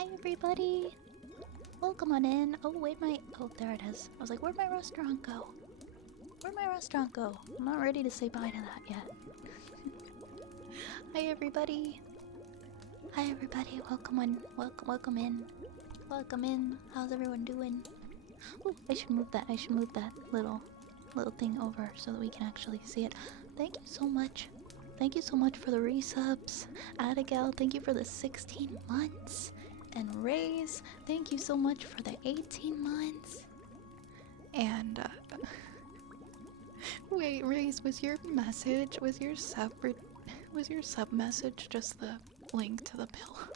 Hi everybody! Welcome on in. Oh, oh, there it is. I was like, where'd my restaurant go? Where'd my restaurant go? I'm not ready to say bye to that yet. Hi everybody! Hi everybody, welcome on. Welcome in. Welcome in. How's everyone doing? Oh, I should move that. I should move that little thing over so that we can actually see it. Thank you so much. Thank you so much for the resubs. Adigal, thank you for the 16 months. And Raze, thank you so much for the 18 months. And wait, Raze, was your sub message just the link to the pillow?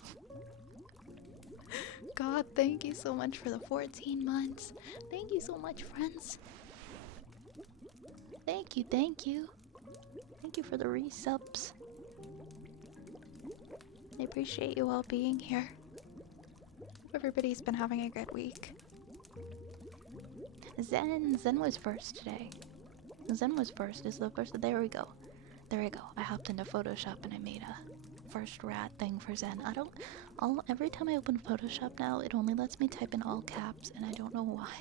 God, thank you so much for the 14 months. Thank you so much, friends. Thank you, thank you. Thank you for the resubs. I appreciate you all being here. Everybody's been having a good week. Zen was first today. Zen was first. Is the first. There we go. There we go. I hopped into Photoshop and I made a first rat thing for Zen. Every time I open Photoshop now, it only lets me type in all caps, and I don't know why.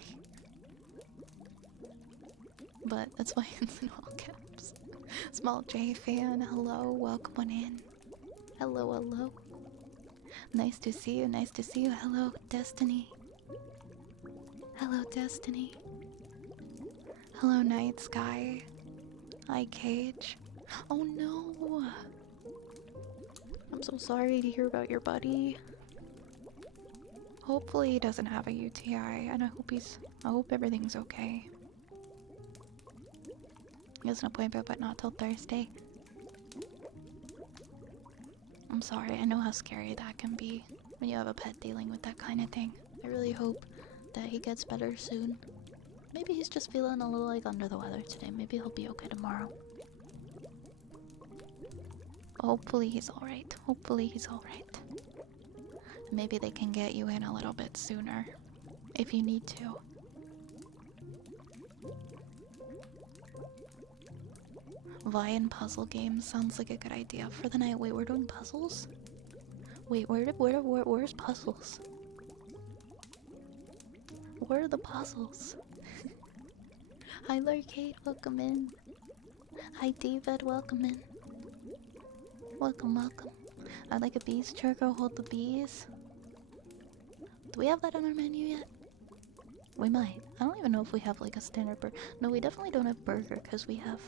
But that's why it's in all caps. Small J fan, hello, welcome on in. Hello, hello. Nice to see you, nice to see you. Hello, Destiny. Hello, Destiny. Hello, Night Sky. Hi, Cage. Oh no! I'm so sorry to hear about your buddy. Hopefully he doesn't have a UTI, and I hope everything's okay. He has an appointment, but not till Thursday. I'm sorry, I know how scary that can be when you have a pet dealing with that kind of thing. I really hope that he gets better soon. Maybe he's just feeling a little like under the weather today. Maybe he'll be okay tomorrow. Hopefully he's alright. Hopefully he's alright. Maybe they can get you in a little bit sooner if you need to. Vian puzzle games sounds like a good idea for the night. Wait, we're doing puzzles? Wait, where's puzzles? Where are the puzzles? Hi Larcade, welcome in. Hi David, welcome in. Welcome, welcome. I'd like a bees churro, hold the bees. Do we have that on our menu yet? We might. I don't even know if we have like a standard burger. No, we definitely don't have burger because we have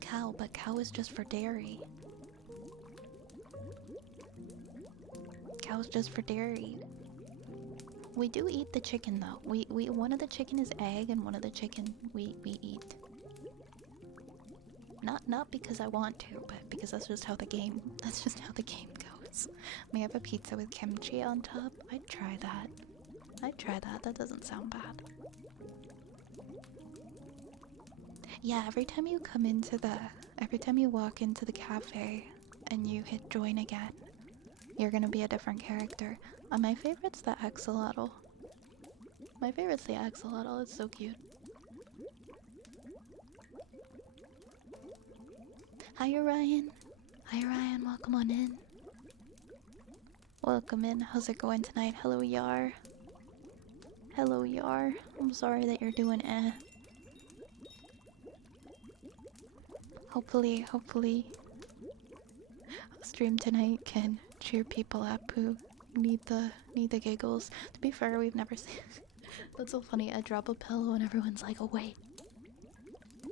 cow, but cow is just for dairy. Cow is just for dairy. We do eat the chicken though. We one of the chicken is egg and one of the chicken we eat. Not because I want to, but because that's just how the game goes. May I have a pizza with kimchi on top? I'd try that. That doesn't sound bad. Yeah, every time you walk into the cafe and you hit join again, you're gonna be a different character. My favorite's the axolotl. It's so cute. Hi Ryan. Hi Ryan, welcome on in. Welcome in. How's it going tonight? Hello Yar. Hello Yar. I'm sorry that you're doing Hopefully a stream tonight can cheer people up who need the giggles. To be fair, we've never seen that's so funny. I drop a pillow and everyone's like, oh wait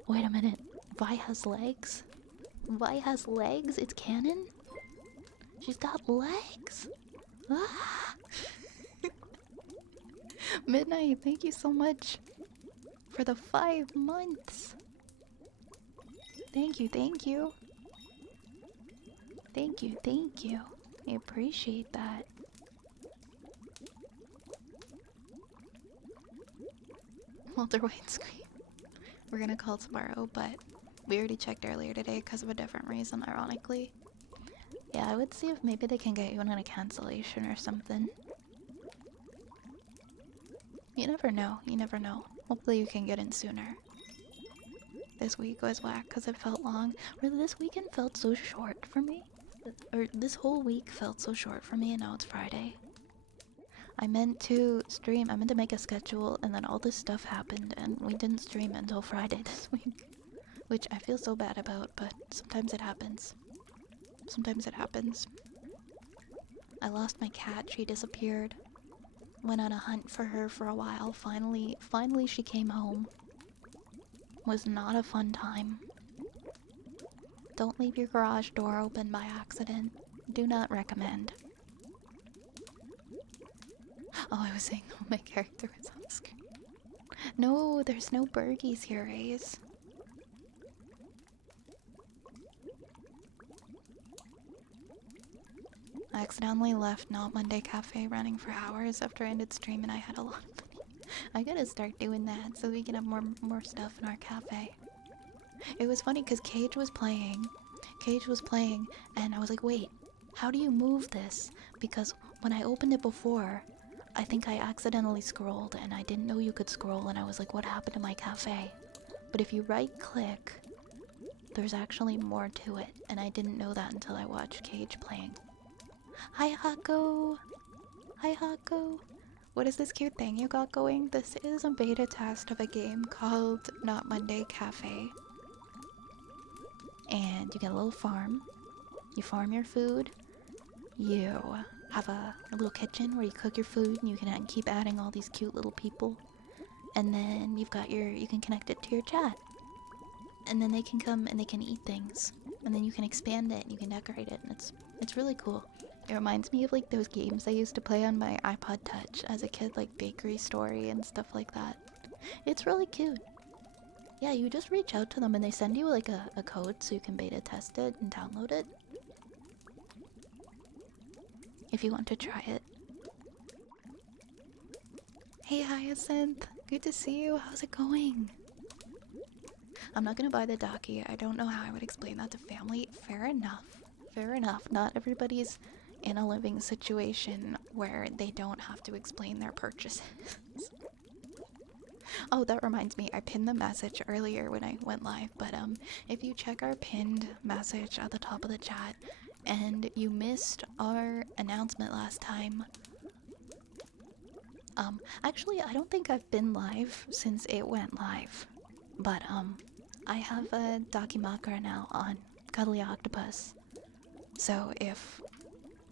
a minute, Vi has legs? Vi has legs? It's canon? She's got legs? Ah! Midnight, thank you so much for the 5 months. Thank you. Thank you. I appreciate that. Walter White screen. We're gonna call tomorrow, but we already checked earlier today because of a different reason, ironically. Yeah, I would see if maybe they can get you in a cancellation or something. You never know. Hopefully you can get in sooner. This week was whack because it felt long. Really, this weekend felt so short for me. Or this whole week felt so short for me, and now it's Friday. I meant to stream, I meant to make a schedule, and then all this stuff happened, and we didn't stream until Friday this week. Which I feel so bad about, but sometimes it happens. Sometimes it happens. I lost my cat, she disappeared. Went on a hunt for her for a while, finally she came home. Was not a fun time. Don't leave your garage door open by accident. Do not recommend. Oh, I was saying my character was on screen. No, there's no Bergies here, Raze. I accidentally left Not Monday Cafe running for hours after I ended stream and I had a lot of money. I gotta start doing that so we can have more stuff in our cafe. It was funny because Cage was playing, and I was like, wait, how do you move this? Because when I opened it before, I think I accidentally scrolled and I didn't know you could scroll, and I was like, what happened to my cafe? But if you right click, there's actually more to it, and I didn't know that until I watched Cage playing. Hi Hako! Hi Hako! What is this cute thing you got going? This is a beta test of a game called Not Monday Cafe. And you get a little farm. You farm your food. You have a little kitchen where you cook your food and you can keep adding all these cute little people. And then you've got you can connect it to your chat. And then they can come and they can eat things. And then you can expand it and you can decorate it, and it's really cool. It reminds me of like those games I used to play on my iPod Touch as a kid, like Bakery Story and stuff like that. It's really cute. Yeah, you just reach out to them and they send you like a code so you can beta test it and download it. If you want to try it. Hey Hyacinth, good to see you. How's it going? I'm not gonna buy the Daki. I don't know how I would explain that to family. Fair enough. Fair enough. Not everybody's in a living situation where they don't have to explain their purchases. Oh, that reminds me, I pinned the message earlier when I went live, but if you check our pinned message at the top of the chat and you missed our announcement last time, actually I don't think I've been live since it went live, but I have a Dakimakura now on Cuddly Octopus. So if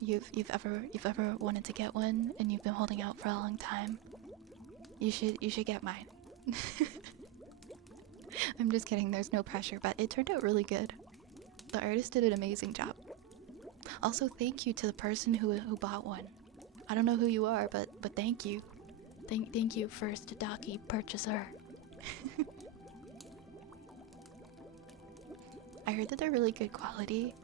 you've ever wanted to get one and you've been holding out for a long time, you should get mine. I'm just kidding, there's no pressure, but it turned out really good. The artist did an amazing job. Also, thank you to the person who bought one. I don't know who you are, but thank you. Thank you, first Daki purchaser. I heard that they're really good quality,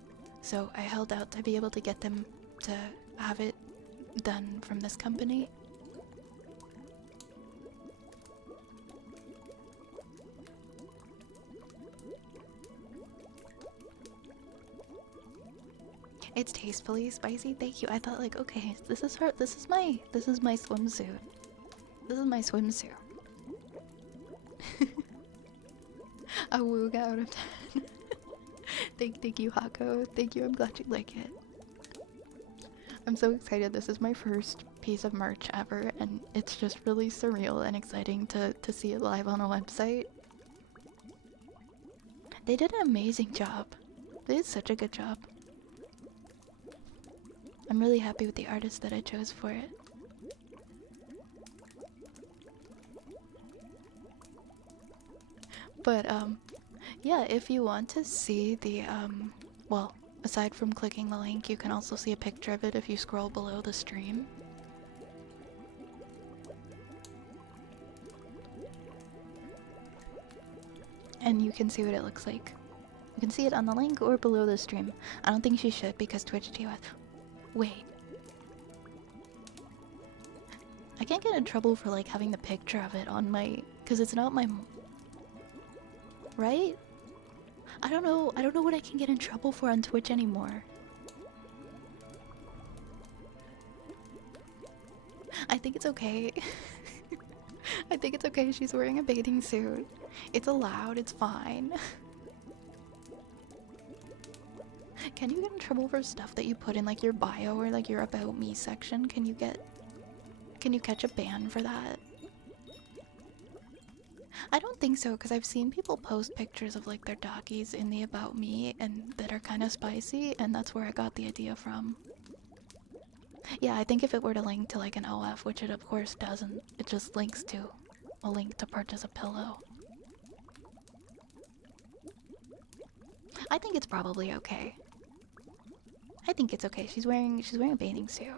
so I held out to be able to get them to have it done from this company. It's tastefully spicy. Thank you. I thought like, okay, this is my swimsuit. This is my swimsuit. A woog out of 10. Thank you, Hako. Thank you. I'm glad you like it. I'm so excited. This is my first piece of merch ever, and it's just really surreal and exciting to see it live on a website. They did an amazing job. They did such a good job. I'm really happy with the artist that I chose for it. But yeah, if you want to see the well, aside from clicking the link, you can also see a picture of it if you scroll below the stream. And you can see what it looks like. You can see it on the link or below the stream. I don't think she should because Twitch TV. Wait. I can't get in trouble for like having the picture of it on my, because it's not my, right? I don't know what I can get in trouble for on Twitch anymore. I think it's okay. I think it's okay, she's wearing a bathing suit. It's allowed, it's fine. Can you get in trouble for stuff that you put in like your bio or like your about me section? Can you catch a ban for that? I don't think so, because I've seen people post pictures of like their doggies in the about me and that are kind of spicy, and that's where I got the idea from. Yeah, I think if it were to link to like an OF, which it of course doesn't, it just links to a link to purchase a pillow. I think it's probably okay. I think it's okay. She's wearing a bathing suit.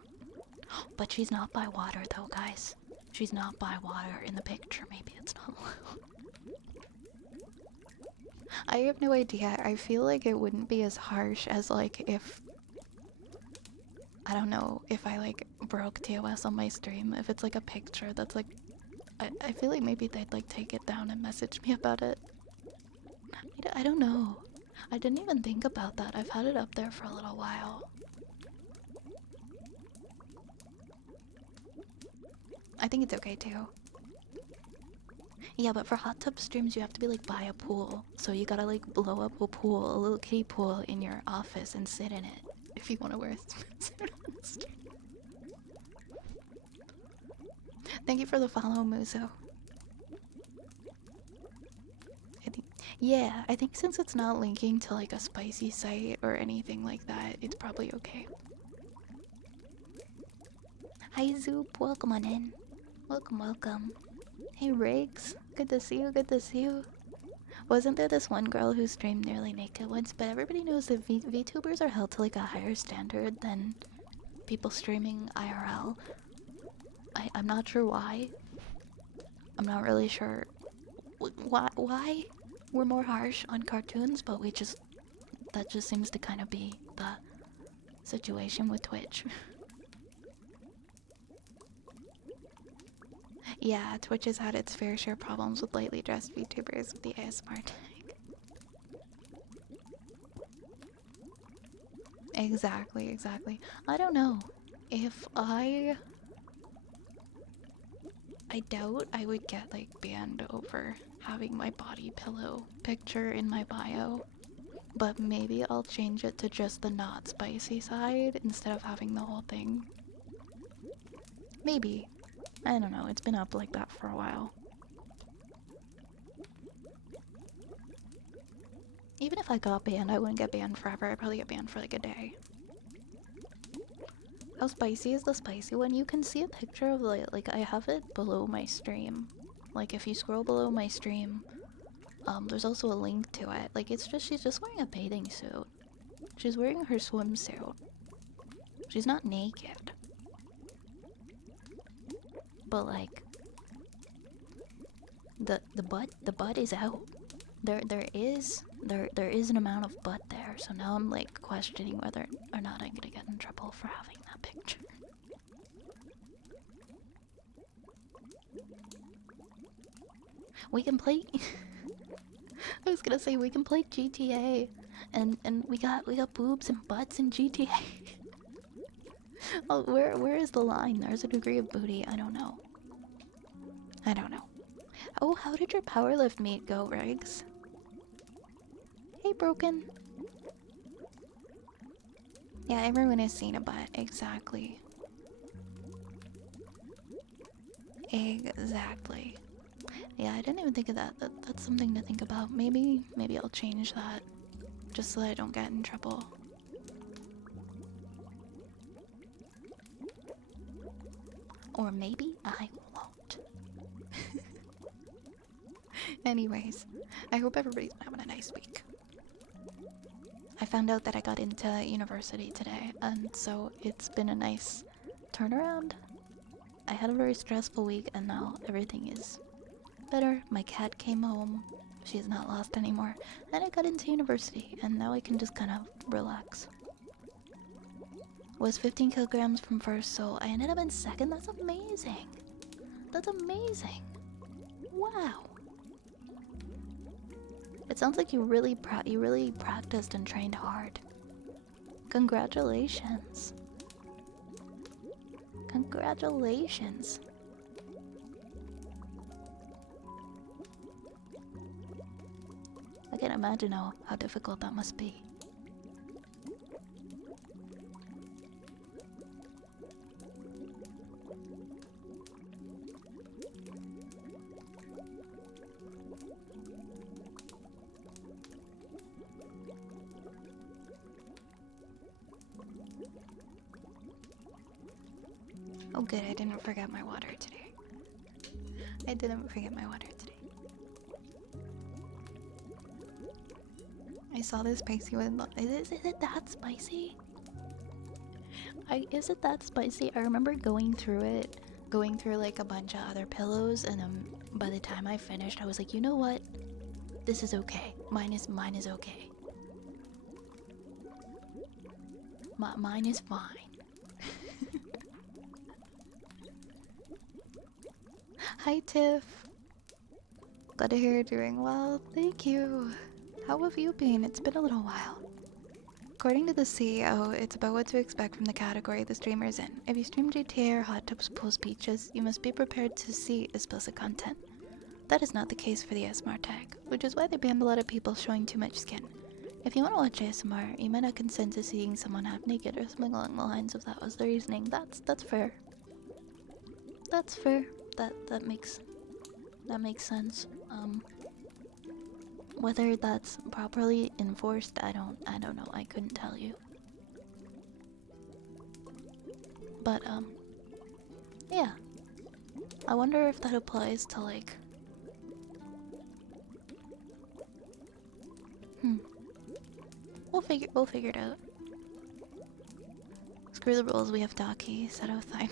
But she's not by water though, guys. She's not by water in the picture. Maybe it's not allowed. I have no idea. I feel like it wouldn't be as harsh as like if, I don't know, if I like broke TOS on my stream. If it's like a picture that's like, I feel like maybe they'd like take it down and message me about it. I don't know. I didn't even think about that. I've had it up there for a little while. I think it's okay too. Yeah, but for hot tub streams you have to be like by a pool. So you gotta like blow up a pool, a little kiddie pool in your office and sit in it if you want to wear a swimsuit on the stream. Thank you for the follow, Muso. Yeah, I think since it's not linking to like a spicy site or anything like that, it's probably okay. Hi Zoop, welcome on in. Welcome, welcome. Hey Riggs, good to see you, good to see you. Wasn't there this one girl who streamed nearly naked once, but everybody knows that VTubers are held to like a higher standard than people streaming IRL. I'm not sure why. I'm not really sure why we're more harsh on cartoons, but that just seems to kind of be the situation with Twitch. Yeah, Twitch has had its fair share of problems with lightly dressed VTubers with the ASMR tag. Exactly, exactly. I don't know. If I doubt I would get like banned over having my body pillow picture in my bio. But maybe I'll change it to just the not spicy side instead of having the whole thing. Maybe. I don't know, it's been up like that for a while. Even if I got banned, I wouldn't get banned forever. I'd probably get banned for like a day. How spicy is the spicy one? You can see a picture of like I have it below my stream. Like if you scroll below my stream, there's also a link to it. Like it's just, she's just wearing a bathing suit. She's wearing her swimsuit. She's not naked. But like the butt is out. There is an amount of butt there, so now I'm like questioning whether or not I'm gonna get in trouble for having that picture. We can play I was gonna say we can play GTA and we got boobs and butts in GTA. Oh, where is the line? There's a degree of booty. I don't know. Oh, how did your powerlift meet go, Riggs? Hey, Broken. Yeah, everyone has seen a butt. Exactly. Exactly. Yeah, I didn't even think of that. That's something to think about. Maybe I'll change that. Just so that I don't get in trouble. Or maybe I won't. Anyways, I hope everybody's having a nice week. I found out that I got into university today, and so it's been a nice turnaround. I had a very stressful week, and now everything is better. My cat came home. She is not lost anymore. And I got into university, and now I can just kind of relax. Was 15 kilograms from first, so I ended up in second. That's amazing. That's amazing. Wow. It sounds like you really practiced and trained hard. Congratulations. Congratulations. I can imagine how difficult that must be. Oh good, I didn't forget my water today. I didn't forget my water today. I saw this spicy one. Is it that spicy? Is it that spicy? I remember going through like a bunch of other pillows, and by the time I finished, I was like, you know what? This is okay. Mine is okay. Mine is fine. Hi Tiff. Glad to hear you're doing well. Thank you. How have you been? It's been a little while. According to the CEO, it's about what to expect from the category the streamer's in. If you stream GTA or hot tubs pulls peaches, you must be prepared to see explicit content. That is not the case for the ASMR tag, which is why they banned a lot of people showing too much skin. If you want to watch ASMR, you might not consent to seeing someone half naked or something along the lines of that was the reasoning. That's fair. That's fair. That makes sense. Whether that's properly enforced, I don't know. I couldn't tell you. But yeah. I wonder if that applies to like We'll figure it out. Screw the rules, we have Daki, set out time.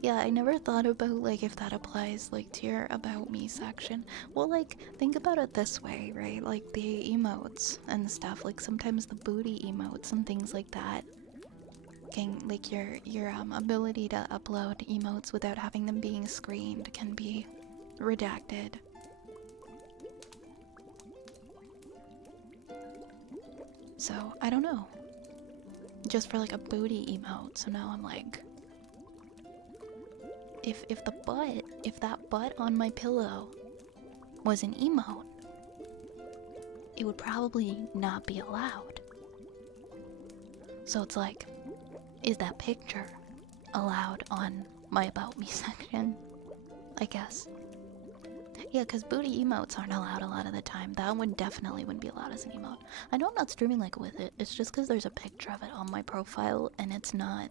Yeah, I never thought about like if that applies like to your about me section. Well, like think about it this way, right? Like the emotes and stuff, like sometimes the booty emotes and things like that can like your ability to upload emotes without having them being screened can be redacted. So, I don't know. Just for like a booty emote. So now I'm like, if that butt on my pillow was an emote, it would probably not be allowed. So it's like, is that picture allowed on my about me section? I guess. Yeah, because booty emotes aren't allowed a lot of the time. That one definitely wouldn't be allowed as an emote. I know I'm not streaming like with it. It's just because there's a picture of it on my profile and it's not...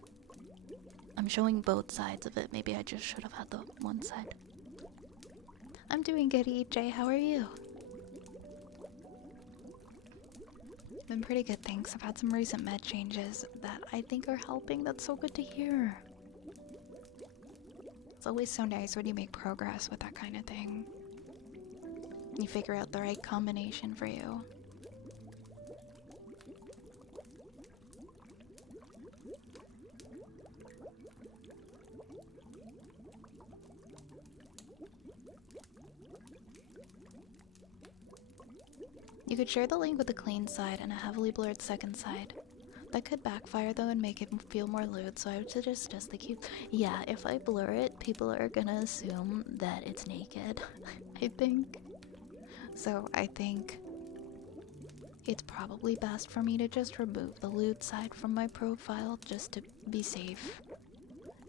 I'm showing both sides of it. Maybe I just should have had the one side. I'm doing good, EJ. How are you? Been pretty good, thanks. I've had some recent med changes that I think are helping. That's so good to hear. It's always so nice when you make progress with that kind of thing. You figure out the right combination for you. You could share the link with a clean side and a heavily blurred second side. That could backfire though and make it feel more lewd, so I would suggest just the keep. Yeah, if I blur it, people are gonna assume that it's naked, I think. So I think it's probably best for me to just remove the lewd side from my profile just to be safe.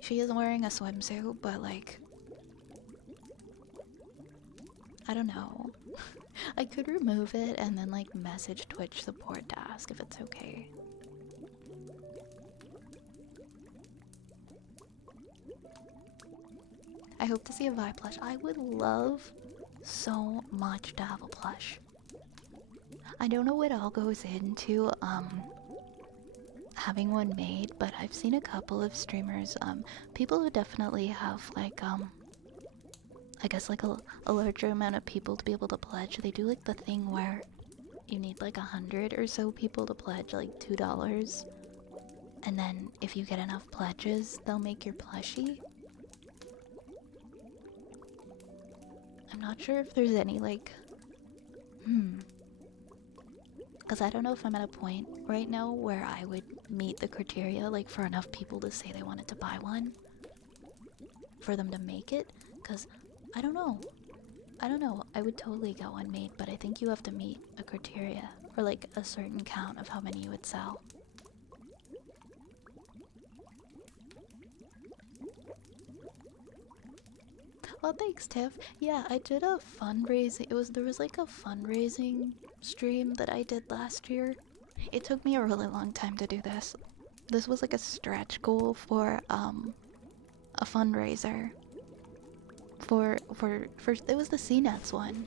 She is wearing a swimsuit, but like, I don't know. I could remove it and then like message Twitch support to ask if it's okay. I hope to see a Vi plush. I would love so much to have a plush. I don't know what all goes into having one made, but I've seen a couple of streamers, people who definitely have like I guess like a larger amount of people to be able to pledge. They do like the thing where you need like 100 or so people to pledge like $2, and then if you get enough pledges, they'll make your plushie. I'm not sure if there's any like because I don't know if I'm at a point right now where I would meet the criteria like for enough people to say they wanted to buy one for them to make it, because I don't know. I would totally get one made, but I think you have to meet a criteria or like a certain count of how many you would sell. Well, thanks, Tiff. Yeah, I did a fundraising. There was like a fundraising stream that I did last year. It took me a really long time to do this. this was like a stretch goal for a fundraiser for it was the CNETS one,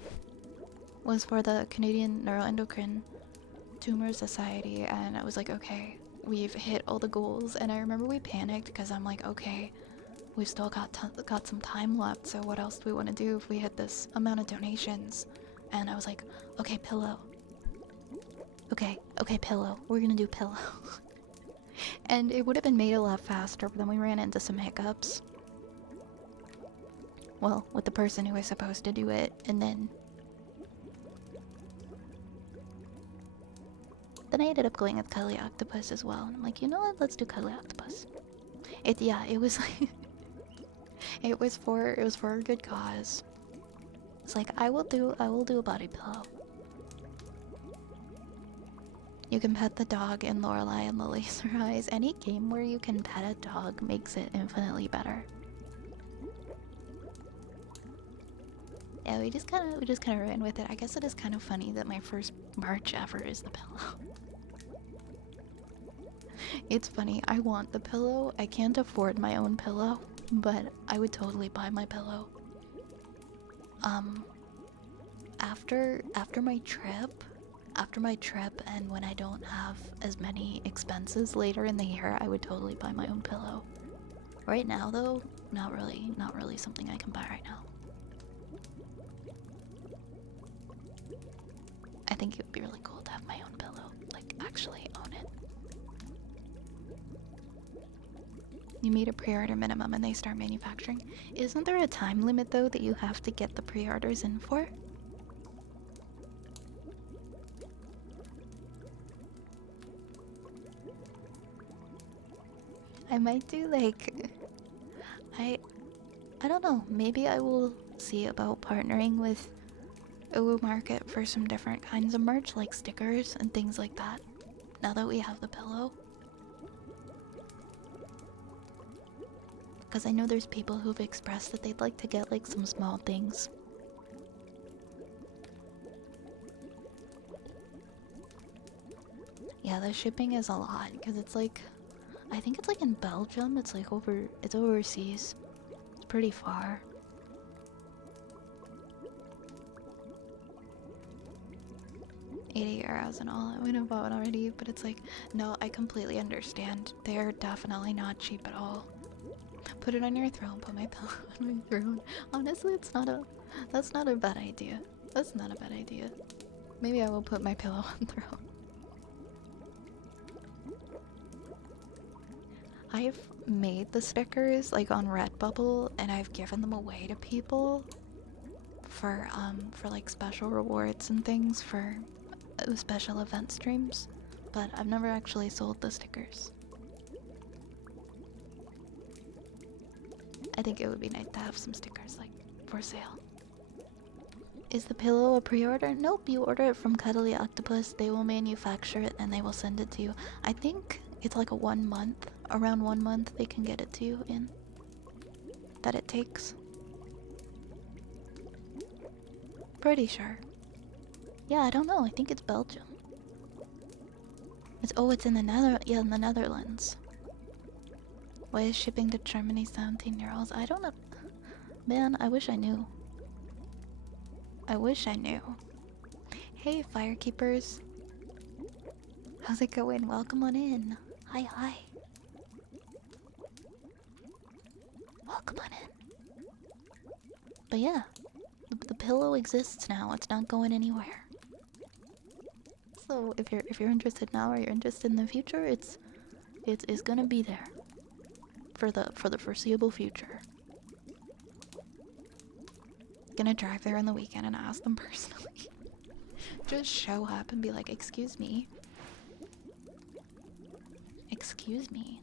was for the Canadian Neuroendocrine Tumor Society, and I was like, okay, we've hit all the goals. And I remember we panicked because I'm like, okay, we've still got some time left, so what else do we want to do if we hit this amount of donations? And I was like, okay, pillow. Okay, pillow. We're gonna do pillow. And it would have been made a lot faster, but then we ran into some hiccups. Well, with the person who was supposed to do it, and then I ended up going with Cuddly Octopus as well. And I'm like, you know what? Let's do Cuddly Octopus. It was like it was for a good cause. It's like I will do a body pillow. You can pet the dog in Lorelei and the Laser Eyes. Any game where you can pet a dog makes it infinitely better. Yeah, we just kind of ran with it. I guess it is kind of funny that my first merch ever is the pillow. It's funny. I want the pillow. I can't afford my own pillow, but I would totally buy my pillow. After my trip, and when I don't have as many expenses later in the year, I would totally buy my own pillow. Right now, though, not really something I can buy right now. I think it would be really cool to have my own pillow, like actually own it. You meet a pre-order minimum and they start manufacturing. Isn't there a time limit though that you have to get the pre-orders in for? I might do like I don't know, maybe I will see about partnering with Uwu Market for some different kinds of merch, like stickers and things like that, now that we have the pillow. Because I know there's people who've expressed that they'd like to get like some small things. Yeah, the shipping is a lot, because it's like, I think it's like in Belgium, it's like it's overseas. It's pretty far. €80 and all. I would have bought already, but it's like, no, I completely understand. They're definitely not cheap at all. Put it on your throne, put my pillow on my throne. Honestly, that's not a bad idea. That's not a bad idea. Maybe I will put my pillow on the throne. I've made the stickers like on Redbubble, and I've given them away to people for like special rewards and things for special event streams, but I've never actually sold the stickers. I think it would be nice to have some stickers like for sale. Is the pillow a pre-order? Nope, you order it from Cuddly Octopus, they will manufacture it and they will send it to you. I think it's like a 1 month, around 1 month they can get it to you in. That it takes. Pretty sure. Yeah, I don't know, I think it's Belgium. It's in the in the Netherlands. Why is shipping to Germany 17€? I don't know. Man, I wish I knew. I wish I knew. Hey, Firekeepers. How's it going? Welcome on in. Hi, hi. Welcome on in. But yeah, the pillow exists now. It's not going anywhere. So if you're interested now or you're interested in the future, it's gonna be there for the foreseeable future. Gonna drive there on the weekend and ask them personally. Just show up and be like, excuse me. Excuse me.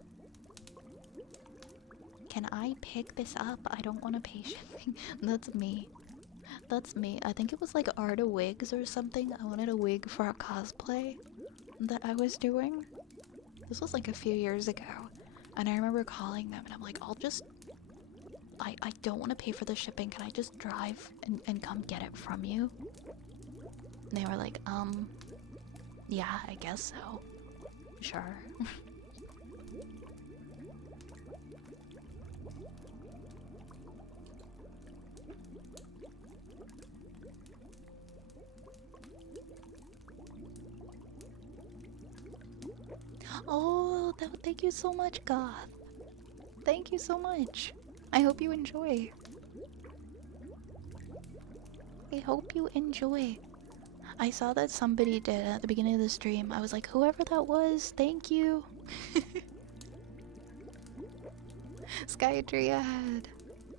Can I pick this up? I don't want to pay shipping. That's me. That's me. I think it was like Arta Wigs or something. I wanted a wig for a cosplay that I was doing. This was like a few years ago. And I remember calling them and I'm like, I don't want to pay for the shipping. Can I just drive and come get it from you? And they were like, yeah, I guess so. Sure. Oh, thank you so much, God. Thank you so much. I hope you enjoy. I hope you enjoy. I saw that somebody did at the beginning of the stream. I was like, whoever that was, thank you. Skydriad,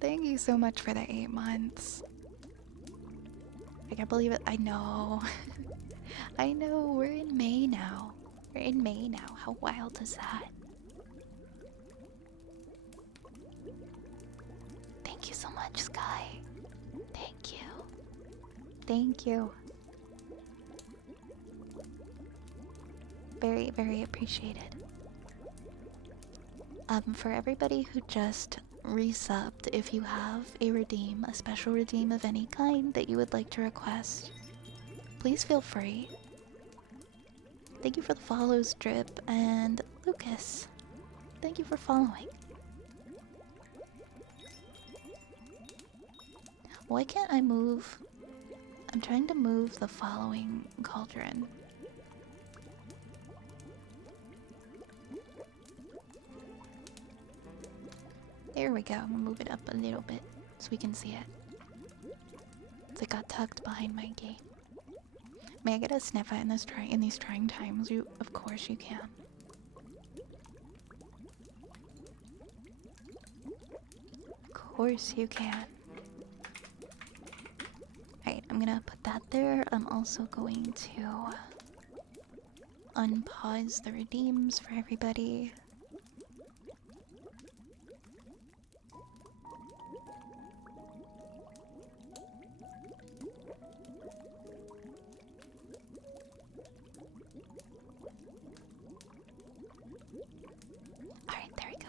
thank you so much for the 8 months. I can't believe it. I know. I know. We're in May now. We're in May now. How wild is that? Thank you so much, Sky. Thank you. Thank you. Very, very appreciated. For everybody who just resubbed, if you have a special redeem of any kind that you would like to request, please feel free. Thank you for the follows, Drip, and Lucas. Thank you for following. Why can't I move? I'm trying to move the following cauldron. There we go. I'm gonna move it up a little bit so we can see it. It got tucked behind my game. May I get a sniffa in these trying times? Of course you can. Of course you can. Alright, I'm gonna put that there. I'm also going to unpause the redeems for everybody. Alright, there we go.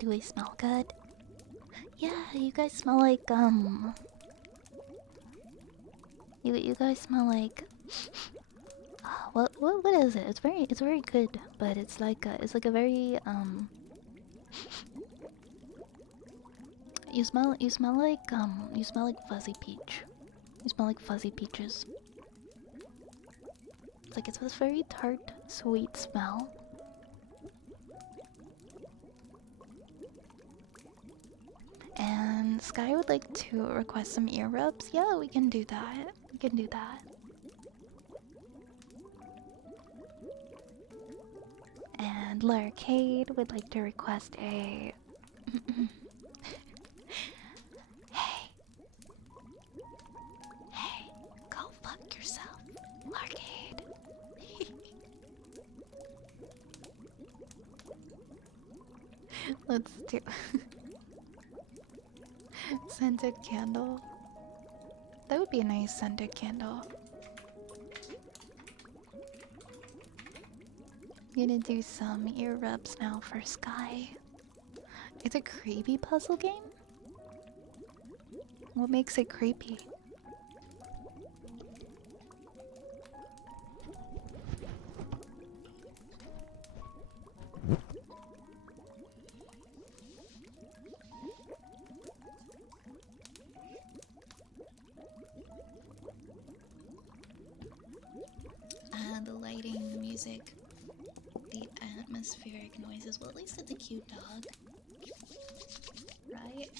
Do we smell good? Yeah, you guys smell like you guys smell like what is it? It's very good, but it's like a very you smell like fuzzy peach. You smell like fuzzy peaches. It's this very tart, sweet smell. And Sky would like to request some ear rubs. Yeah, we can do that. We can do that. And Larcade would like to request a... Hey. Hey, go fuck yourself, Larcade. Let's do... Scented candle. That would be a nice scented candle. I'm gonna do some ear rubs now for Sky. It's a creepy puzzle game? What makes it creepy? atmospheric noises. Well, at least it's a cute dog. Right?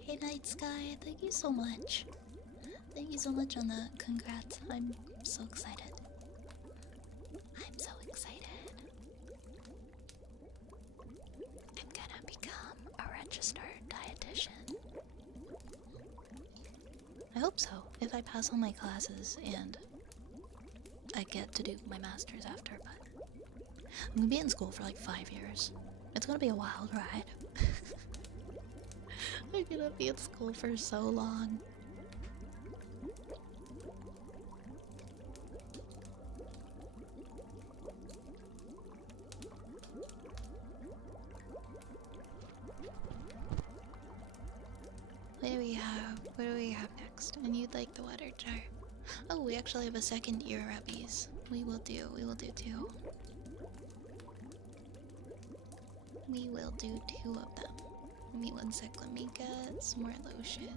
Hey Night Sky, thank you so much. Thank you so much on that. Congrats. I'm so excited. I'm so excited. I'm gonna become a registered dietitian. I hope so, if I pass all my classes and I get to do my master's after, but I'm gonna be in school for like 5 years. It's gonna be a wild ride. I'm gonna be in school for so long. What do we have next? And you'd like the water jar. Oh, we actually have a second ear rubbies. We will do two. We will do 2 of them. Give me 1 sec, let me get some more lotion.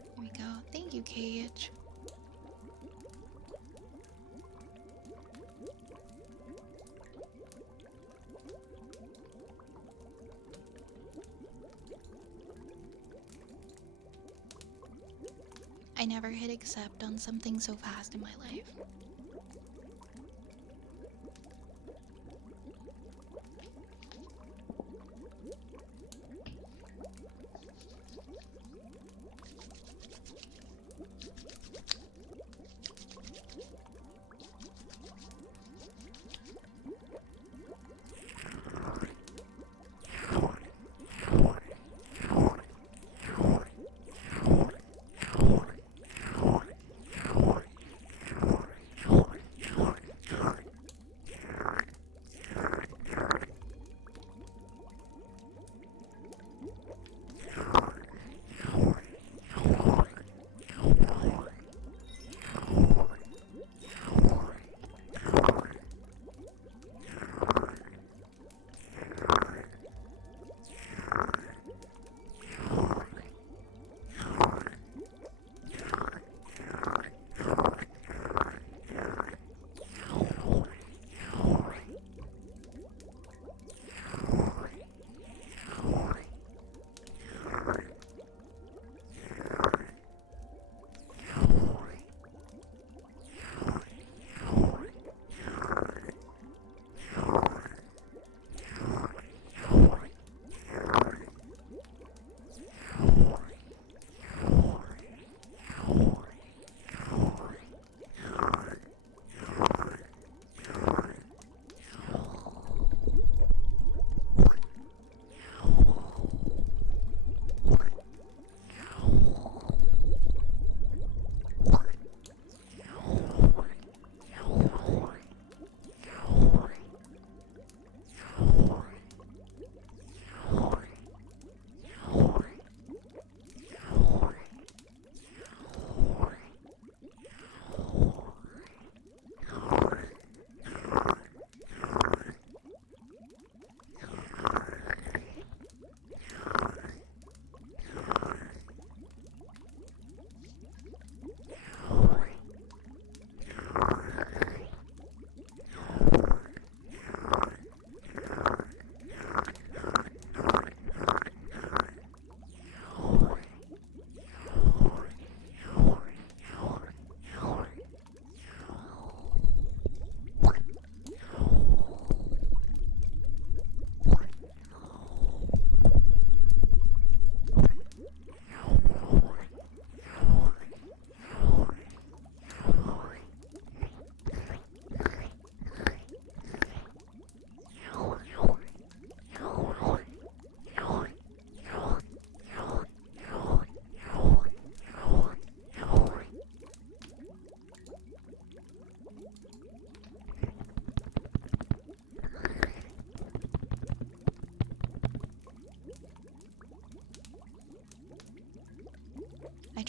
There we go. Thank you, Cage. I never hit accept on something so fast in my life.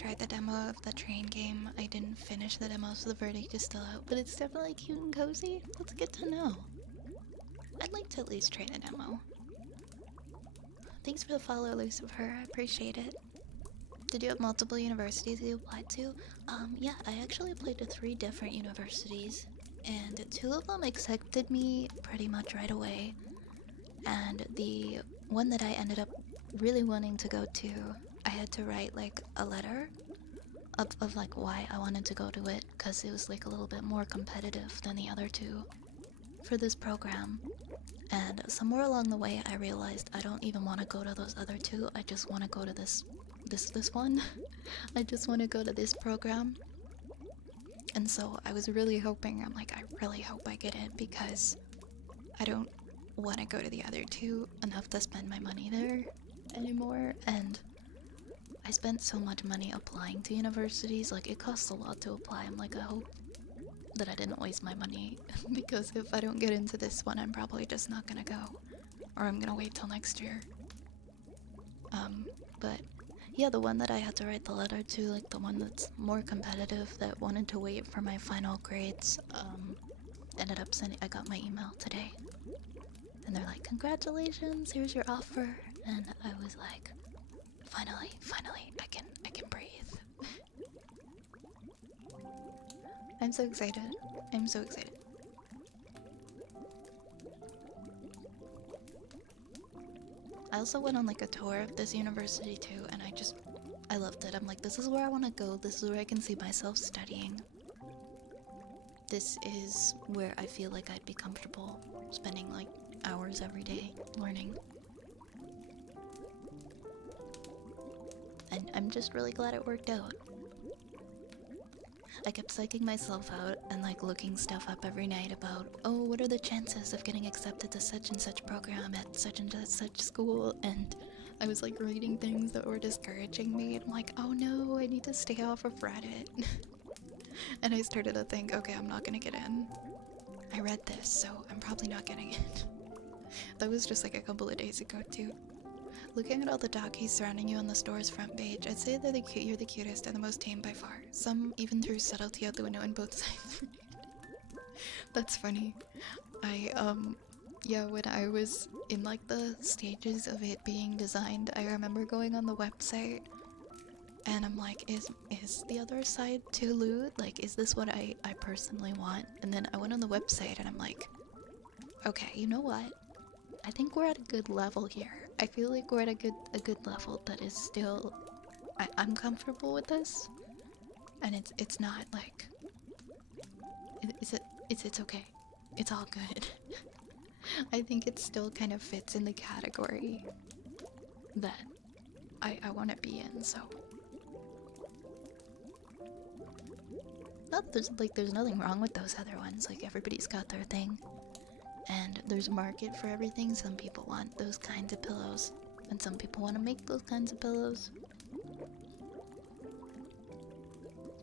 tried the demo of the train game. I didn't finish the demo, so the verdict is still out. But it's definitely cute and cozy. That's good to know. I'd like to at least try the demo. Thanks for the follow, Lucifer. I appreciate it. Did you have multiple universities you applied to? Yeah, I actually applied to 3 different universities, and 2 of them accepted me pretty much right away. And the one that I ended up really wanting to go to, I had to write like a letter of like why I wanted to go to it, because it was like a little bit more competitive than the other 2 for this program. And somewhere along the way I realized I don't even want to go to those other 2. I just want to go to this one. I just want to go to this program. And so I was really hoping, I'm like, I really hope I get it, because I don't want to go to the other 2 enough to spend my money there anymore. And I spent so much money applying to universities, like it costs a lot to apply. I'm like, I hope that I didn't waste my money, because if I don't get into this one, I'm probably just not gonna go, or I'm gonna wait till next year. But yeah, the one that I had to write the letter to, like the one that's more competitive, that wanted to wait for my final grades, ended up sending, I got my email today, and they're like, congratulations, here's your offer. And I was like, finally, I can breathe. I'm so excited. I'm so excited. I also went on like a tour of this university too, and I loved it. I'm like, this is where I want to go. This is where I can see myself studying. This is where I feel like I'd be comfortable spending like hours every day learning. And I'm just really glad it worked out. I kept psyching myself out and like looking stuff up every night about, oh, what are the chances of getting accepted to such and such program at such and such school, and I was like reading things that were discouraging me, and I'm like, oh no, I need to stay off of Reddit. And I started to think, okay, I'm not gonna get in. I read this, so I'm probably not getting it. That was just like a couple of days ago too. Looking at all the doggies surrounding you on the store's front page, I'd say that you're the cutest and the most tame by far. Some even threw subtlety out the window on both sides. That's funny. Yeah, when I was in like the stages of it being designed, I remember going on the website and I'm like, is the other side too lewd? Like, is this what I personally want? And then I went on the website and I'm like, okay, you know what? I think we're at a good level here. I feel like we're at a good level that is still, I'm comfortable with this, and it's not like it's okay. It's all good. I think it still kind of fits in the category that I want to be in. So there's nothing wrong with those other ones. Like everybody's got their thing. And there's a market for everything. Some people want those kinds of pillows, and some people want to make those kinds of pillows.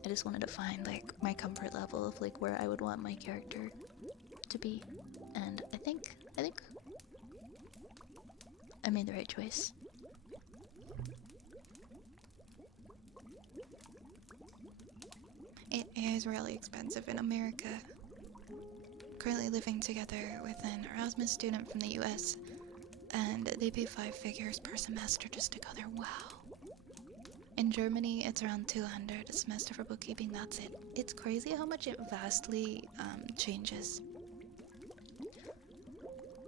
I just wanted to find like my comfort level of like where I would want my character to be, and I think I made the right choice. It is really expensive in America. Currently living together with an Erasmus student from the US, and they pay 5 figures per semester just to go there. Wow. In Germany, it's around 200 a semester for bookkeeping. That's it. It's crazy how much it vastly changes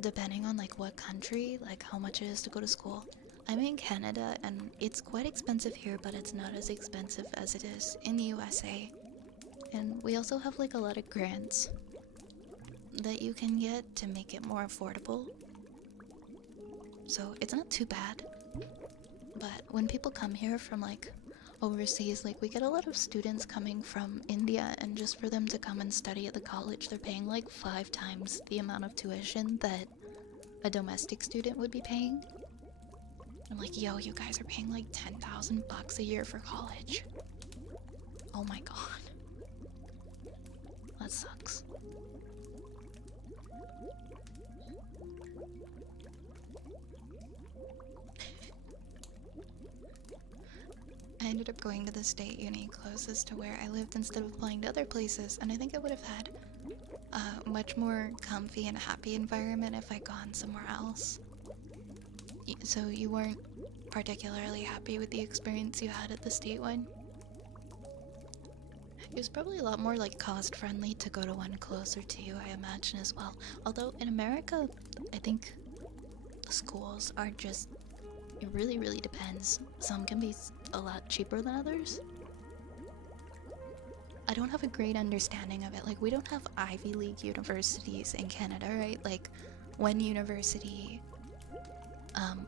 depending on like what country, like how much it is to go to school. I'm in Canada, and it's quite expensive here, but it's not as expensive as it is in the USA. And we also have like a lot of grants that you can get to make it more affordable. So it's not too bad. But when people come here from like overseas, like we get a lot of students coming from India, and just for them to come and study at the college, they're paying like 5 times the amount of tuition that a domestic student would be paying. I'm like, yo, you guys are paying like 10,000 bucks a year for college. Oh my god. That sucks. I ended up going to the state uni closest to where I lived instead of applying to other places, and I think I would have had a much more comfy and happy environment if I'd gone somewhere else. So you weren't particularly happy with the experience you had at the state one? It was probably a lot more like cost friendly to go to one closer to you, I imagine, as well. Although in America, I think the schools are just, it really, really depends. Some can be a lot cheaper than others. I don't have a great understanding of it. Like, we don't have Ivy League universities in Canada, right? Like, one university,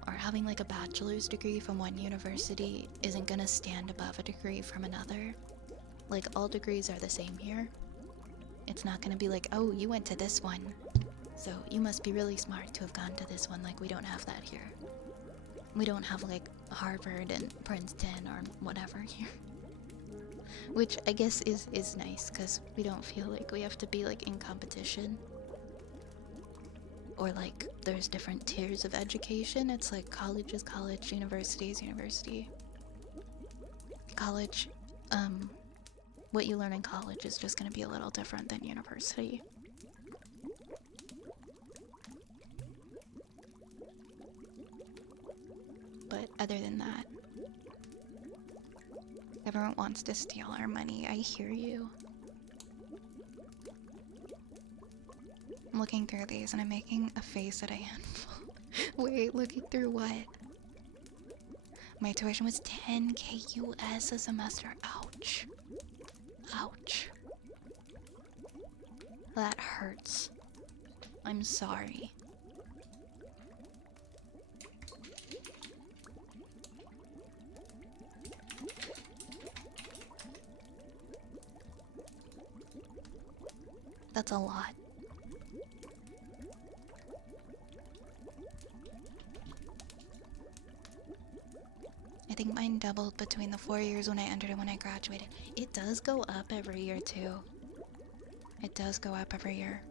or having like a bachelor's degree from one university isn't gonna stand above a degree from another. Like, all degrees are the same here. It's not gonna be like, oh, you went to this one, so you must be really smart to have gone to this one. Like, we don't have that here. We don't have like Harvard and Princeton or whatever here. Which I guess is nice, because we don't feel like we have to be like in competition. Or like there's different tiers of education. It's like college is college, university is university. College, what you learn in college is just gonna be a little different than university. But other than that, everyone wants to steal our money. I hear you. I'm looking through these and I'm making a face at a handful. Wait, looking through what? My tuition was 10k US a semester. Ouch. Ouch. That hurts. I'm sorry. That's a lot. I think mine doubled between the 4 years when I entered and when I graduated. It does go up every year too. It does go up every year.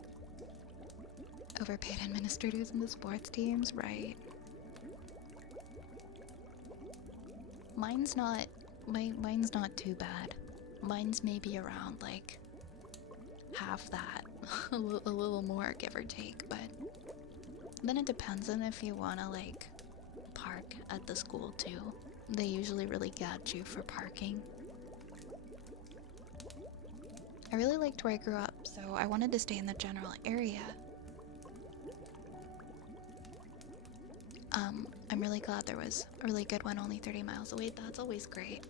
Overpaid administrators in the sports teams, right? Mine's not too bad. Mine's maybe around like half that. a little more, give or take, but then it depends on if you wanna like park at the school too. They usually really gouge you for parking. I really liked where I grew up, so I wanted to stay in the general area. I'm really glad there was a really good one only 30 miles away. That's always great.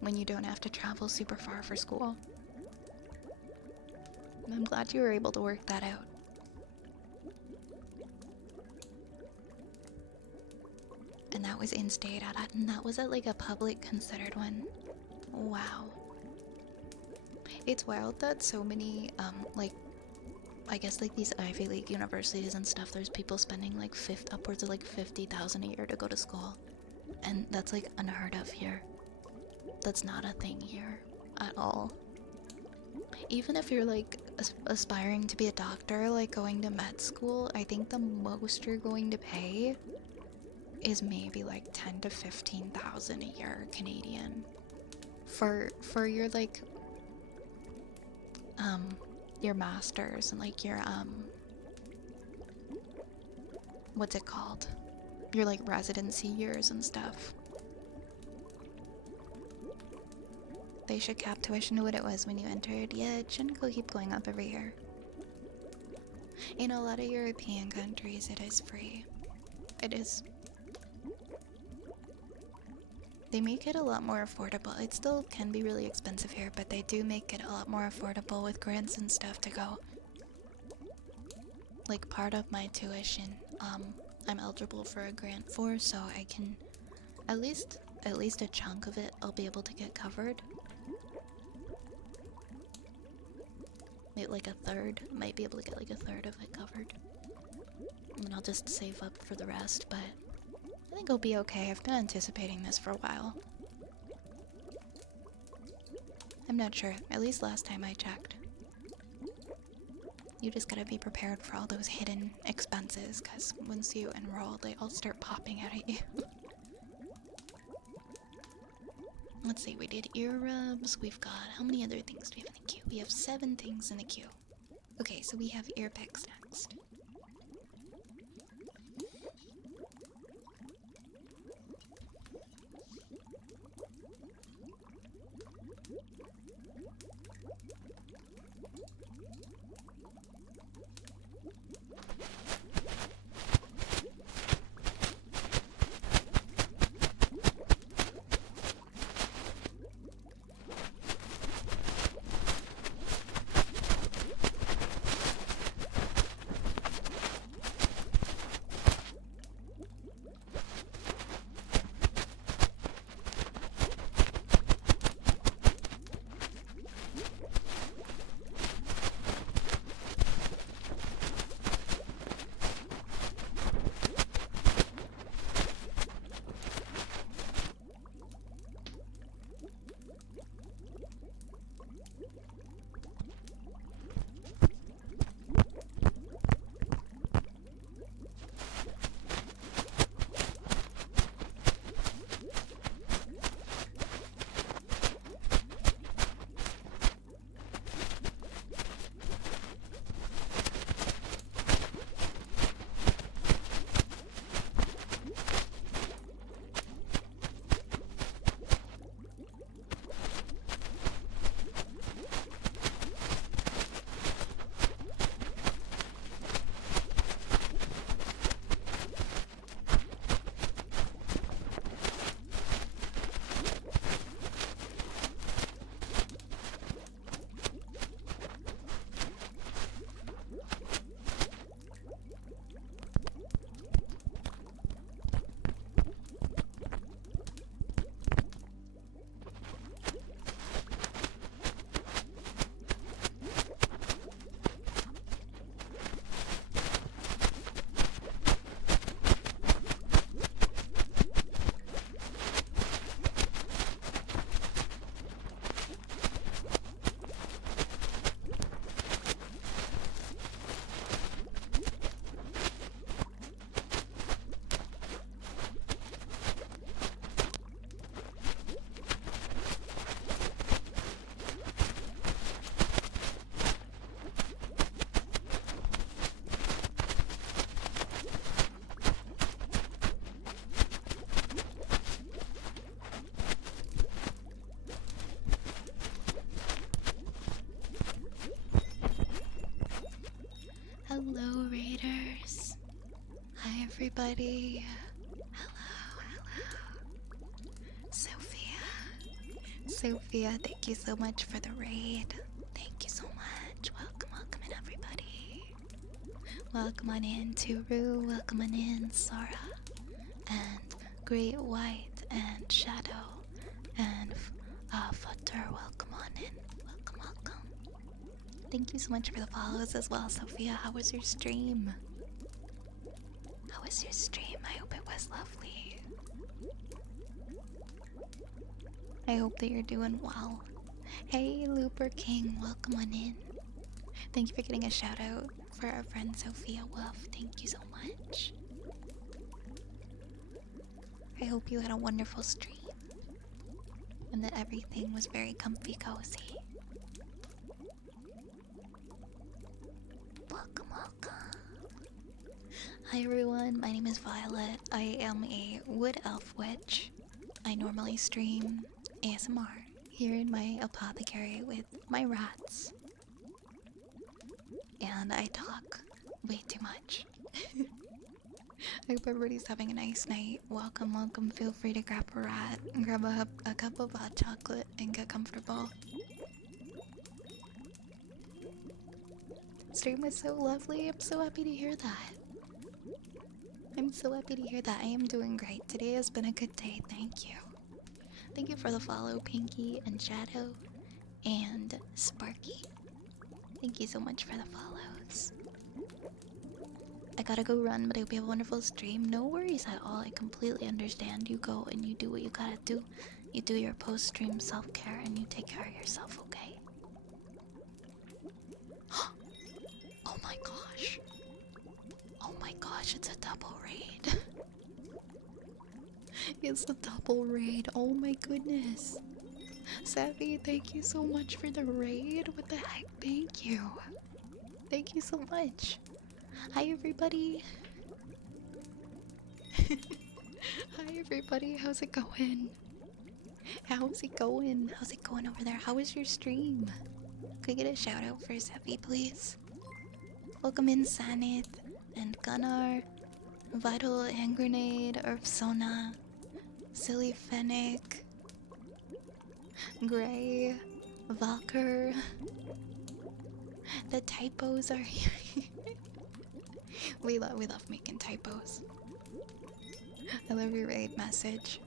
When you don't have to travel super far for school. I'm glad you were able to work that out. And that was in-state, and that was at like a public considered one. Wow. It's wild that so many, like, I guess like these Ivy League universities and stuff, there's people spending like upwards of like 50,000 a year to go to school. And that's like unheard of here. That's not a thing here at all. Even if you're like aspiring to be a doctor, like going to med school, I think the most you're going to pay is maybe like 10 to 15,000 a year Canadian for your like your masters and like your what's it called, your like residency years and stuff. They should cap tuition to what it was when you entered. Yeah, it shouldn't keep going up every year. In a lot of European countries it is free. It is. They make it a lot more affordable. It still can be really expensive here, but they do make it a lot more affordable with grants and stuff to go. Like part of my tuition, I'm eligible for a grant for, so I can at least a chunk of it I'll be able to get covered. Maybe like a third, might be able to get like a third of it covered. And then I'll just save up for the rest, but I think I'll be okay. I've been anticipating this for a while. I'm not sure, at least last time I checked. You just gotta be prepared for all those hidden expenses, because once you enroll, they all start popping out at you. Let's see, we did ear rubs. We've got, how many other things do we have in the queue? We have 7 things in the queue. Okay, so we have ear picks next. Hello, Raiders. Hi, everybody. Hello, hello. Sophia, thank you so much for the raid. Thank you so much. Welcome in, everybody. Welcome on in, Turu. Welcome on in, Sara. And Great White and Shadow. And Futter, welcome on in. Welcome. Thank you so much for the follows as well, Sophia. How was your stream? I hope it was lovely. I hope that you're doing well. Hey, Looper King, welcome on in. Thank you for getting a shout out for our friend Sophia Wolf. Thank you so much. I hope you had a wonderful stream and that everything was very comfy cozy. Welcome. Hi everyone, my name is Violet. I am a wood elf witch. I normally stream ASMR here in my apothecary with my rats. And I talk way too much. I hope everybody's having a nice night. Welcome. Feel free to grab a rat and grab a cup of hot chocolate and get comfortable. Stream was so lovely. I'm so happy to hear that. I am doing great. Today has been a good day. Thank you. Thank you for the follow, Pinky and Shadow and Sparky. Thank you so much for the follows. I gotta go run, but I hope you have a wonderful stream. No worries at all. I completely understand. You go and you do what you gotta do. You do your post-stream self-care and you take care of yourself, okay? Oh my gosh. Oh my gosh, it's a double raid. It's a double raid. Oh my goodness. Savvy, thank you so much for the raid. What the heck? Thank you. Thank you so much. Hi, everybody. Hi, everybody. How's it going? How's it going? How's it going over there? How was your stream? Could I get a shout out for Savvy, please? Welcome in, Sanit and Gunnar, Vital Hand Grenade, Ursona, Silly Fennec, Gray, Valker. The typos are here. we love making typos. I love your raid message.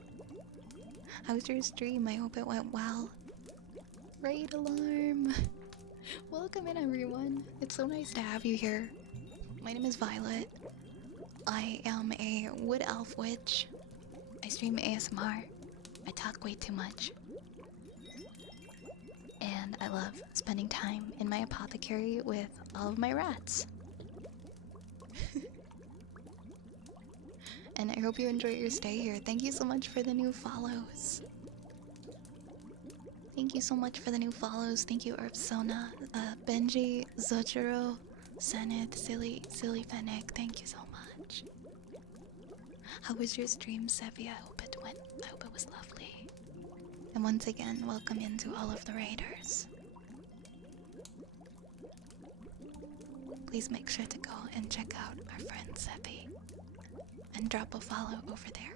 How's your stream? I hope it went well. Raid alarm. Welcome in, everyone. It's so nice to have you here. My name is Violet. I am a wood elf witch. I stream ASMR. I talk way too much. And I love spending time in my apothecary with all of my rats. And I hope you enjoy your stay here. Thank you so much for the new follows. Thank you so much for the new follows. Thank you, Ursona, Benji, Zochiro, Seneth, Silly Fennec. Thank you so much. How was your stream, Sevi? I hope it was lovely. And once again, welcome into all of the raiders. Please make sure to go and check out our friend Sevi and drop a follow over there.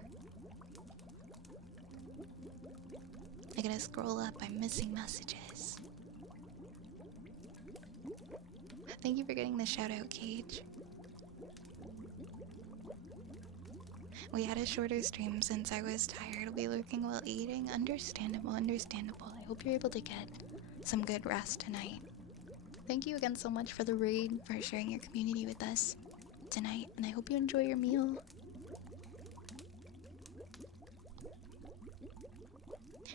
I gotta scroll up, I'm missing messages. Thank you for getting the shout out, Cage. We had a shorter stream since I was tired. We lurking while eating. Understandable. I hope you're able to get some good rest tonight. Thank you again so much for the raid, for sharing your community with us tonight, and I hope you enjoy your meal.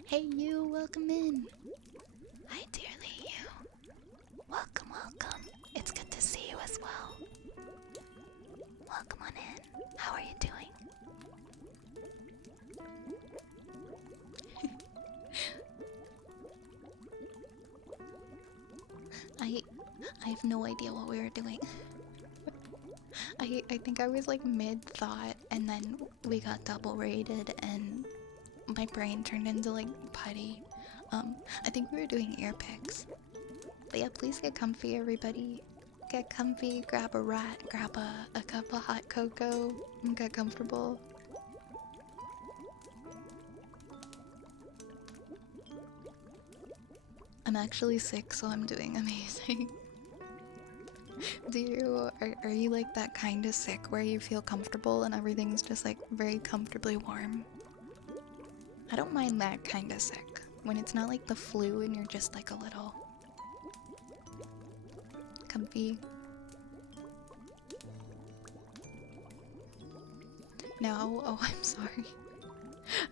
Hey you, welcome in. Hi dearly you. Welcome. It's good to see you as well. Welcome on in. How are you doing? I have no idea what we were doing. I think I was like mid-thought and then we got double raided and my brain turned into like putty. I think we were doing ear picks. But yeah, please get comfy, everybody. Get comfy, grab a rat, grab a cup of hot cocoa, and get comfortable. I'm actually sick, so I'm doing amazing. Are you like that kind of sick where you feel comfortable and everything's just like very comfortably warm? I don't mind that kind of sick. When it's not like the flu and you're just like a little comfy. No, oh, I'm sorry.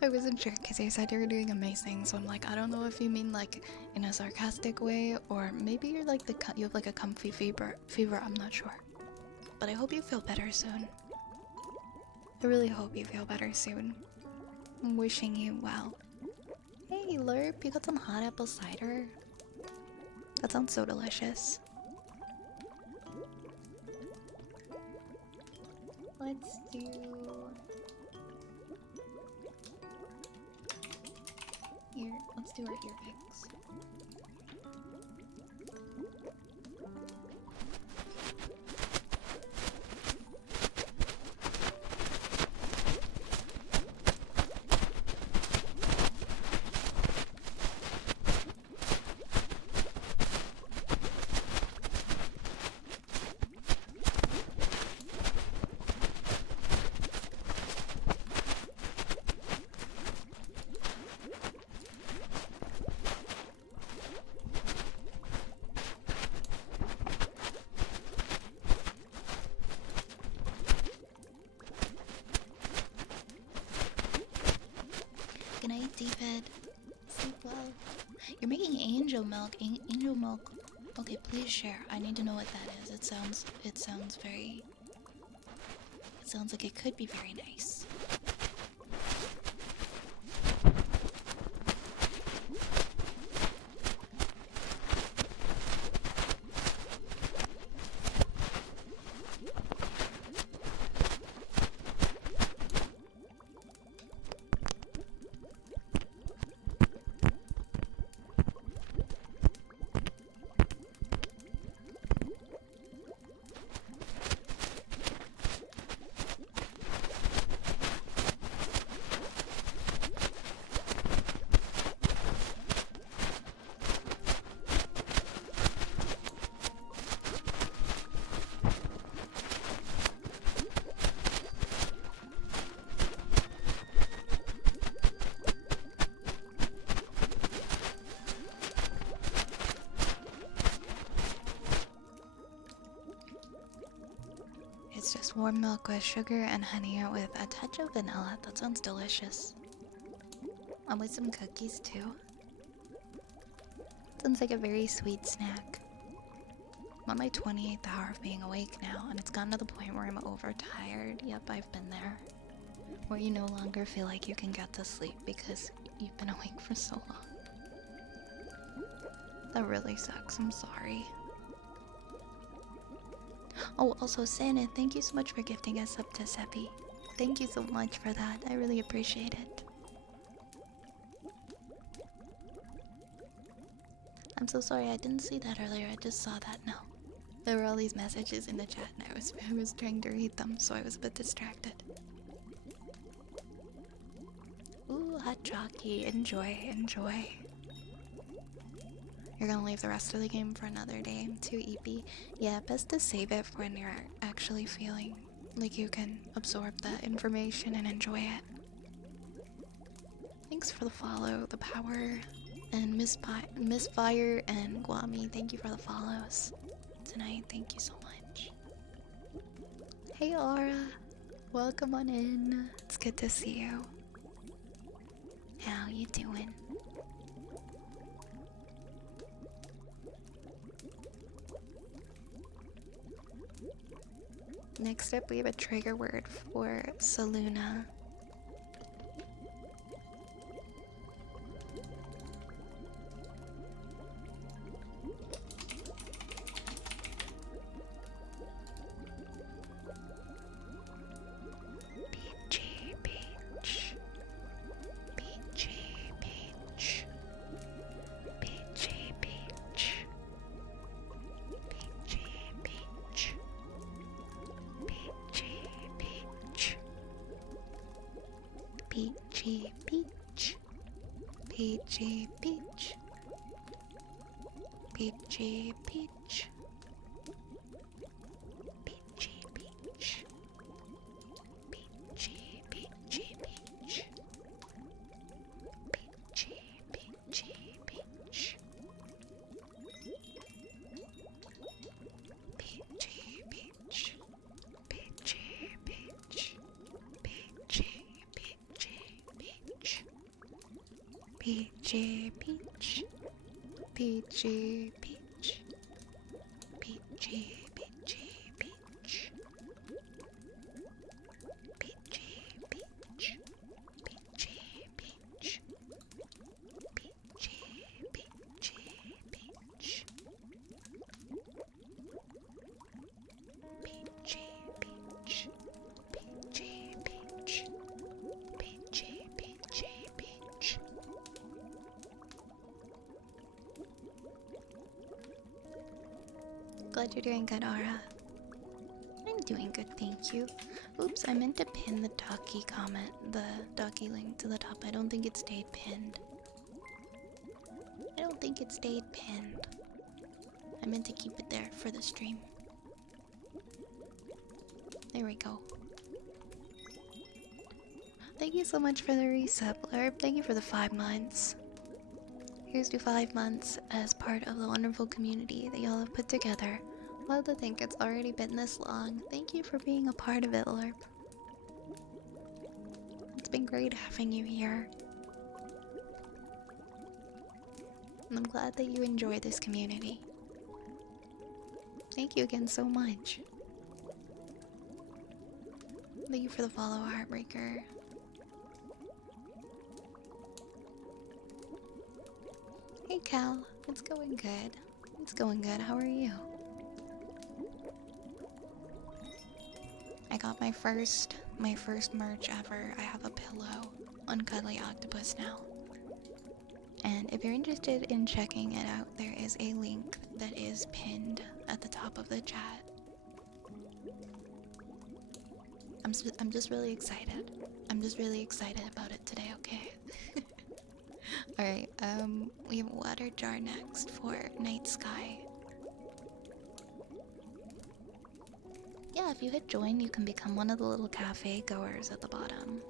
I wasn't sure because you said you were doing amazing, so I'm like, I don't know if you mean like in a sarcastic way or maybe you're like you have like a comfy fever. I'm not sure. But I hope you feel better soon. I really hope you feel better soon. I'm wishing you well. Hey Lerp, you got some hot apple cider? That sounds so delicious. Let's do... Here, let's do our ear picks. Good night, David. Sleep well. You're making angel milk. Angel milk. Okay, please share. I need to know what that is. It sounds very... It sounds like it could be very nice. warm milk with sugar and honey with a touch of vanilla. That sounds delicious. And with some cookies too. Sounds like a very sweet snack. I'm on my 28th hour of being awake now, and it's gotten to the point where I'm overtired. Yep, I've been there. Where you no longer feel like you can get to sleep because you've been awake for so long. That really sucks, I'm sorry. Oh, also Santa, thank you so much for gifting us up to Seppi. Thank you so much for that, I really appreciate it. I'm so sorry, I didn't see that earlier, I just saw that now. There were all these messages in the chat and I was trying to read them, so I was a bit distracted. Ooh, hot jockey, enjoy, enjoy. You're gonna leave the rest of the game for another day, too EP. Yeah, best to save it for when you're actually feeling like you can absorb that information and enjoy it. Thanks for the follow, the power, and Misfire and Guami, thank you for the follows tonight, thank you so much. Hey Aura, welcome on in, it's good to see you. How you doing? Next up we have a trigger word for Saluna. Peachy peach. Peachy peach. Peachy peach. Peachy peach. Peachy peach. Peachy peach. Peachy peach. Peachy peach. Peachy peachy peach. Peachy peachy peach. Peachy peach. Peachy peach. Peachy peachy peach. Peachy peach. Peachy peach. Peachy peachy peach. Peachy peach. Peachy peach. Peachy peachy peach. Peachy peach. Peachy peach. Peachy peachy peach. Glad you're doing good, Aura. I'm doing good, thank you. Oops, I meant to pin the Docky comment, the Docky link to the top. I don't think it stayed pinned. I don't think it stayed pinned. I meant to keep it there for the stream. There we go. Thank you so much for the resub, Lerb. Thank you for the 5 months. Here's to 5 months as part of the wonderful community that y'all have put together. Love to think it's already been this long. Thank you for being a part of it, Lerp. It's been great having you here. And I'm glad that you enjoy this community. Thank you again so much. Thank you for the follow, Heartbreaker. Hey Cal, it's going good. It's going good, how are you? I got my first merch ever. I have a pillow on Cuddly Octopus now. And if you're interested in checking it out, there is a link that is pinned at the top of the chat. I'm just really excited. I'm just really excited about it today, okay? Alright, we have a water jar next for Night Sky. Yeah, if you hit join, you can become one of the little cafe goers at the bottom.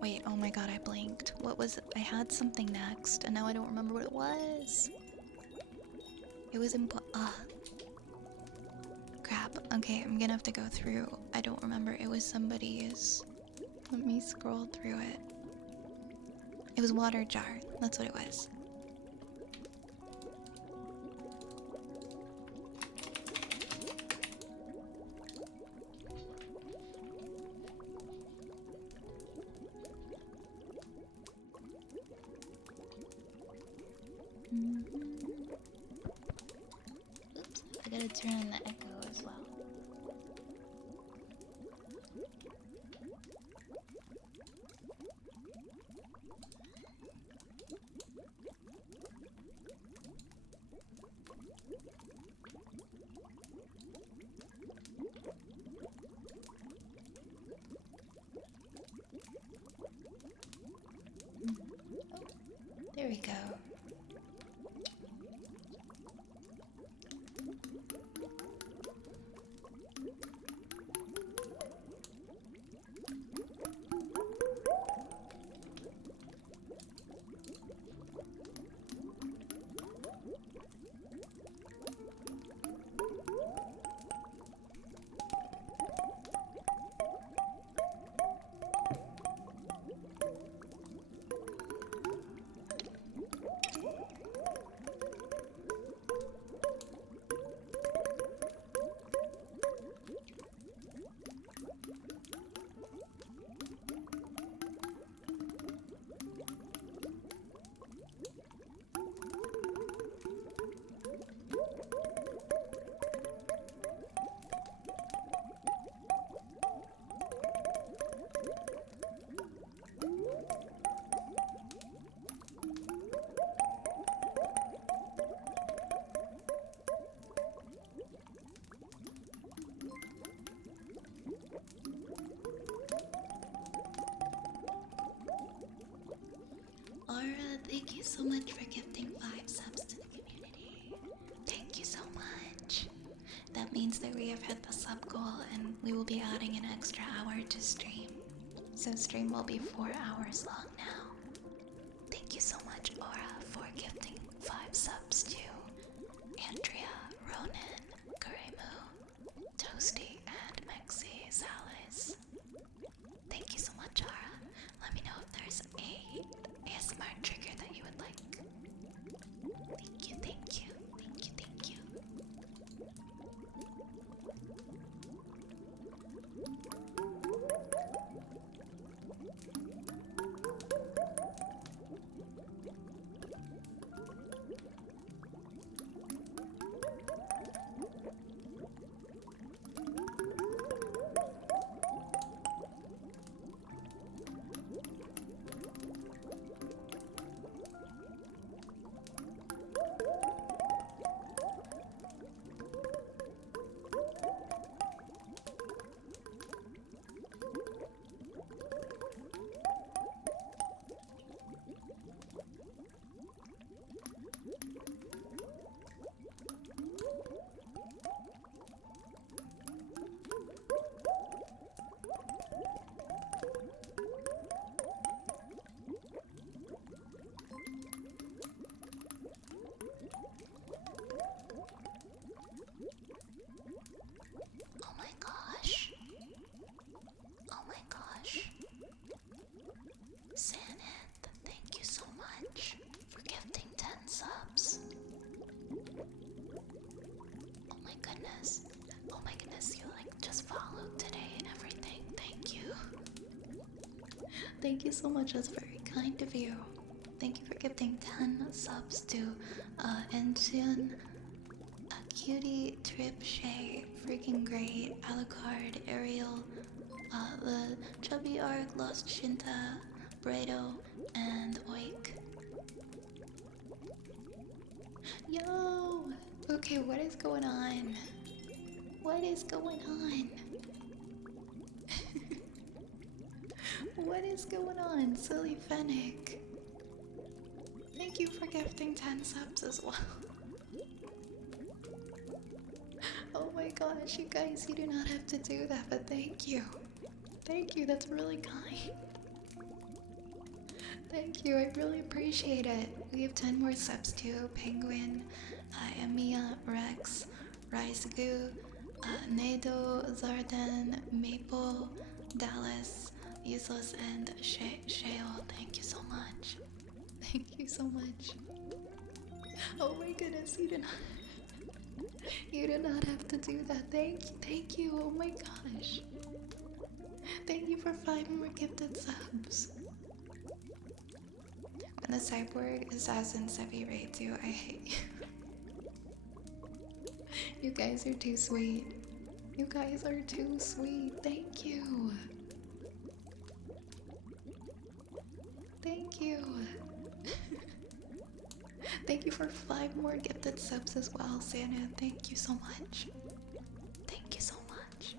Wait, oh my god, I blinked. What was it? I had something next, and now I don't remember what it was. It was crap. Okay, I'm gonna have to go through. I don't remember. It was somebody's. Let me scroll through it. It was water jar. That's what it was. Oops, I gotta turn on the echo as well. There we go. Aura, thank you so much for gifting 5 subs to the community. Thank you so much. That means that we have hit the sub goal and we will be adding an extra hour to stream. So stream will be 4 hours long now. Thank you so much, Aura, for gifting 5 subs to Andrea, Ronan, Karemu, Toasty, and Mexi Salas. Thank you so much, Aura. Let me know if there's a ASMR trigger that you would like. Thank you, thank you, thank you, thank you. Oh my gosh. Oh my gosh. Sanith, thank you so much for gifting 10 subs. Oh my goodness. Oh my goodness, you like just followed today and everything. Thank you. Thank you so much. That's very kind of you. Thank you for gifting 10 subs to Ensian, Cutie, Trip, Shay, Freaking Great, Alucard, Ariel, the Chubby Arc, Lost Shinta, Brado, and Oik. Yo! Okay, what is going on? What is going on? What is going on, Silly Fennec? Thank you for gifting 10 subs as well. Oh my gosh, you guys, you do not have to do that, but thank you. Thank you, that's really kind. Thank you, I really appreciate it. We have 10 more subs too. Penguin, Mia, Rex, Rice Goo, Nado, Zardan, Maple, Dallas, Useless, and Shale. Thank you so much. Thank you so much. Oh my goodness, you did not. You did not have to do that. Thank you. Oh my gosh. Thank you for 5 more gifted subs. When the cyborg assassins heavy raids you, I hate you. You guys are too sweet. You guys are too sweet. Thank you. Thank you. Thank you for 5 more gifted subs as well, Santa. Thank you so much. Thank you so much.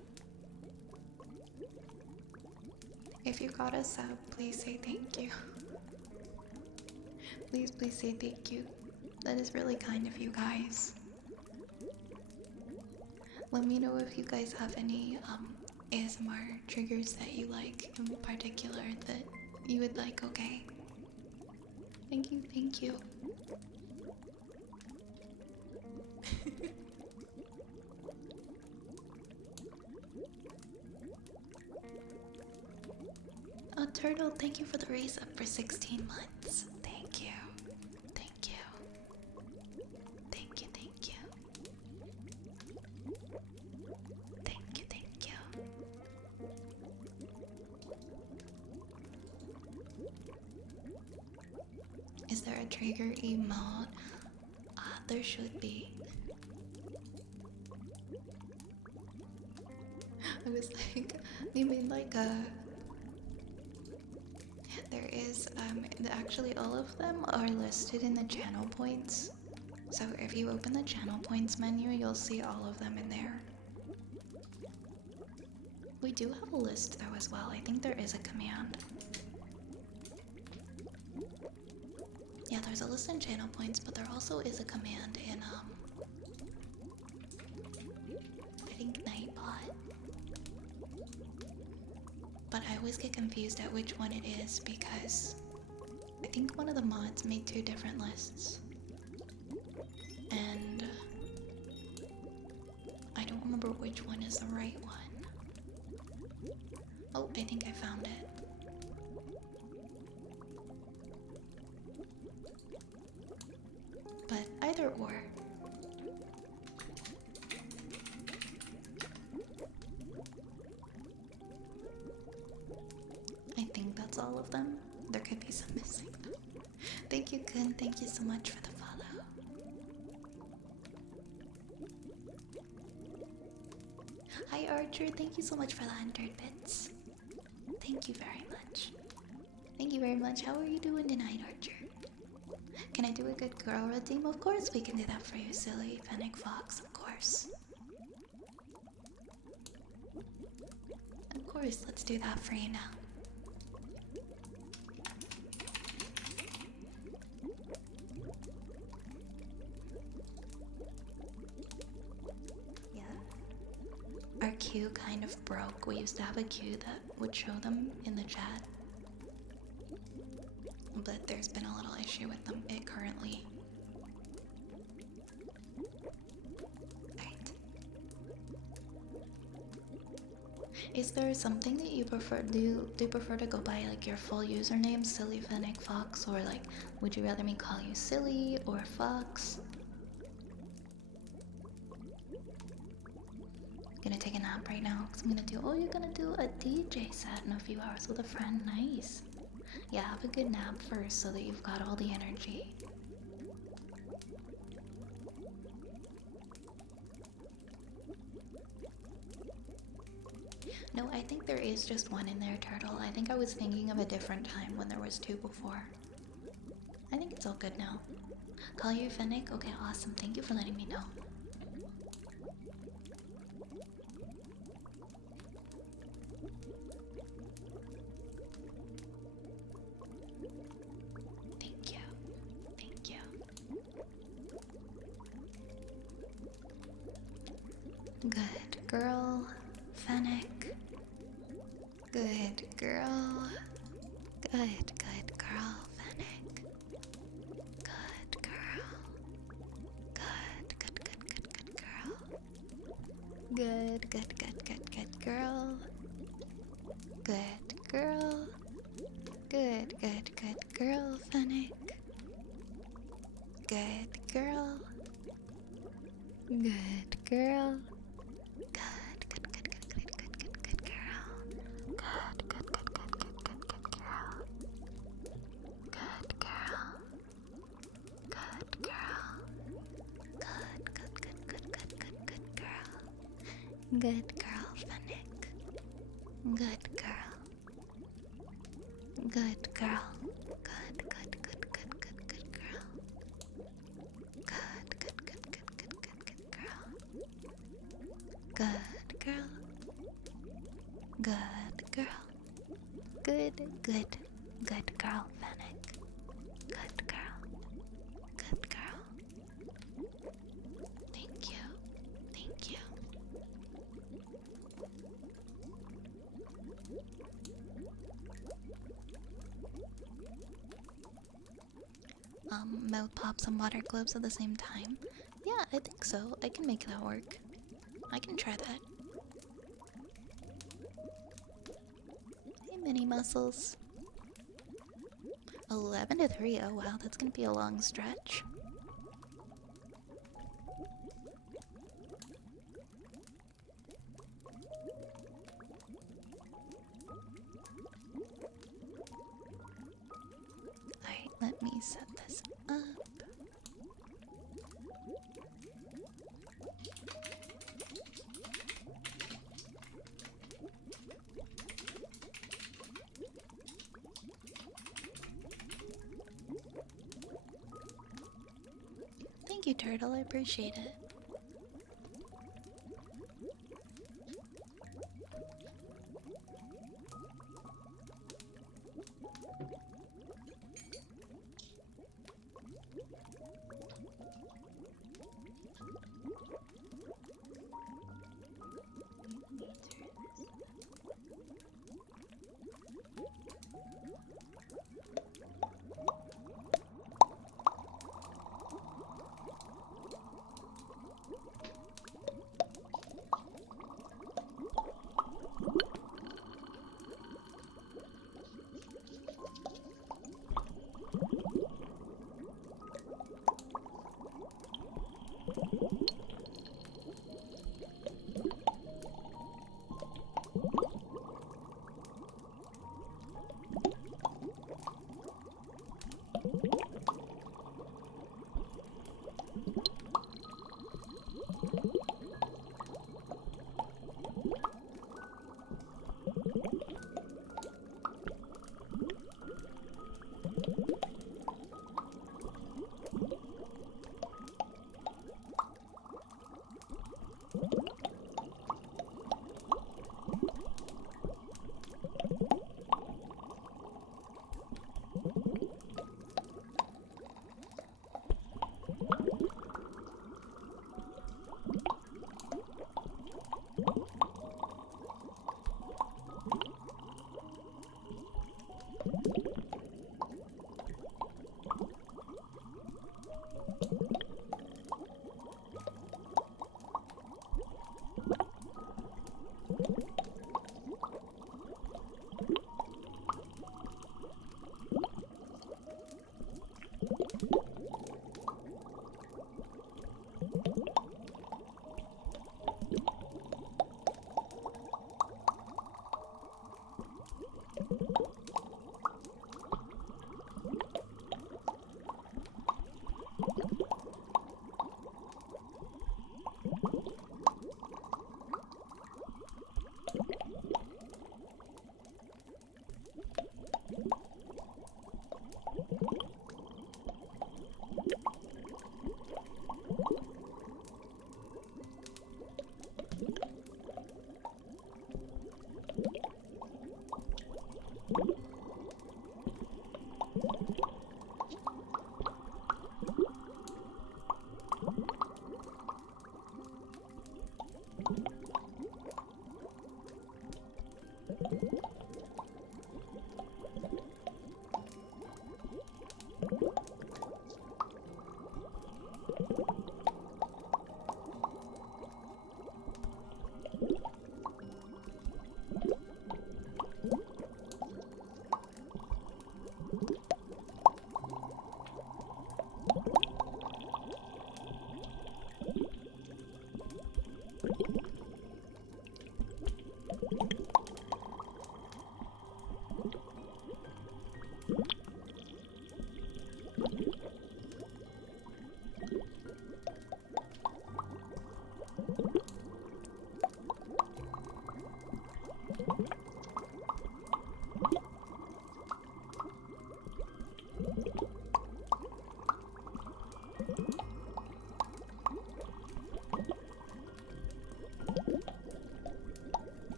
If you got a sub, please say thank you. Please say thank you. That is really kind of you guys. Let me know if you guys have any ASMR triggers that you like in particular that you would like, okay? Thank you, thank you. Oh, Turtle, thank you for the raise up for 16 months. Thank you. Thank you. Thank you, thank you. Thank you, thank you. Is there a trigger emote? There should be. I was like, you mean like a... There is, actually all of them are listed in the channel points. So if you open the channel points menu, you'll see all of them in there. We do have a list though as well. I think there is a command. Yeah, there's a list in channel points, but there also is a command in, I think Nightbot. But I always get confused at which one it is because I think one of the mods made 2 different lists. And I don't remember which one is the right one. Oh, I think I found it. But either or. I think that's all of them. There could be some missing. Thank you, Kun. Thank you so much for the follow. Hi, Archer. Thank you so much for the 100 bits. Thank you very much. Thank you very much. How are you doing tonight, Archer? Can I do a good girl redeem? Of course we can do that for you, silly Fennec Fox. Of course. Of course, let's do that for you now. Our queue kind of broke. We used to have a queue that would show them in the chat. But there's been a little issue with it currently. Right. Is there something that you prefer? Do you prefer to go by like your full username, Silly Fennec Fox, or like would you rather me call you Silly or Fox? Gonna take a nap right now because I'm gonna do. Oh, you're gonna do a DJ set in a few hours with a friend. Nice. Yeah, have a good nap first so that you've got all the energy. No, I think there is just one in there, Turtle. I think I was thinking of a different time when there was 2 before. I think it's all good now. Call you Fennec? Okay, awesome. Thank you for letting me know. Thank you. Thank you. Good girl, Fennec. Good girl. Good girl, Fennec. Good girl. Good Good, good, good, good, good girl. Good girl. Good, good, good girl, Fennec. Good girl. Good girl. Good, good, good, good, good, good, good, good girl. Good, good, good, good, good, good, good girl. Good girl. Good girl. Good, good, good, good, good, good, good girl. Good girl, Fennec. Good girl. Good girl. Good, good, good, good, good, good girl. Good, good, good, good, good, good, good girl. Good girl. Good girl. Good, good, good girl, Fennec. Good girl. Good girl. Thank you. Thank you. Mouth pops and water globes at the same time. Yeah, I think so. I can make that work. I can try that. Hey, mini muscles. 11 to 3. Oh wow, that's gonna be a long stretch. Alright, let me set this up. Thank you, Turtle. I appreciate it.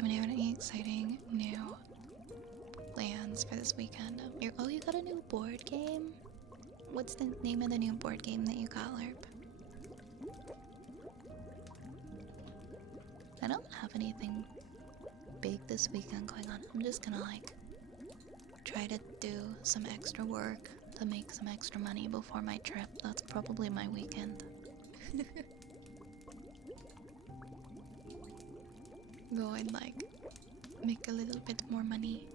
Haven't had any exciting new plans for this weekend. Oh, you got a new board game? What's the name of the new board game that you got, Lerp? I don't have anything big this weekend going on. I'm just gonna like try to do some extra work to make some extra money before my trip. That's probably my weekend. Go and like make a little bit more money.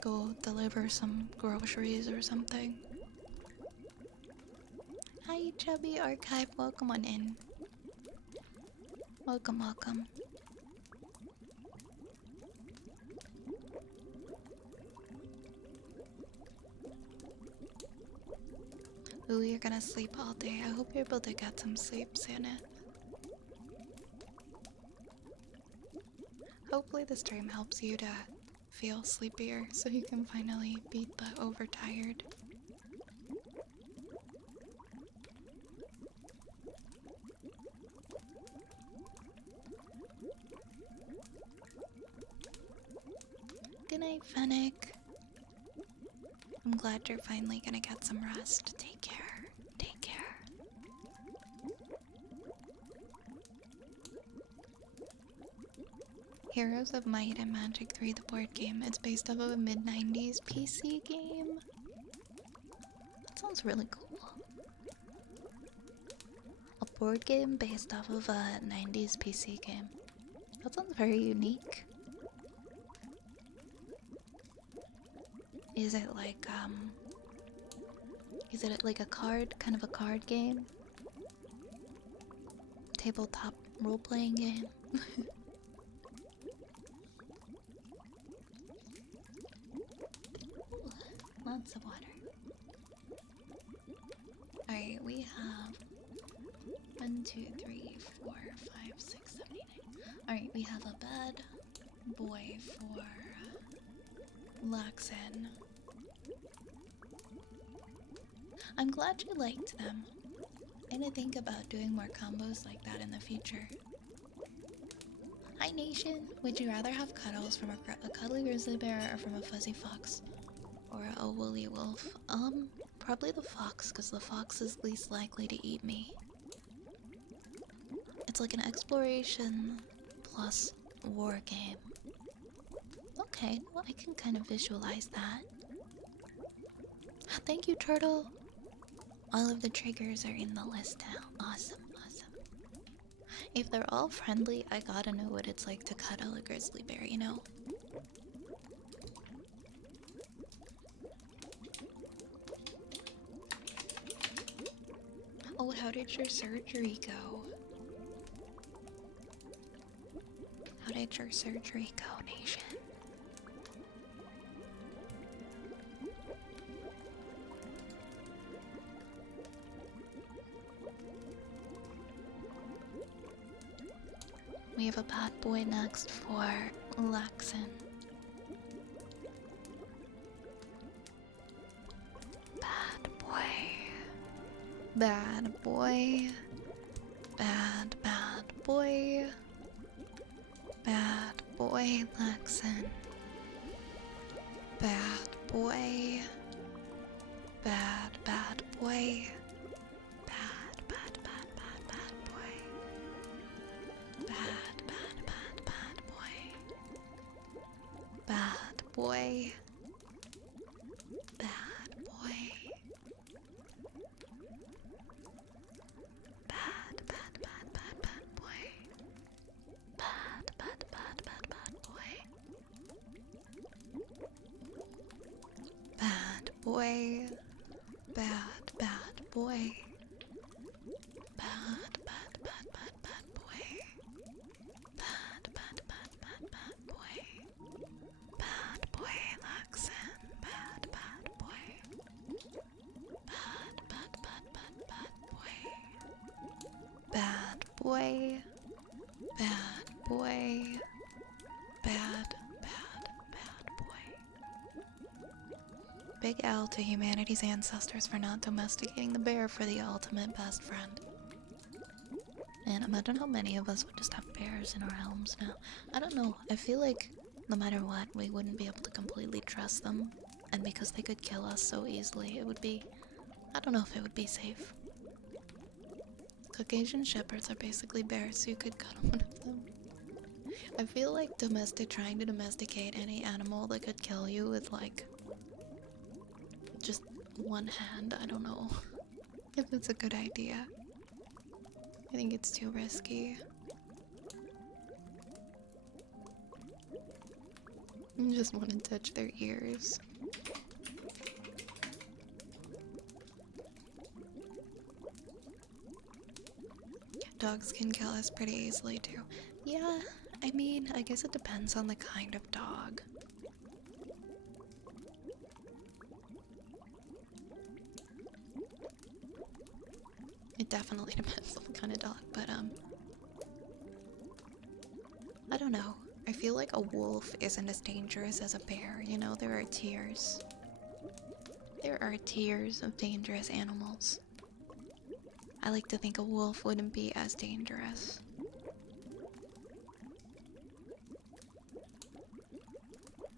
Go deliver some groceries or something. Hi, Chubby Archive. Welcome on in. Welcome, welcome. Ooh, you're gonna sleep all day. I hope you're able to get some sleep, Janet. Hopefully the stream helps you to feel sleepier so you can finally beat the overtired. Good night, Fennec. I'm glad you're finally gonna get some rest. Take care. Take care. Heroes of Might and Magic 3, the board game. It's based off of a mid-90s PC game. That sounds really cool. A board game based off of a 90s PC game. That sounds very unique. Is it like a card, kind of a card game? Tabletop role-playing game? Ooh, lots of water. Alright, we have 1, 2, 3, 4, 5, 6, 7, 8, 9. Alright, we have a bad boy for Laxen. I'm glad you liked them. I'm gonna think about doing more combos like that in the future. Hi Nation! Would you rather have cuddles from a cuddly grizzly bear or from a fuzzy fox? Or a woolly wolf? Probably the fox, because the fox is least likely to eat me. It's like an exploration plus war game. Okay, well I can kind of visualize that. Thank you, Turtle! All of the triggers are in the list now. Awesome, awesome. If they're all friendly, I gotta know what it's like to cuddle a grizzly bear, you know? Oh, how did your surgery go? How did your surgery go, Nation? We have a bad boy next for Laxen. Bad boy. Bad boy. Bad boy. Bad boy, Laxen. Bad boy. Bad boy. Bad boy. Bad boy. Bad boy. Bad boy. Bad boy. Bad boy. Bad boy. Bad boy. Bad boy. Bad boy. Bad boy, Laxen. Bad boy. Bad boy. Bad boy. Bad boy. Bad boy. Big L to humanity's ancestors for not domesticating the bear for the ultimate best friend. And imagine how many of us would just have bears in our homes now. I don't know. I feel like no matter what, we wouldn't be able to completely trust them. And because they could kill us so easily, it would be... I don't know if it would be safe. Caucasian shepherds are basically bears, so you could cut one of them. I feel like trying to domesticate any animal that could kill you with like just one hand, I don't know if it's a good idea. I think it's too risky. I just want to touch their ears. Dogs can kill us pretty easily too. Yeah, I mean, I guess it depends on the kind of dog. It definitely depends on the kind of dog, but I don't know. I feel like a wolf isn't as dangerous as a bear, you know, there are tiers. There are tiers of dangerous animals. I like to think a wolf wouldn't be as dangerous.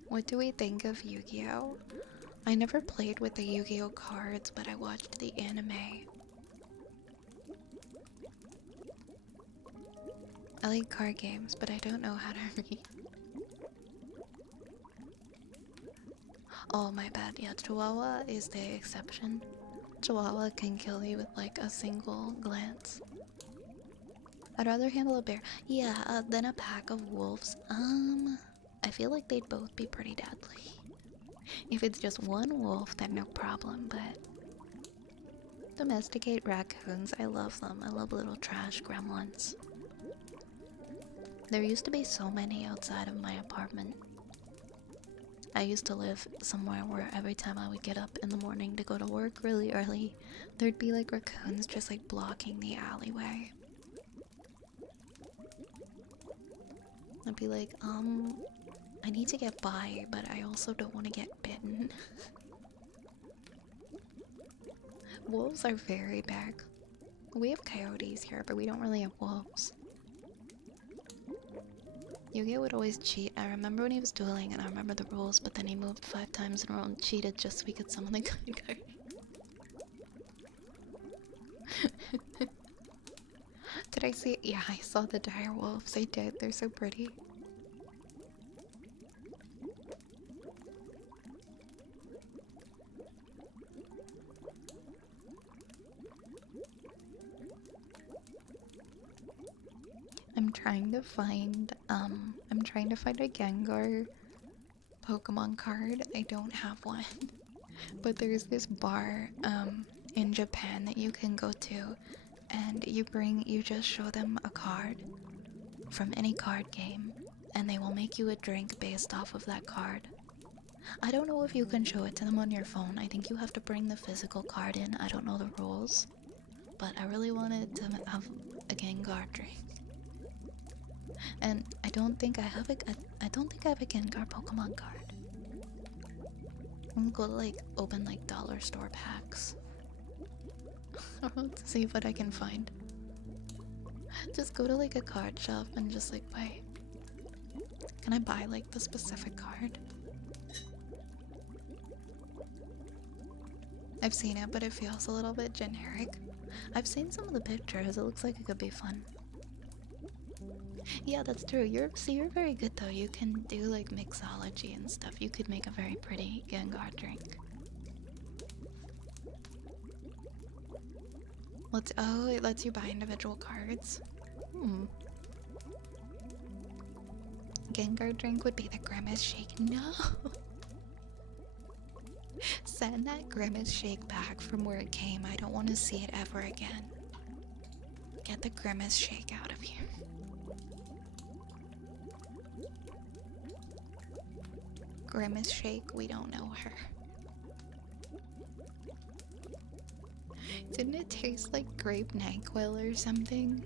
What do we think of Yu-Gi-Oh? I never played with the Yu-Gi-Oh cards, but I watched the anime. I like card games, but I don't know how to read. Oh, my bad. Yeah, Chihuahua is the exception. Chihuahua can kill you with like a single glance. I'd rather handle a bear. Yeah, than a pack of wolves. I feel like they'd both be pretty deadly. If it's just one wolf, then no problem, but... Domesticate raccoons, I love them. I love little trash gremlins. There used to be so many outside of my apartment. I used to live somewhere where every time I would get up in the morning to go to work really early, there'd be like raccoons just like blocking the alleyway. I'd be like, I need to get by, but I also don't want to get bitten. Wolves are very big. We have coyotes here, but we don't really have wolves. Yu-Gi-Oh would always cheat. I remember when he was dueling and I remember the rules, but then he moved 5 times in a row and cheated just so we could summon the good card. Did I see it? Yeah, I saw the dire wolves. I did. They're so pretty. I'm trying to find a Gengar Pokemon card. I don't have one. But there's this bar in Japan that you can go to, and you just show them a card from any card game and they will make you a drink based off of that card. I don't know if you can show it to them on your phone. I think you have to bring the physical card in. I don't know the rules, but I really wanted to have a Gengar drink. And I don't think I have a Gengar Pokemon card. I'm gonna go like open like dollar store packs. To see what I can find. Just go to like a card shop and just like buy. Can I buy like the specific card? I've seen it, but it feels a little bit generic. I've seen some of the pictures. It looks like it could be fun. Yeah, that's true. You're very good though. You can do like mixology and stuff. You could make a very pretty Gengar drink. It lets you buy individual cards. Gengar drink would be the Grimace Shake. No! Send that Grimace Shake back from where it came. I don't want to see it ever again. Get the Grimace Shake out of here. Grimace Shake, we don't know her. Didn't it taste like grape NyQuil or something?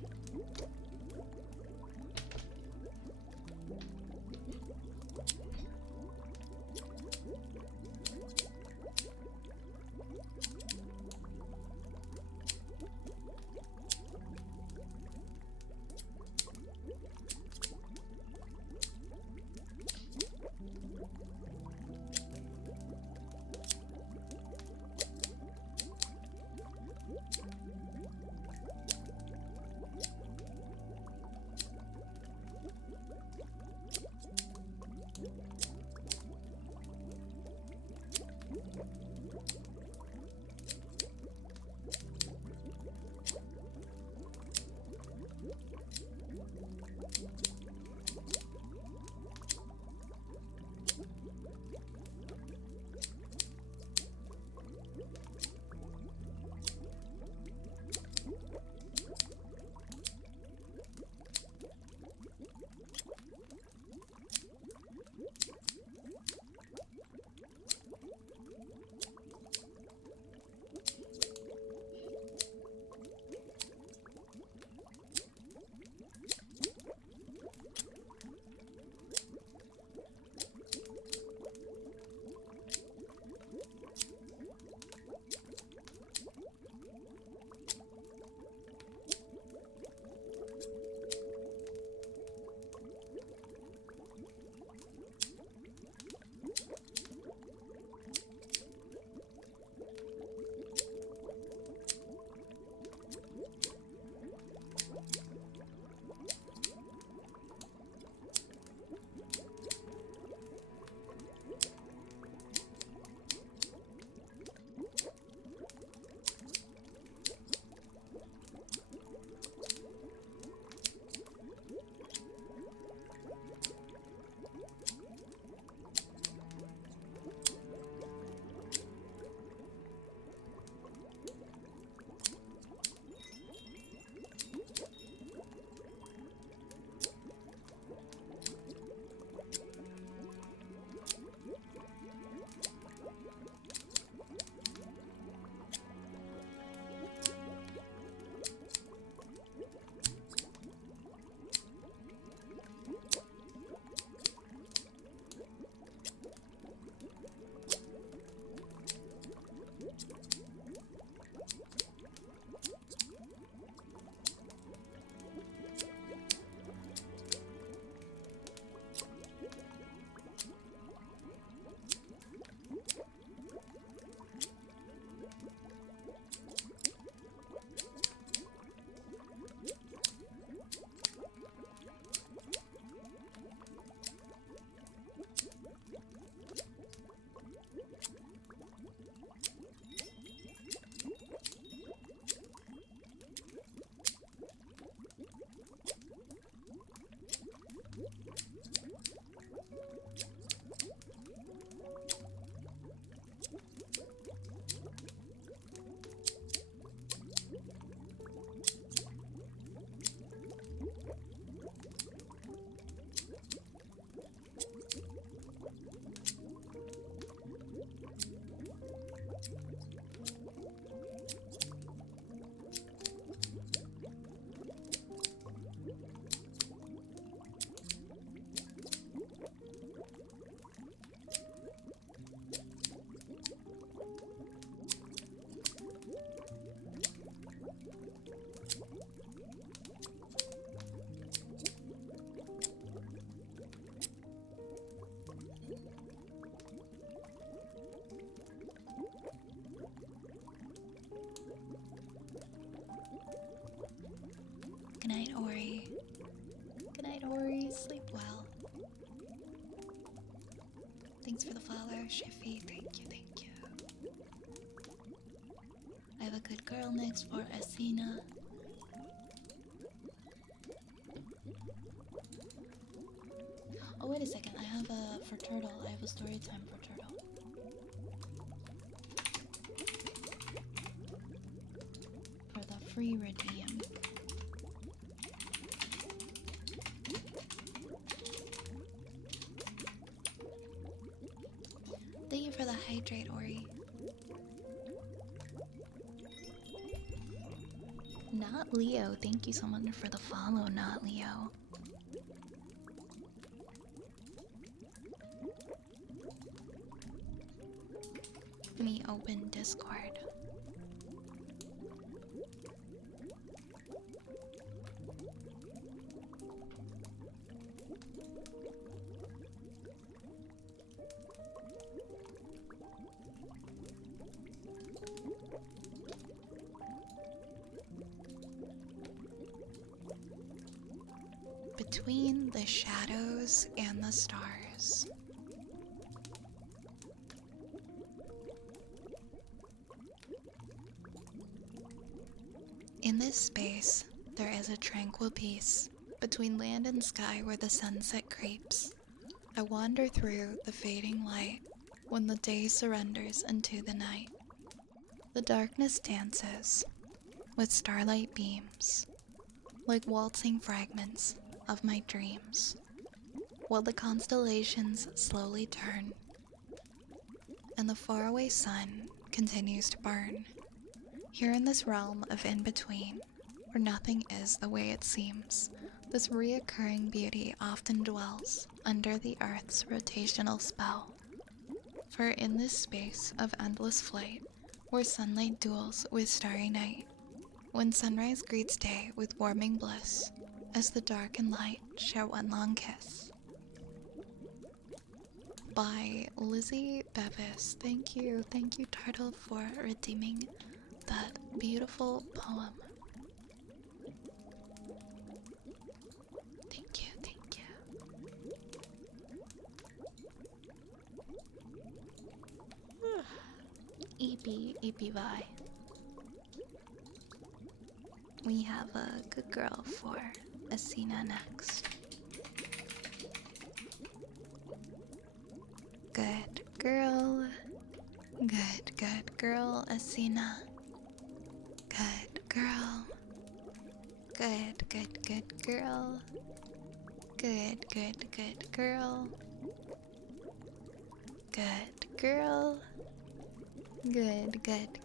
Good night, Ori. Good night, Ori. Sleep well. Thanks for the follow, Shiffy. Thank you, thank you. I have a good girl next for Asina. Oh, wait a second. I have a for Turtle. I have a story time for Turtle. For the free redeem. Thank you for the hydrate, Ori. Not Leo. Thank you so much for the follow, not Leo. Let me open Discord. Between the shadows and the stars. In this space, there is a tranquil peace between land and sky where the sunset creeps. I wander through the fading light when the day surrenders into the night. The darkness dances with starlight beams, like waltzing fragments of my dreams, while the constellations slowly turn and the faraway sun continues to burn. Here in this realm of in-between, where nothing is the way it seems, this reoccurring beauty often dwells under the earth's rotational spell. For in this space of endless flight, where sunlight duels with starry night, when sunrise greets day with warming bliss, as the dark and light share one long kiss. By Lizzie Bevis. Thank you, Turtle, for redeeming that beautiful poem. Thank you. EPY. We have a good girl for Asina next. Good girl. Good girl, Asina. Good girl. Good girl. Good girl. Good girl.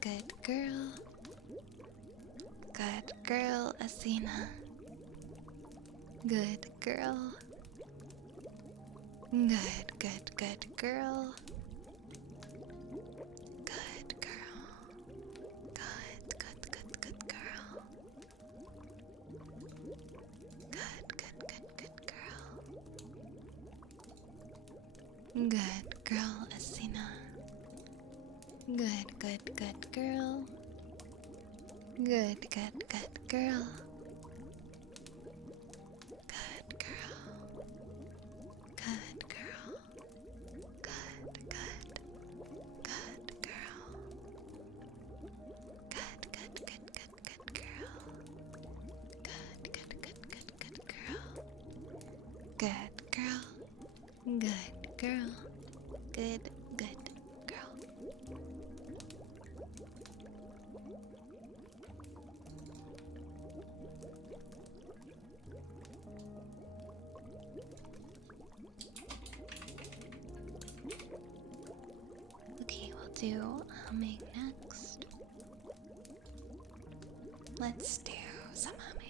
Good girl. Good girl, Asina. Good girl. Good girl. Good girl. Good girl. Good girl. Good girl, Asina. Good girl. Good girl. Good girl. Good girl. Good girl. Good girl. Good girl. Good girl. Good girl. Good girl. Good girl. to humming next? Let's do some humming.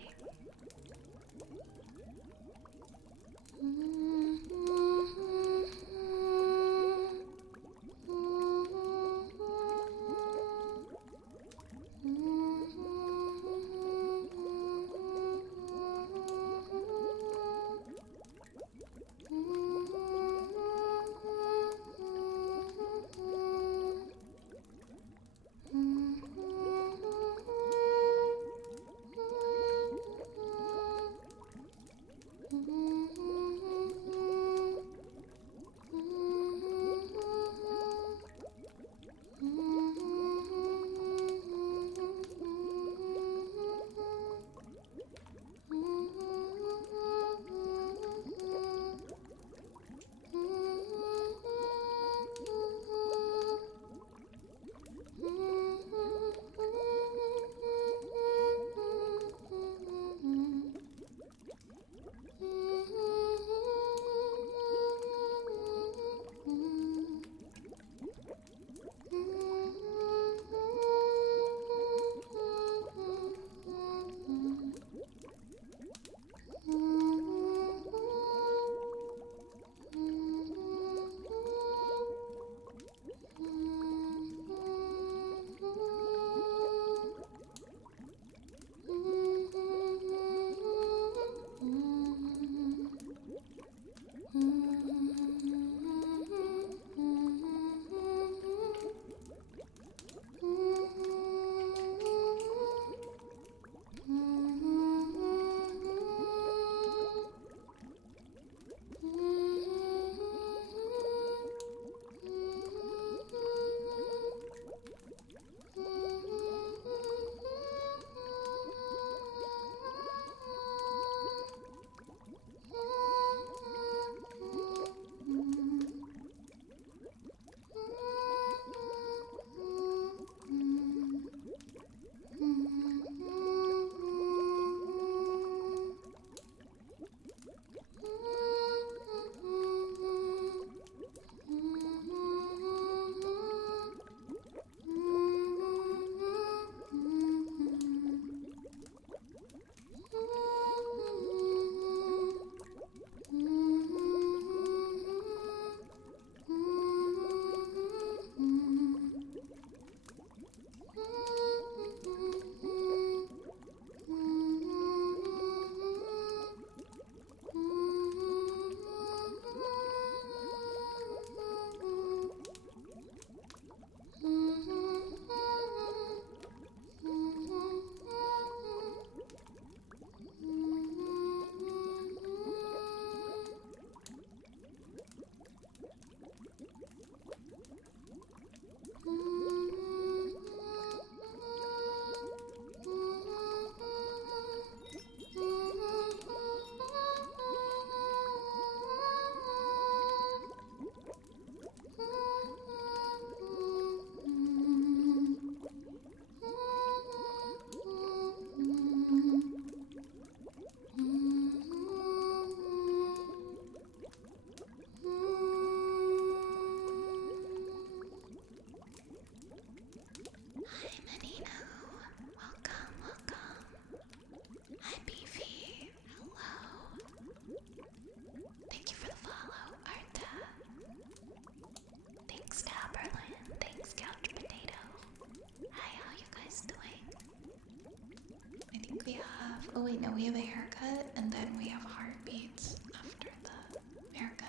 Oh wait, no, we have a haircut and then we have heartbeats after the haircut.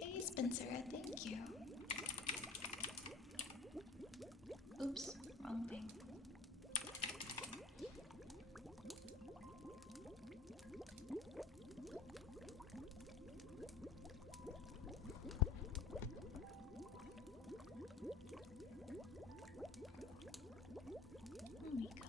Hey Spencer, thank you. Oops, wrong thing. There we go.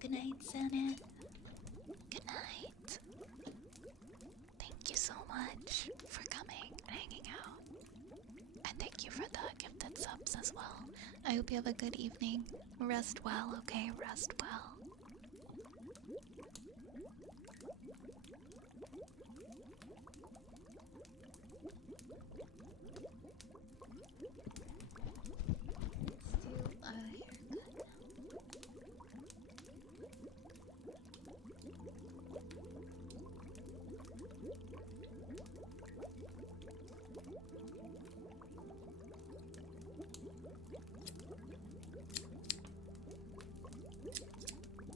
Good night, Senate. Good night. Thank you so much for coming. I hope you have a good evening. Rest well, okay? Rest well. Let's do a haircut.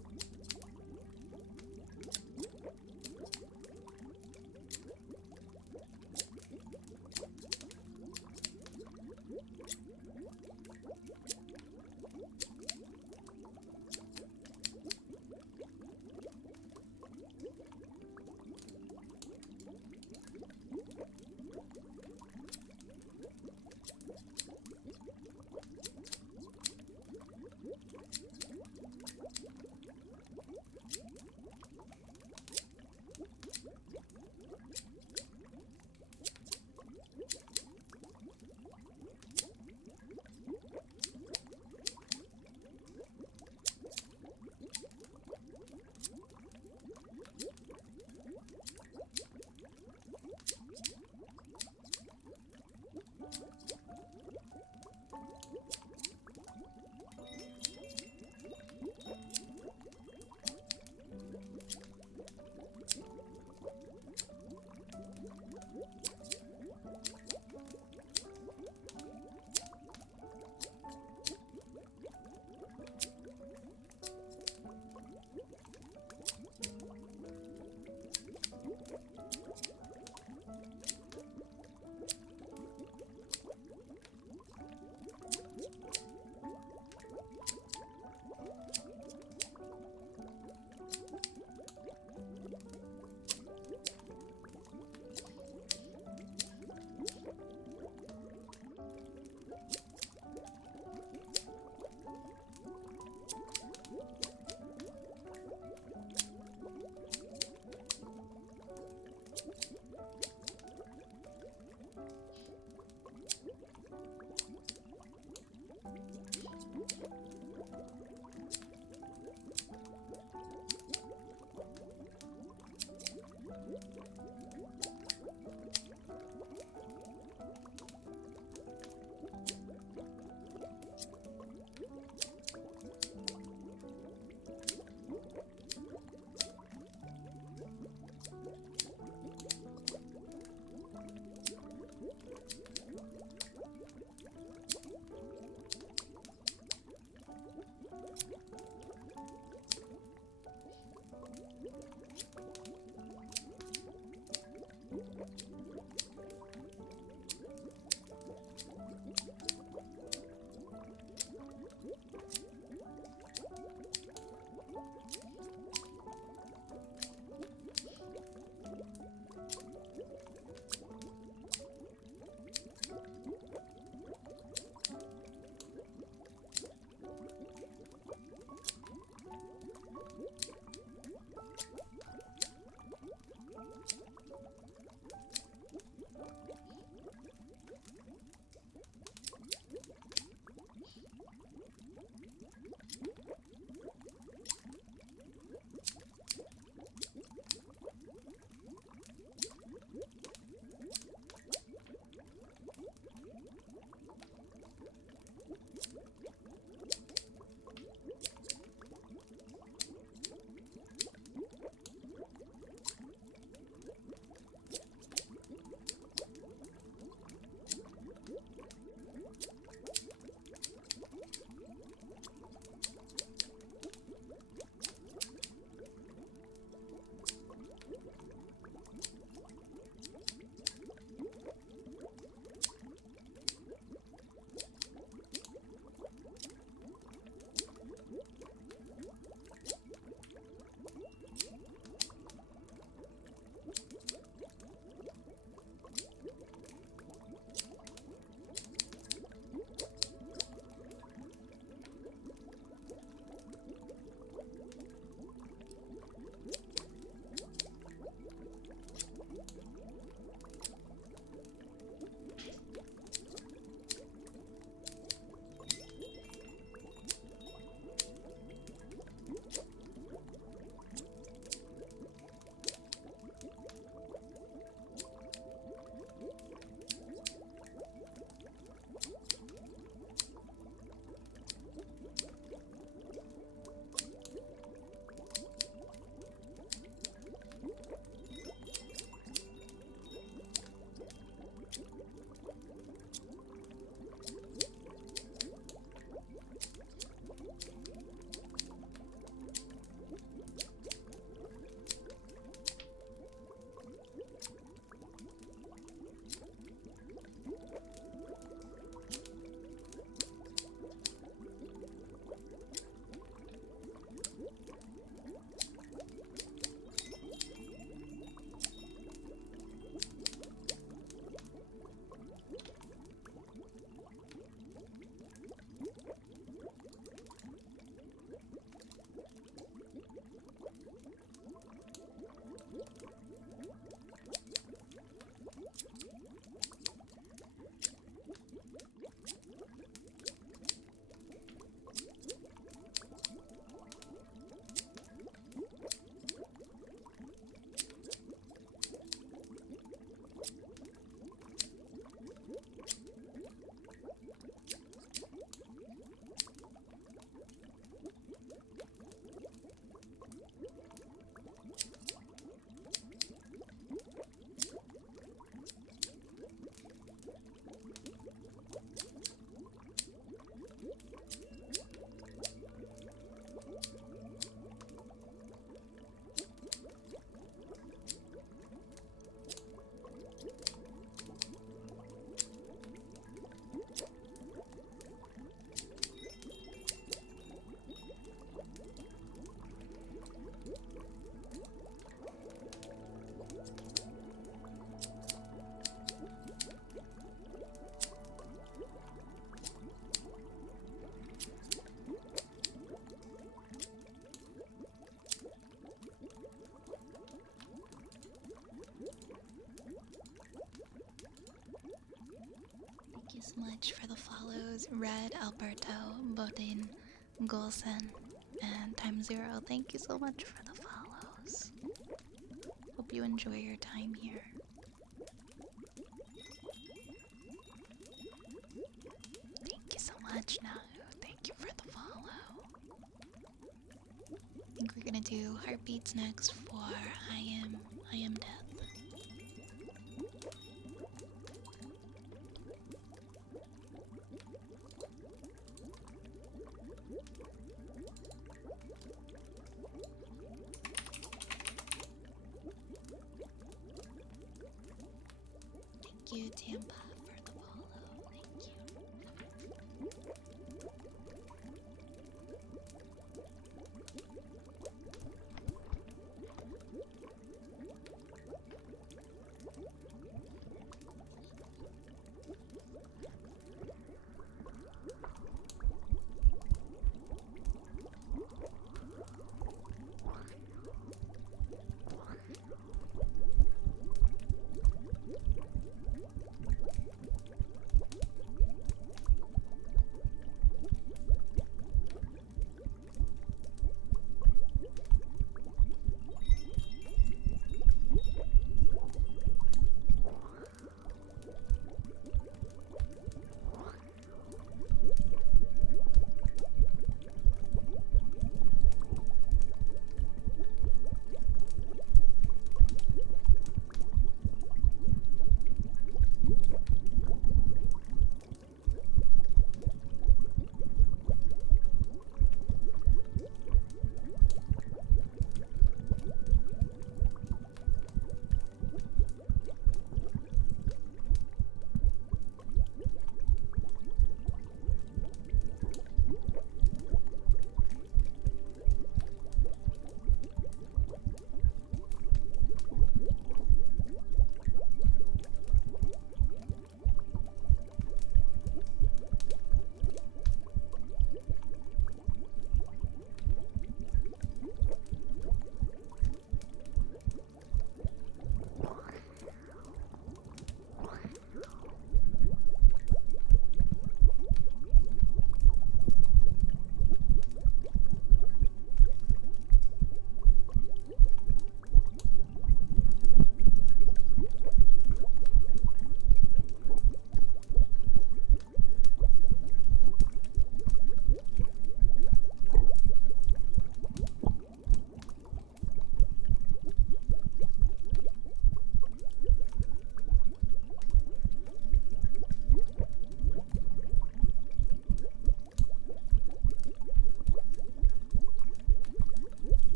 much for the follows. Red, Alberto, Bodin, Golsen, and Time Zero. Thank you so much for the follows. Hope you enjoy your time here. Thank you so much, Nahu. Thank you for the follow. I think we're gonna do heartbeats next for I am death. Thank you, Tampa, for the follow. Thank you.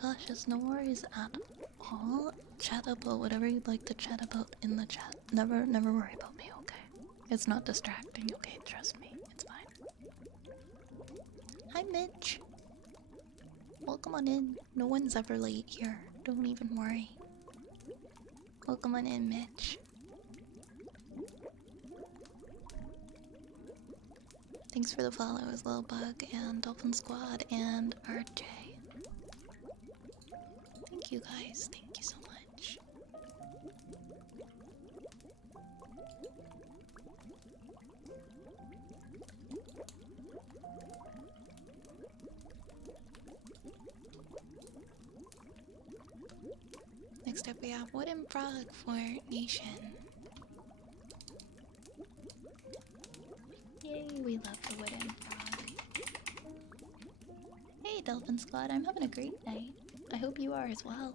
gosh, it's no worries at all. Chat about whatever you'd like to chat about in the chat. Never worry about me, okay? It's not distracting, okay? Trust me, it's fine. Hi, Mitch. Welcome on in. No one's ever late here. Don't even worry. Welcome on in, Mitch. Thanks for the follows, Little Bug and Dolphin Squad and RJ. Thank you guys. Thank you so much. Next up we have Wooden Frog for Nation. Yay, we love the Wooden Frog. Hey Dolphin Squad, I'm having a great night. I hope you are as well.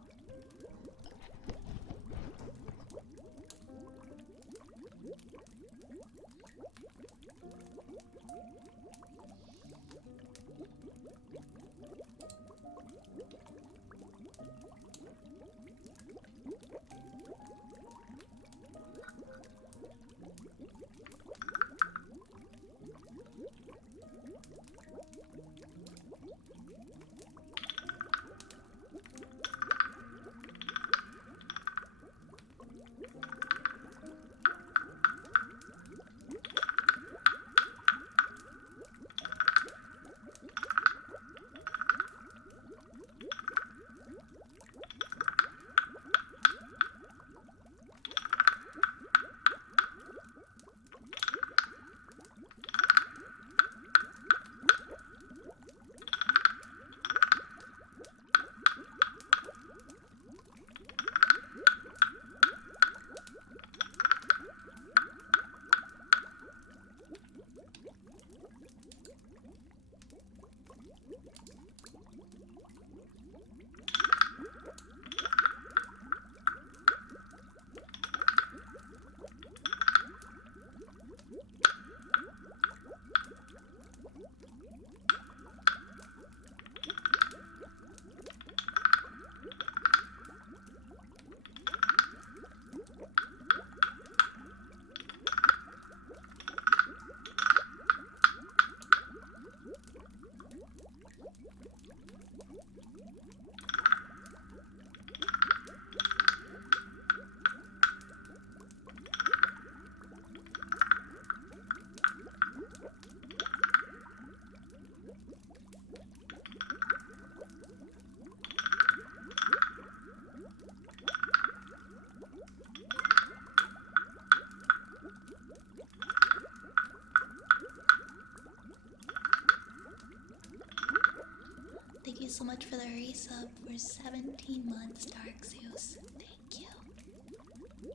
Thank you so much for the resub for 17 months, Dark Zeus. Thank you.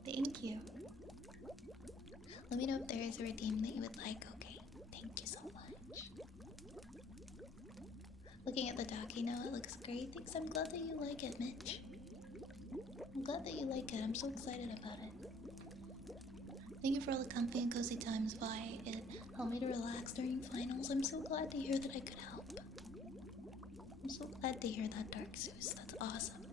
Thank you. Let me know if there is a redeem that you would like, okay? Thank you so much. Looking at the docky now, it looks great. Thanks, I'm glad that you like it, Mitch. I'm glad that you like it. I'm so excited about it. Thank you for all the comfy and cozy times by it. Helped me to relax during finals. I'm so glad to hear that I could help. I'm so glad to hear that, Dark Zeus. That's awesome.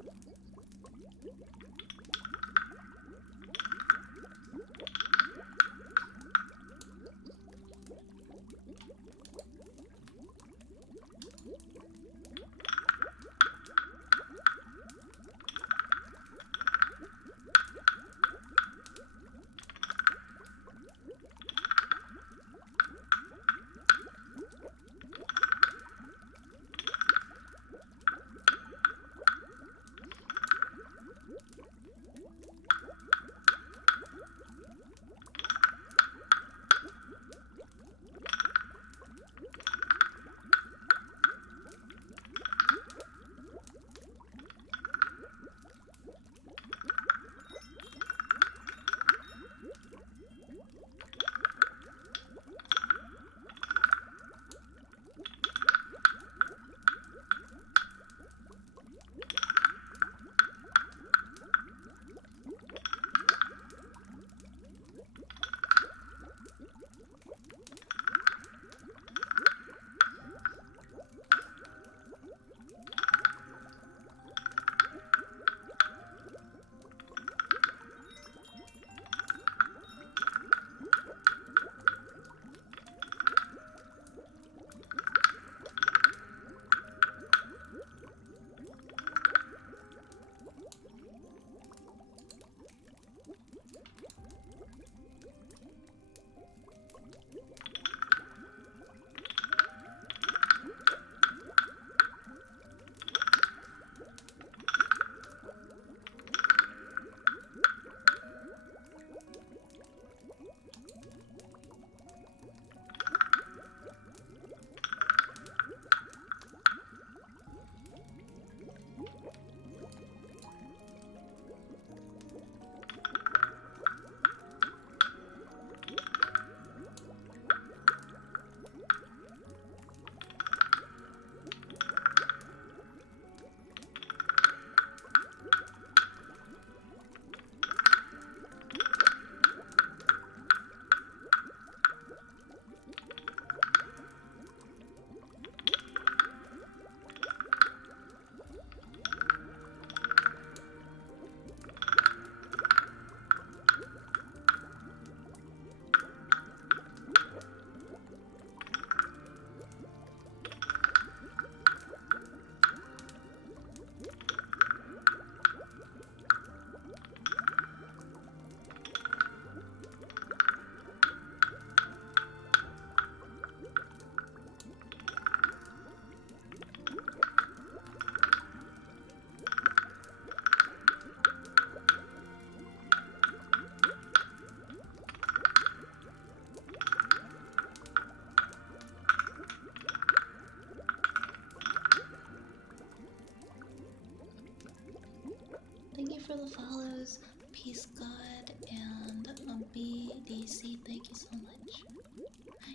follows. Peace God and BDC, thank you so much.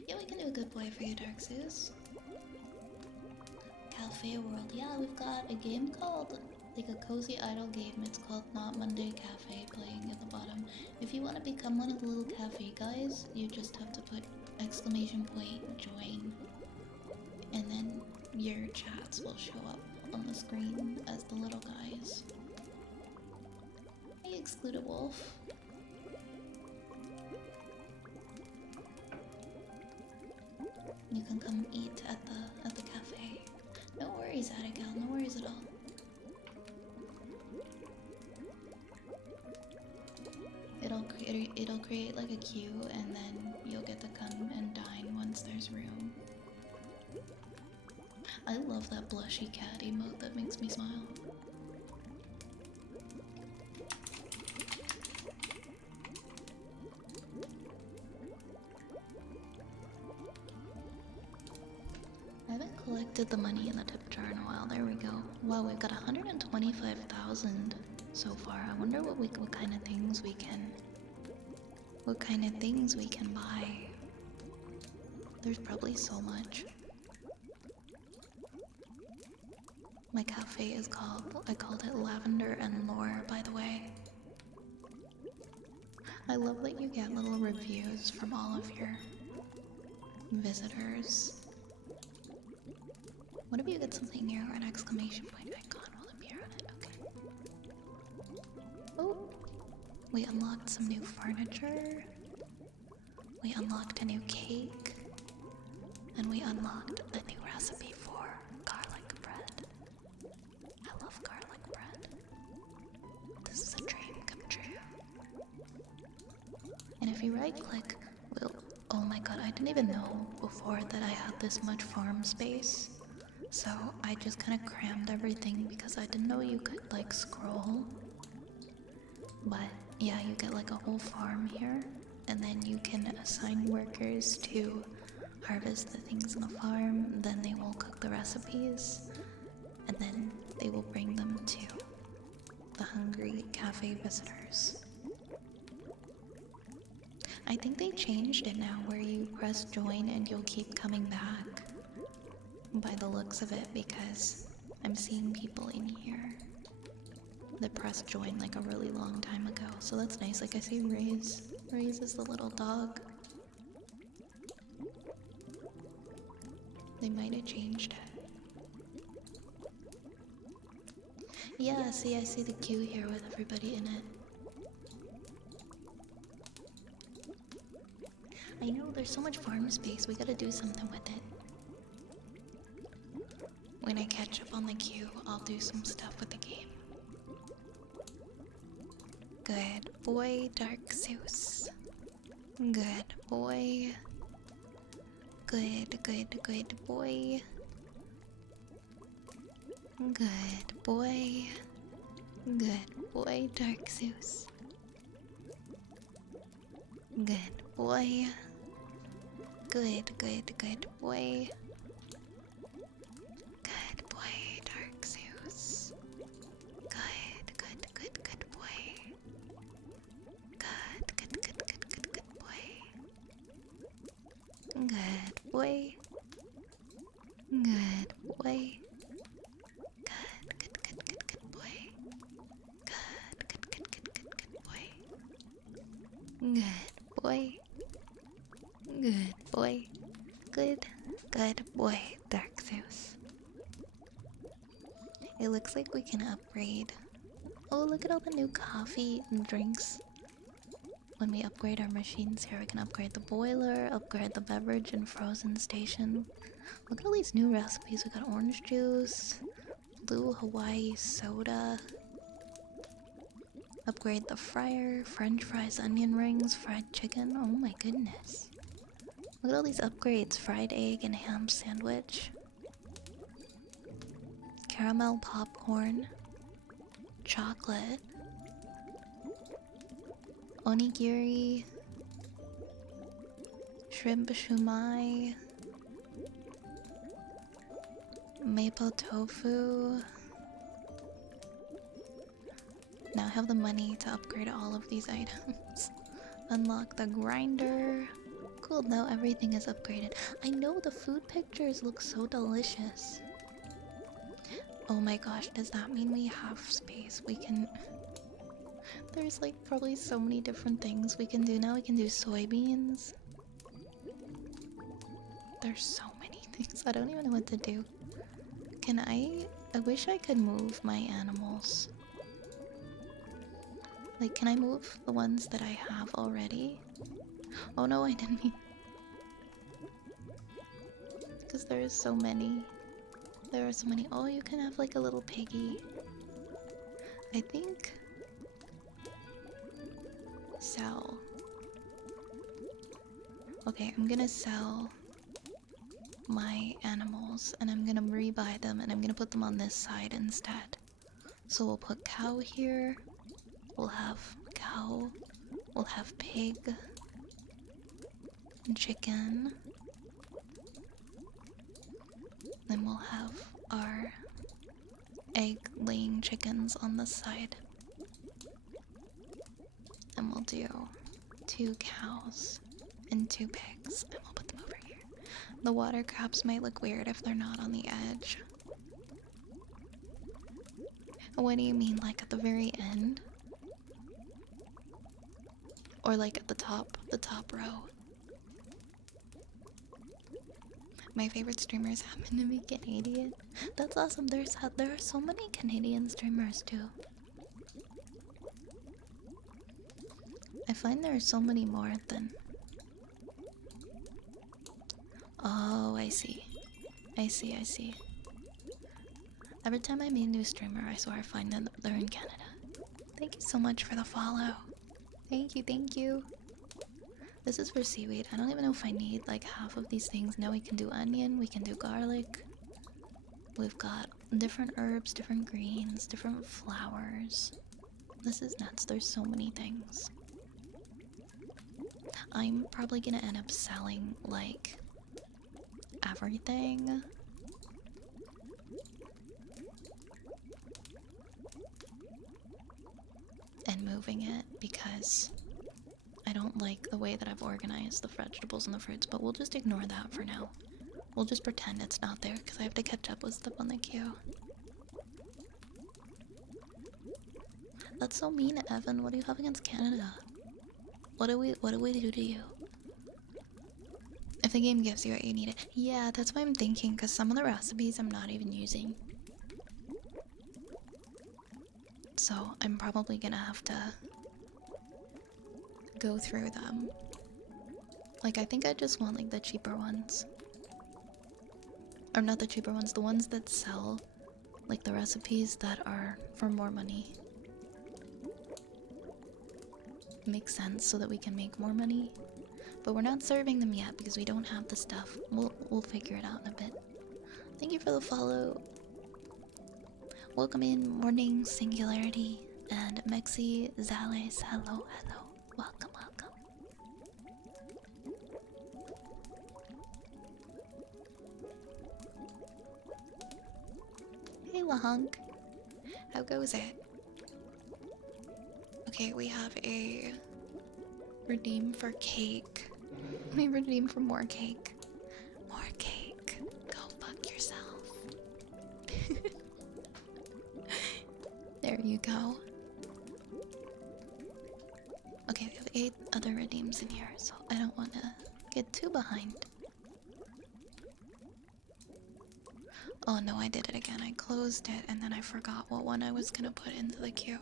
Yeah, we can do a good boy for you, Dark Zeus. Cafe World. Yeah, we've got a game called, like a cozy idle game. It's called Not Monday Cafe, playing at the bottom. If you want to become one of the little cafe guys, you just have to put exclamation point join, and then your chats will show up on the screen as the little guys. I exclude a wolf. You can come eat at the cafe. No worries, Abigail. No worries at all. It'll create like a queue, and then you'll get to come and dine once there's room. I love that blushy cat emote. That makes me smile. I haven't collected the money in the tip jar in a while. There we go. Wow, we've got 125,000 so far. I wonder what kind of things we can buy. There's probably so much. My cafe is I called it Lavender and Lore, by the way. I love that you get little reviews from all of your visitors. What if you get something here or an exclamation point icon while I'm here on it? Okay. Oh! We unlocked some new furniture. We unlocked a new cake. And we unlocked a new recipe for garlic bread. I love garlic bread. This is a dream come true. And if you right click, oh my god, I didn't even know before that I had this much farm space. So I just kind of crammed everything because I didn't know you could like scroll. But yeah, you get like a whole farm here, and then you can assign workers to harvest the things in the farm, then they will cook the recipes, and then they will bring them to the hungry cafe visitors. I think they changed it now where you press join and you'll keep coming back. By the looks of it, because I'm seeing people in here that pressed join like a really long time ago, so that's nice. Like I see Raze. Raze is the little dog. They might have changed it. Yeah, see, I see the queue here with everybody in it. I know, there's so much farm space, we gotta do something with it. When I catch up on the queue, I'll do some stuff with the game. Good boy, Dark Zeus. Good boy. Good boy. Good boy. Good boy, Dark Zeus. Good boy. Good boy. Good boy, Dark Zeus. Good boy. Good boy. Good boy. Good boy. Good boy. Good boy. Good boy. Good boy. Good boy, Dark Zeus. It looks like we can upgrade. Oh, look at all the new coffee and drinks. When we upgrade our machines here, we can upgrade the boiler, upgrade the beverage and frozen station. Look at all these new recipes. We got orange juice, blue Hawaii soda. Upgrade the fryer, french fries, onion rings, fried chicken. Oh my goodness. Look at all these upgrades. Fried egg and ham sandwich. Caramel popcorn. Chocolate. Onigiri. Shrimp shumai. Maple tofu. Now I have the money to upgrade all of these items. Unlock the grinder. Cool, now everything is upgraded. I know the food pictures look so delicious. Oh my gosh, does that mean we have space? We can... There's like probably so many different things we can do now. We can do soybeans. There's so many things. I don't even know what to do. Can I wish I could move my animals. Like, can I move the ones that I have already? Oh no, I didn't mean... Because there are so many. There are so many. Oh, you can have like a little piggy. I think... Sell. Okay, I'm gonna sell my animals and I'm gonna rebuy them and I'm gonna put them on this side instead. So we'll put cow here. We'll have cow. We'll have pig. And chicken. Then we'll have our egg-laying chickens on this side. And we'll do 2 cows and 2 pigs. And we'll put them over here. The water crabs might look weird if they're not on the edge. What do you mean, like at the very end? Or like at the top row? My favorite streamers happen to be Canadian. That's awesome. There are so many Canadian streamers too. I find there are so many more than... Oh, I see. I see. Every time I meet a new streamer, I swear I find that they're in Canada. Thank you so much for the follow. Thank you. This is for seaweed. I don't even know if I need like half of these things. Now we can do onion, we can do garlic. We've got different herbs, different greens, different flowers. This is nuts. There's so many things. I'm probably gonna end up selling like everything. And moving it because I don't like the way that I've organized the vegetables and the fruits, but we'll just ignore that for now. We'll just pretend it's not there because I have to catch up with stuff on the queue. That's so mean, Evan. What do you have against Canada? What do we do to you? If the game gives you what you need it. Yeah, that's what I'm thinking, because some of the recipes I'm not even using. So I'm probably gonna have to go through them. Like, I think I just want like the cheaper ones. Or not the cheaper ones, the ones that sell like the recipes that are for more money. Makes sense so that we can make more money. But we're not serving them yet because we don't have the stuff. We'll figure it out in a bit. Thank you for the follow. Welcome in, Morning Singularity and Mexi Zales. Hello. Welcome. Hey Lahunk. How goes it? Okay, we have a redeem for cake. We redeem for more cake. More cake. Go fuck yourself. There you go. Okay, we have 8 other redeems in here, so I don't want to get too behind. Oh no, I did it again. I closed it and then I forgot what one I was gonna put into the queue.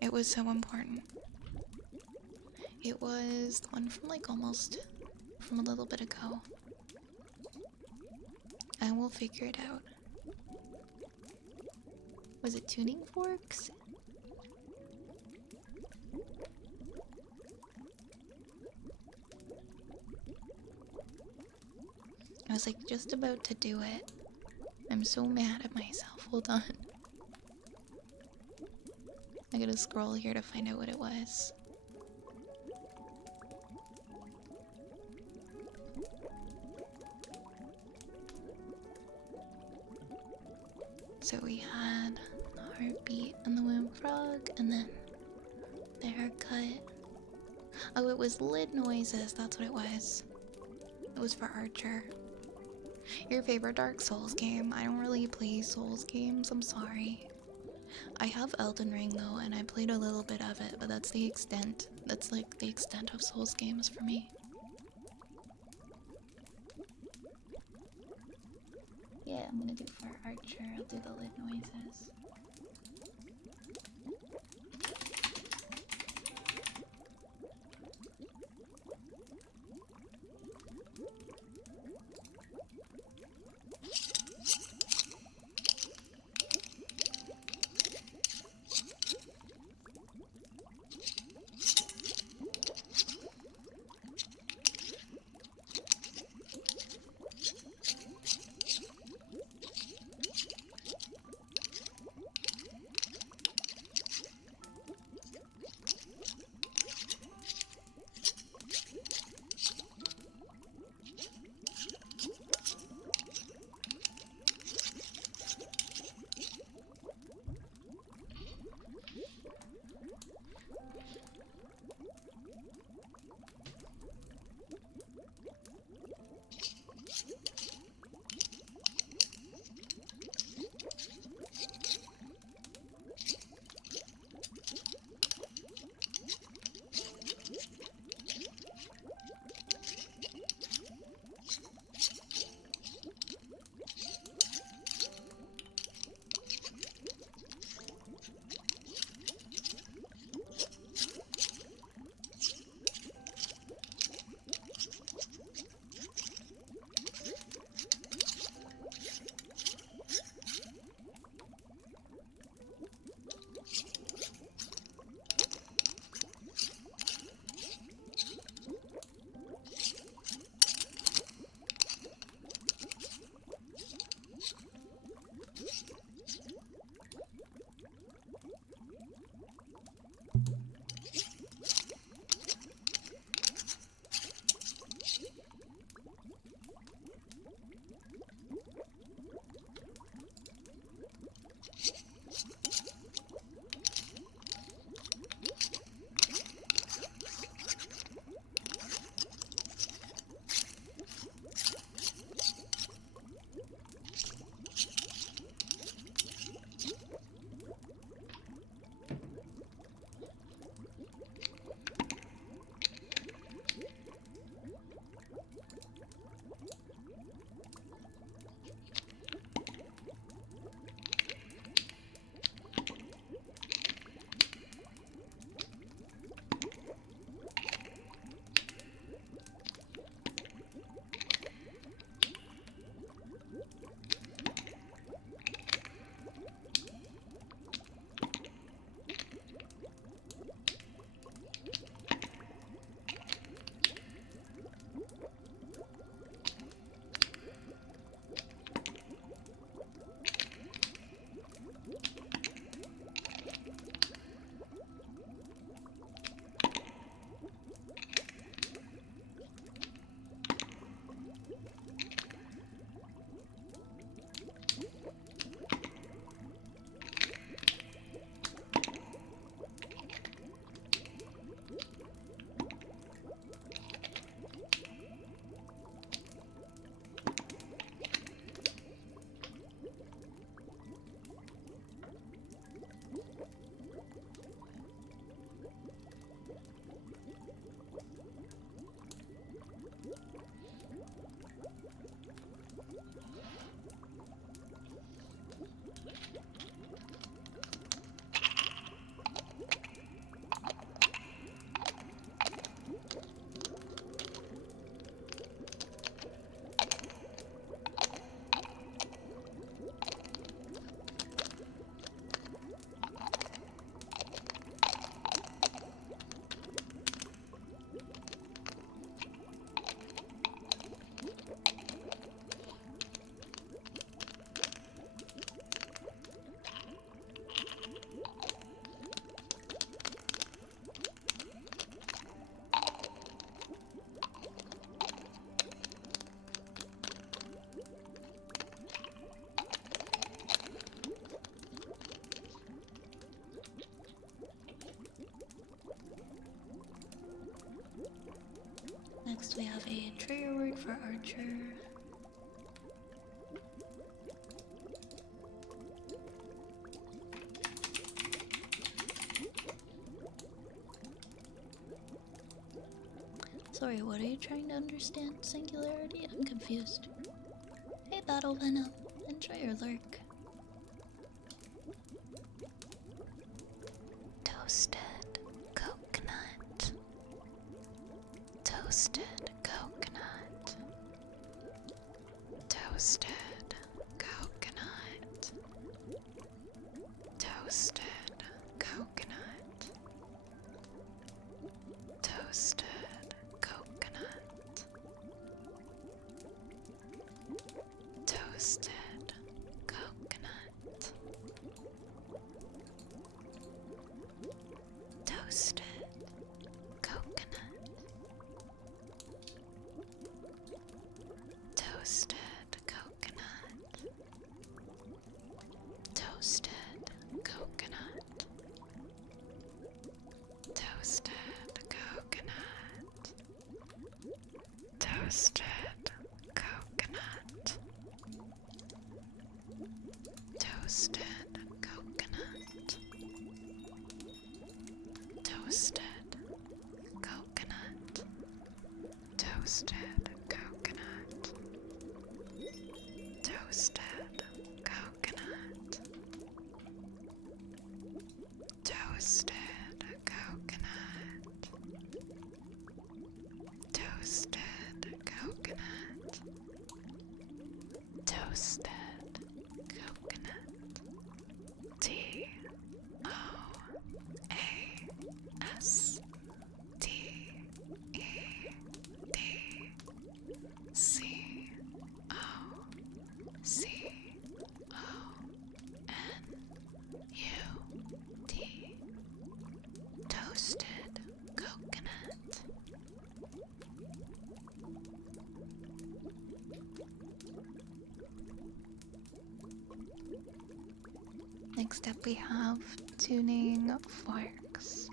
It was so important. It was the one from like almost from a little bit ago. I will figure it out. Was it tuning forks? I was like just about to do it. I'm so mad at myself. Hold on. I gotta scroll here to find out what it was. So we had the heartbeat and the womb frog. dog, and then the haircut. Oh, it was lid noises. That's what it was. It was for Archer. Your favorite Dark Souls game? I don't really play Souls games. I'm sorry. I have Elden Ring though, and I played a little bit of it, but that's the extent. That's like the extent of Souls games for me. Yeah, I'm gonna do for Archer. I'll do the lid noises. Next we have a trigger word for archer. Sorry, what are you trying to understand? Singularity? I'm confused. Hey, Battle Venom. Enjoy your lurk. Toasted coconut. Toasted coconut. Toasted coconut. Toasted coconut. Toasted coconut. Toasted coconut. Toasted coconut. Toasted coconut. Toasted coconut. Toasted coconut. Toasted coconut. Toasted coconut. Toasted coconut. Toasted coconut. Toasted coconut. Toasted coconut. Toasted coconut. Toasted coconut. Toasted. Toasted coconut. Next up we have tuning forks.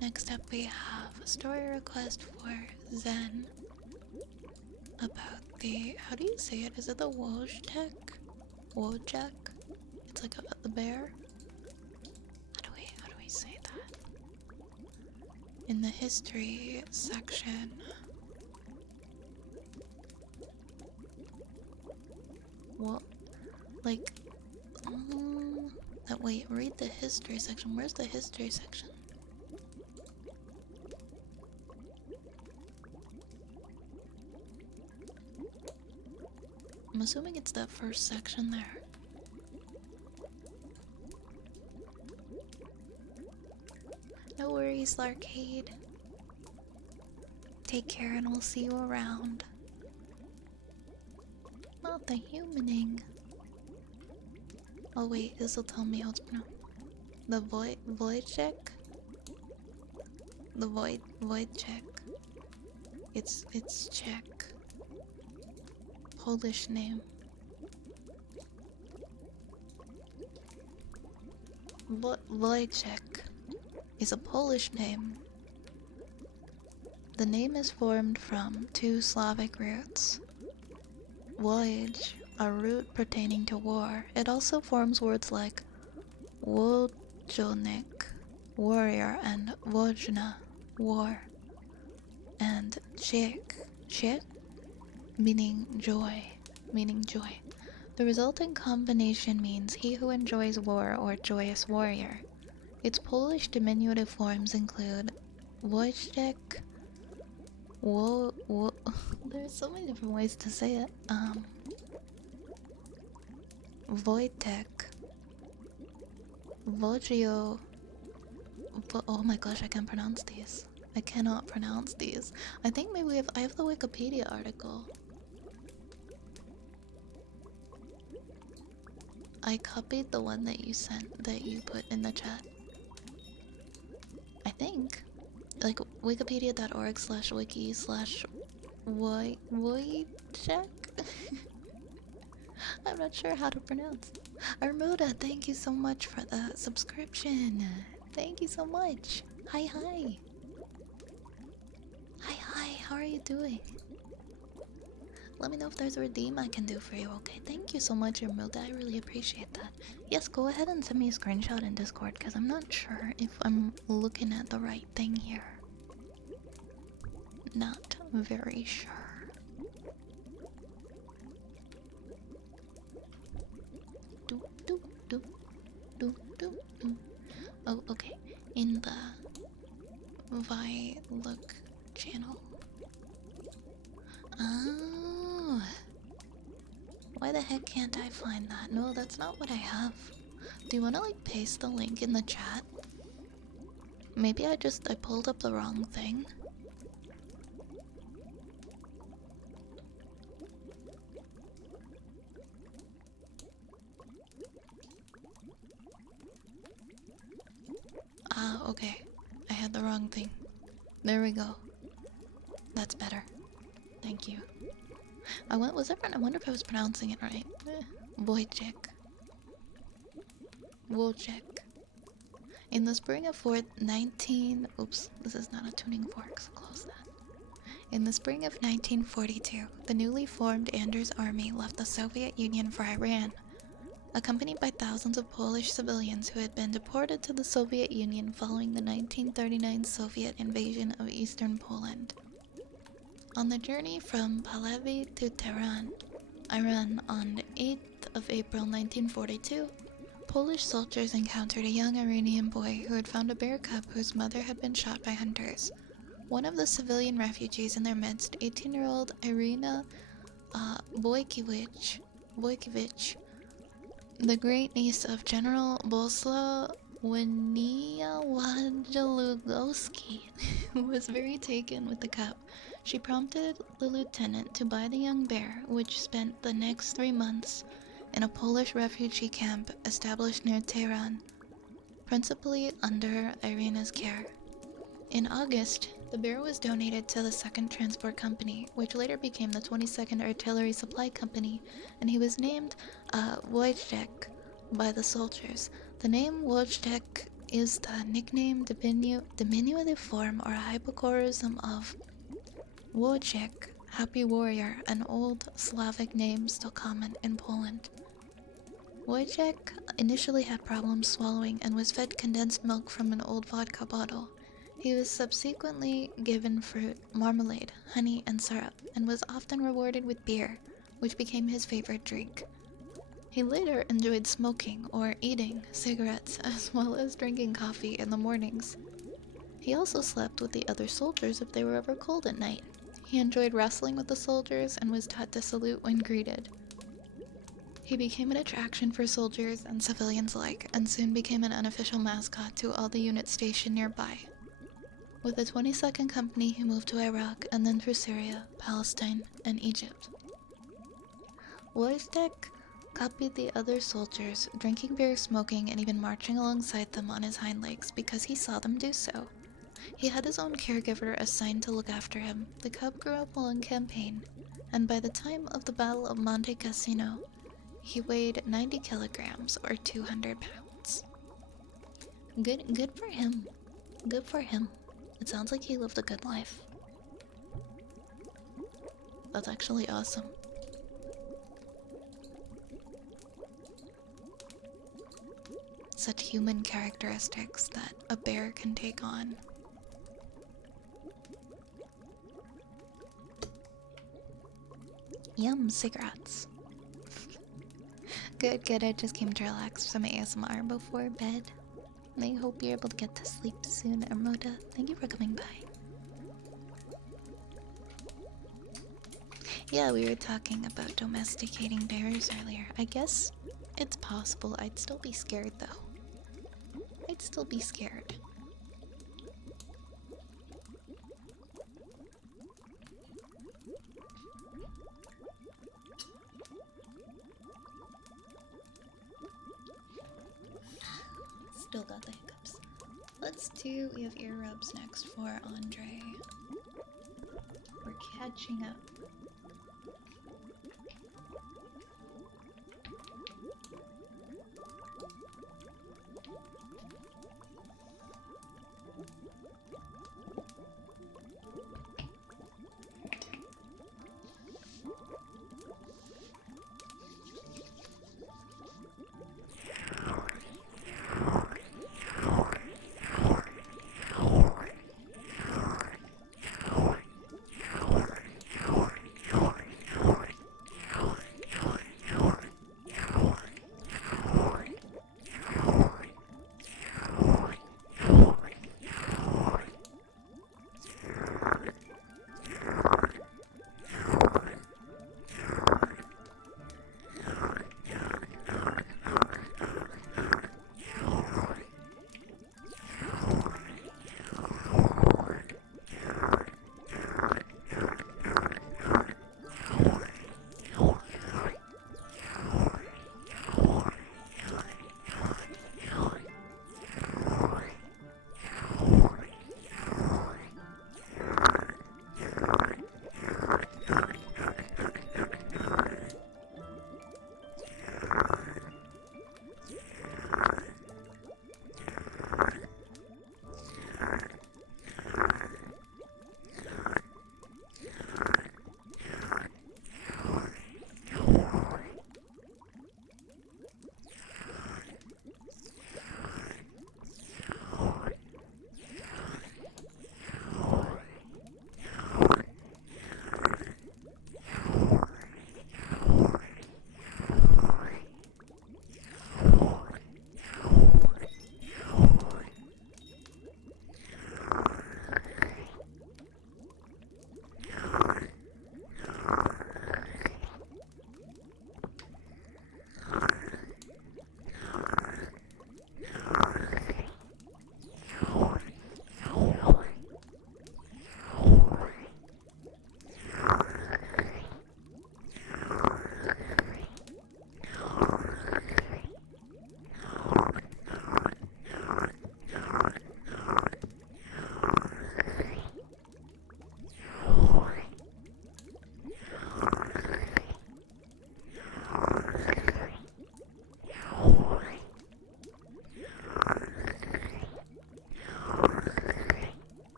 Next up we have a story request for Zen about the, how do you say it? Is it the Wojtek? Wojak? It's like the bear? How do we say that? In the history section. What? Like, wait, read the history section. Where's the history section? I'm assuming it's that first section there. No worries, Larcade. Take care and we'll see you around. Not the humaning. Oh wait, this'll tell me how it's pronounced. The Wojciech? The Wojciech. It's Czech. Polish name. Wojciech is a Polish name. The name is formed from two Slavic roots. Woj, a root pertaining to war. It also forms words like wojonik, warrior, and wojna, war, and czech, meaning joy. The resulting combination means he who enjoys war or joyous warrior. Its Polish diminutive forms include Wojciech, there's so many different ways to say it. Wojtek, Wojio. Oh my gosh, I can't pronounce these. I cannot pronounce these. I think maybe I have the Wikipedia article. I copied the one that you sent, that you put in the chat. I think. Like wikipedia.org/wiki/Wojciech? I'm not sure how to pronounce. Armuda, thank you so much for the subscription. Thank you so much. Hi. Hi, how are you doing? Let me know if there's a redeem I can do for you, okay? Thank you so much, Armuda. I really appreciate that. Yes, go ahead and send me a screenshot in Discord, because I'm not sure if I'm looking at the right thing here. Not very sure. Oh, okay. In the look channel. Oh. Why the heck can't I find that? No, that's not what I have. Do you wanna like paste the link in the chat? Maybe I pulled up the wrong thing. Ah, okay. I had the wrong thing. There we go. That's better. Thank you. I wonder if I was pronouncing it right. Wojciech. In the spring of oops, this is not a tuning fork, so close that. In the spring of 1942, the newly formed Anders Army left the Soviet Union for Iran, accompanied by thousands of Polish civilians who had been deported to the Soviet Union following the 1939 Soviet invasion of eastern Poland. On the journey from Pahlavi to Tehran, Iran, on the 8th of April 1942, Polish soldiers encountered a young Iranian boy who had found a bear cub whose mother had been shot by hunters. One of the civilian refugees in their midst, 18-year-old Irina Boykevich, the great niece of General Boslaw Winiawajelugowski, was very taken with the cub. She prompted the lieutenant to buy the young bear, which spent the next 3 months in a Polish refugee camp established near Tehran, principally under Irina's care. In August, the bear was donated to the 2nd Transport Company, which later became the 22nd Artillery Supply Company, and he was named Wojciech by the soldiers. The name Wojciech is the nickname diminutive form or hypocorism of Wojciech, happy warrior, an old Slavic name still common in Poland. Wojciech initially had problems swallowing and was fed condensed milk from an old vodka bottle. He was subsequently given fruit, marmalade, honey, and syrup, and was often rewarded with beer, which became his favorite drink. He later enjoyed smoking or eating cigarettes as well as drinking coffee in the mornings. He also slept with the other soldiers if they were ever cold at night. He enjoyed wrestling with the soldiers and was taught to salute when greeted. He became an attraction for soldiers and civilians alike, and soon became an unofficial mascot to all the units stationed nearby. With the 22nd Company, he moved to Iraq and then through Syria, Palestine, and Egypt. Wojtek copied the other soldiers, drinking beer, smoking, and even marching alongside them on his hind legs because he saw them do so. He had his own caregiver assigned to look after him. The cub grew up while in campaign, and by the time of the Battle of Monte Cassino, he weighed 90 kilograms or 200 pounds. Good for him. Good for him. It sounds like he lived a good life. That's actually awesome. Such human characteristics that a bear can take on. Yum, cigarettes. Good, I just came to relax for some ASMR before bed. I hope you're able to get to sleep soon, Ermoda. Thank you for coming by. Yeah, we were talking about domesticating bears earlier. I guess it's possible. I'd still be scared though. I'd still be scared. Still got the hiccups. We have ear rubs next for Andre. We're catching up.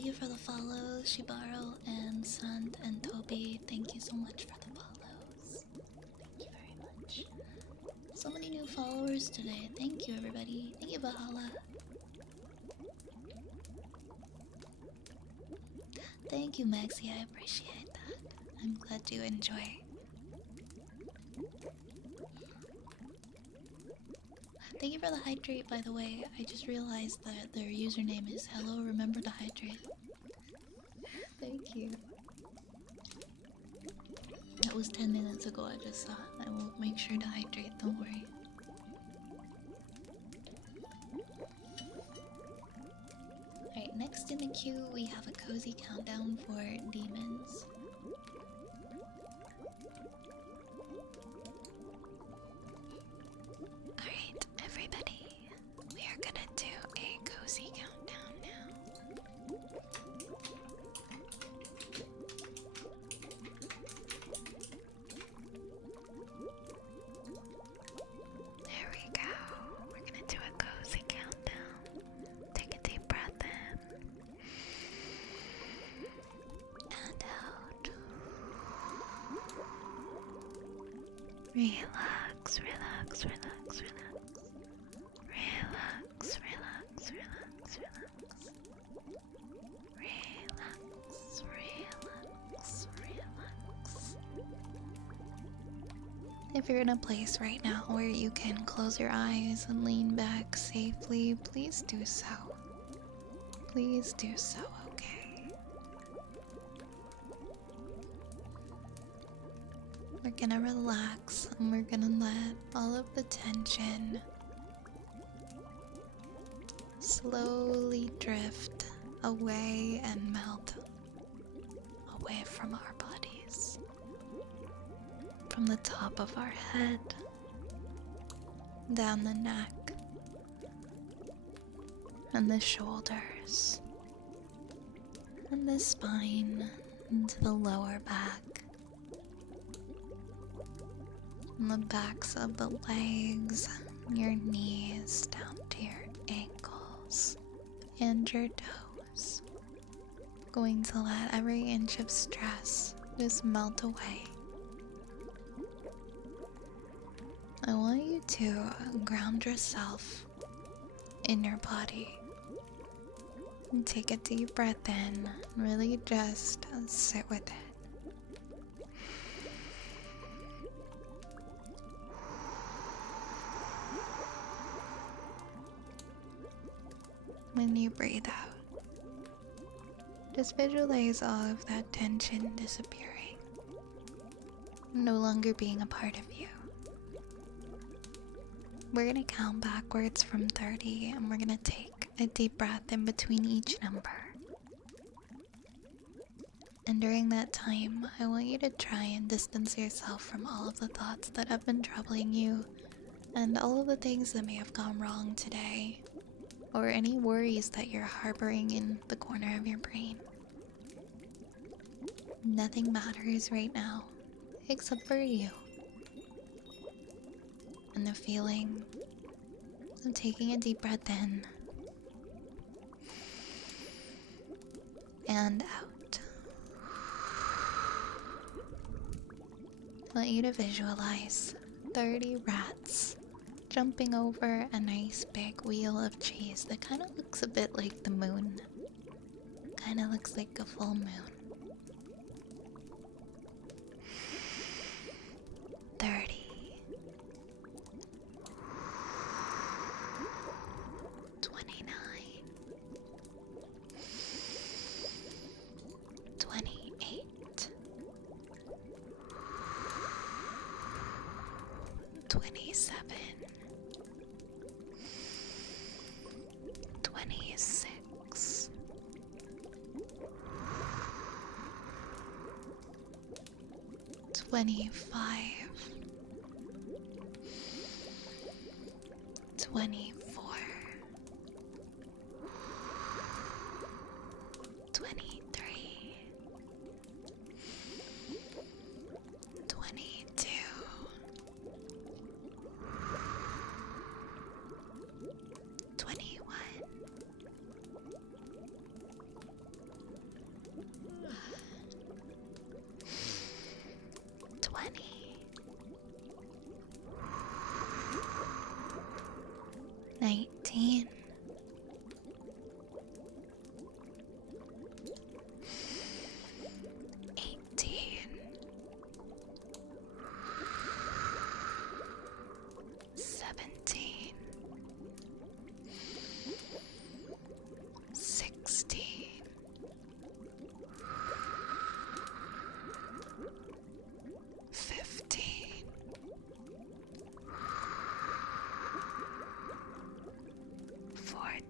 Thank you for the follows, Shibaro and Sant and Toby. Thank you so much for the follows. Thank you very much. So many new followers today. Thank you, everybody. Thank you, Bahala. Thank you, Maxie. I appreciate that. I'm glad you enjoy. Thank you for the hydrate, by the way. I just realized that their username is hello, remember to hydrate. Thank you. That was 10 minutes ago, I just saw. I will make sure to hydrate, don't worry. Alright, next in the queue we have a cozy countdown for demons. Alright, everybody. We are gonna do a cozy countdown now. There we go. We're gonna do a cozy countdown. Take a deep breath in. And out. Relax, relax, relax, relax. Relax, relax, relax, relax. Relax, relax, relax. If you're in a place right now where you can close your eyes and lean back safely, please do so. Please do so, okay? We're gonna relax and we're gonna let all of the tension slowly drift away and melt away from our bodies. From the top of our head, down the neck, and the shoulders, and the spine, into the lower back, and the backs of the legs, your knees, down to your ankles, and your toes. Going to let every inch of stress just melt away. I want you to ground yourself in your body. And take a deep breath in. Really just sit with it. When you breathe out, just visualize all of that tension disappearing. No longer being a part of you. We're gonna count backwards from 30 and we're gonna take a deep breath in between each number. And during that time, I want you to try and distance yourself from all of the thoughts that have been troubling you and all of the things that may have gone wrong today, or any worries that you're harboring in the corner of your brain. Nothing matters right now except for you. And the feeling of taking a deep breath in and out. I want you to visualize 30 rats jumping over a nice big wheel of cheese that kind of looks a bit like the moon. Kind of looks like a full moon. 30. 29. 28. 27. 26. 25. 24. 23. 22. 21. 20. 19. 18. 17. 16. 15. 14.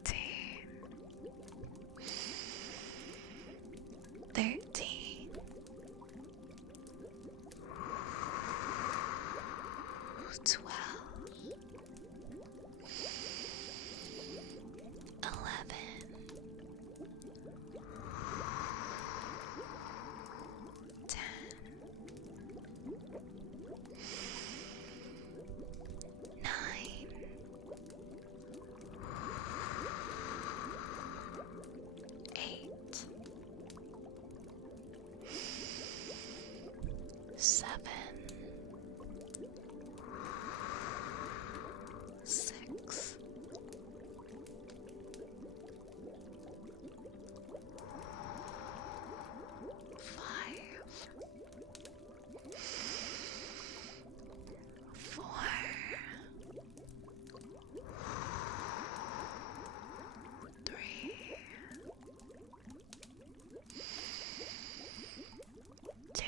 13. 12. 11. 10. 9. 8. 7. 6. 5. 4. 3. 2.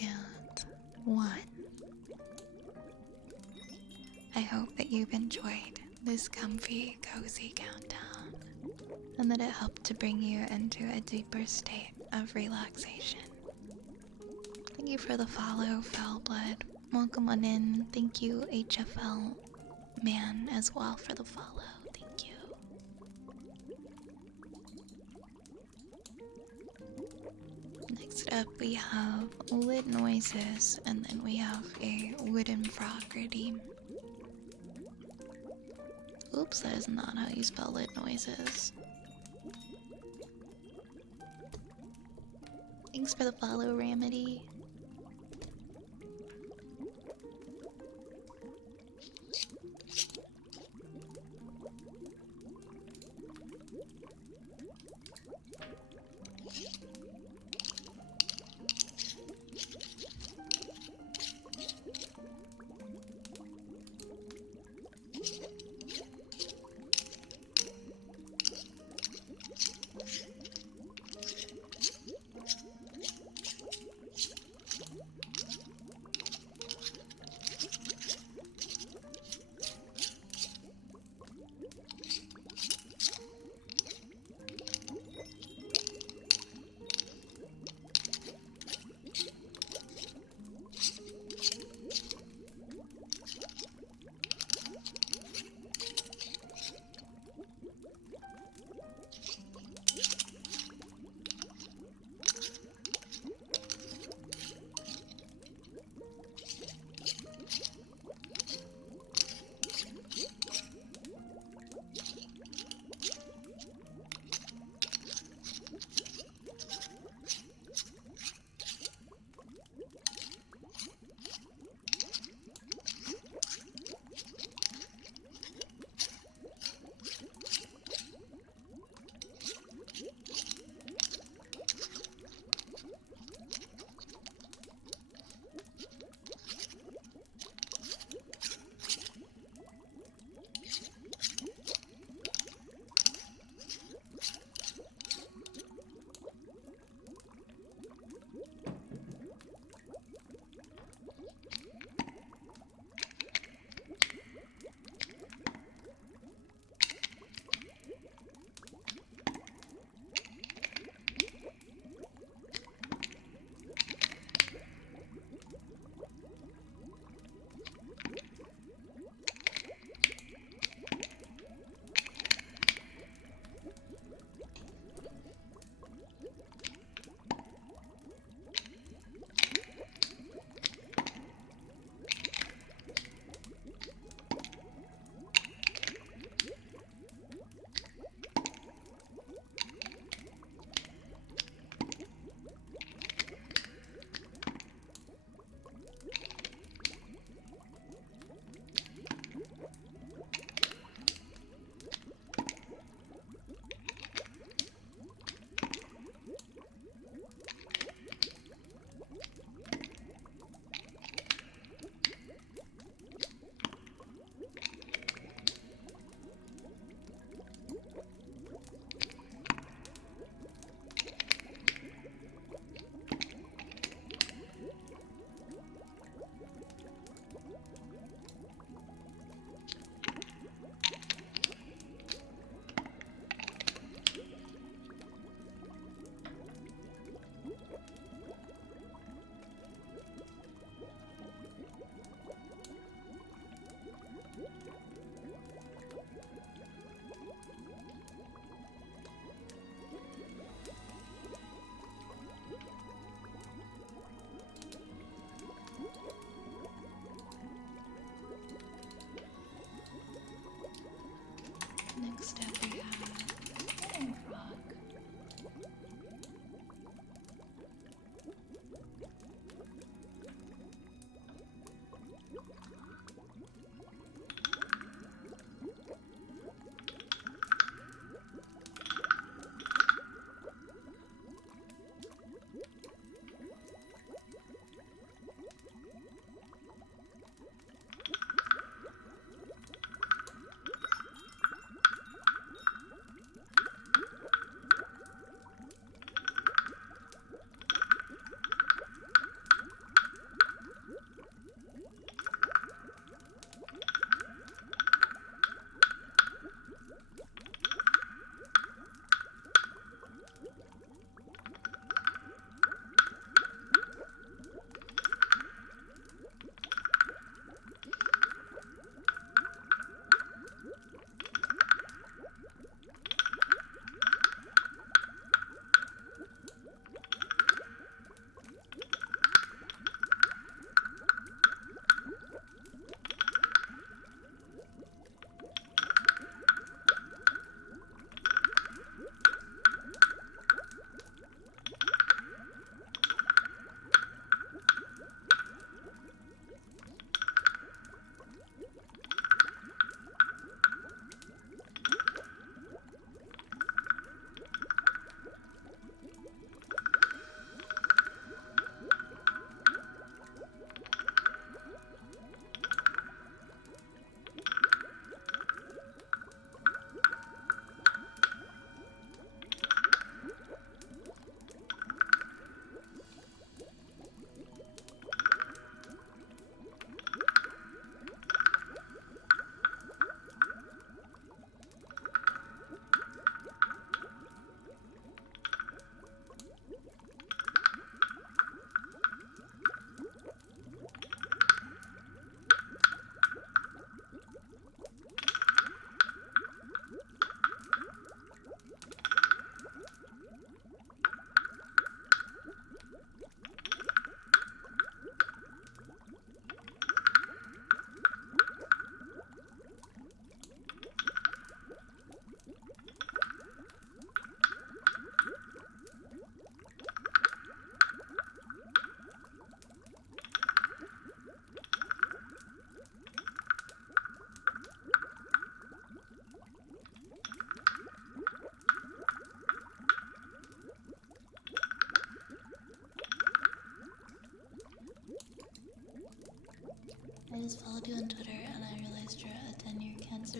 And 1. I hope that you've enjoyed this comfy, cozy countdown, and that it helped to bring you into a deeper state of relaxation. Thank you for the follow, Foulblood. Welcome on in. Thank you, HFL Man, as well, for the follow. Thank you. Next up, we have Lit Noises, and then we have a Wooden Frog redeem. Oops, that is not how you spell Lit Noises. Thanks for the follow, Ramity.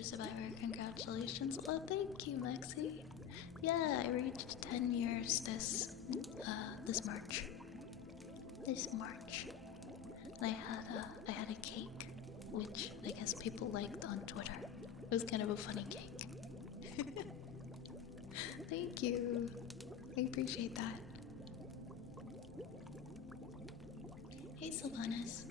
survivor. Congratulations. Oh, thank you, Maxi. Yeah, I reached 10 years this March. This March. And I had a cake, which I guess people liked on Twitter. It was kind of a funny cake. Thank you. I appreciate that. Hey, Sylvanas.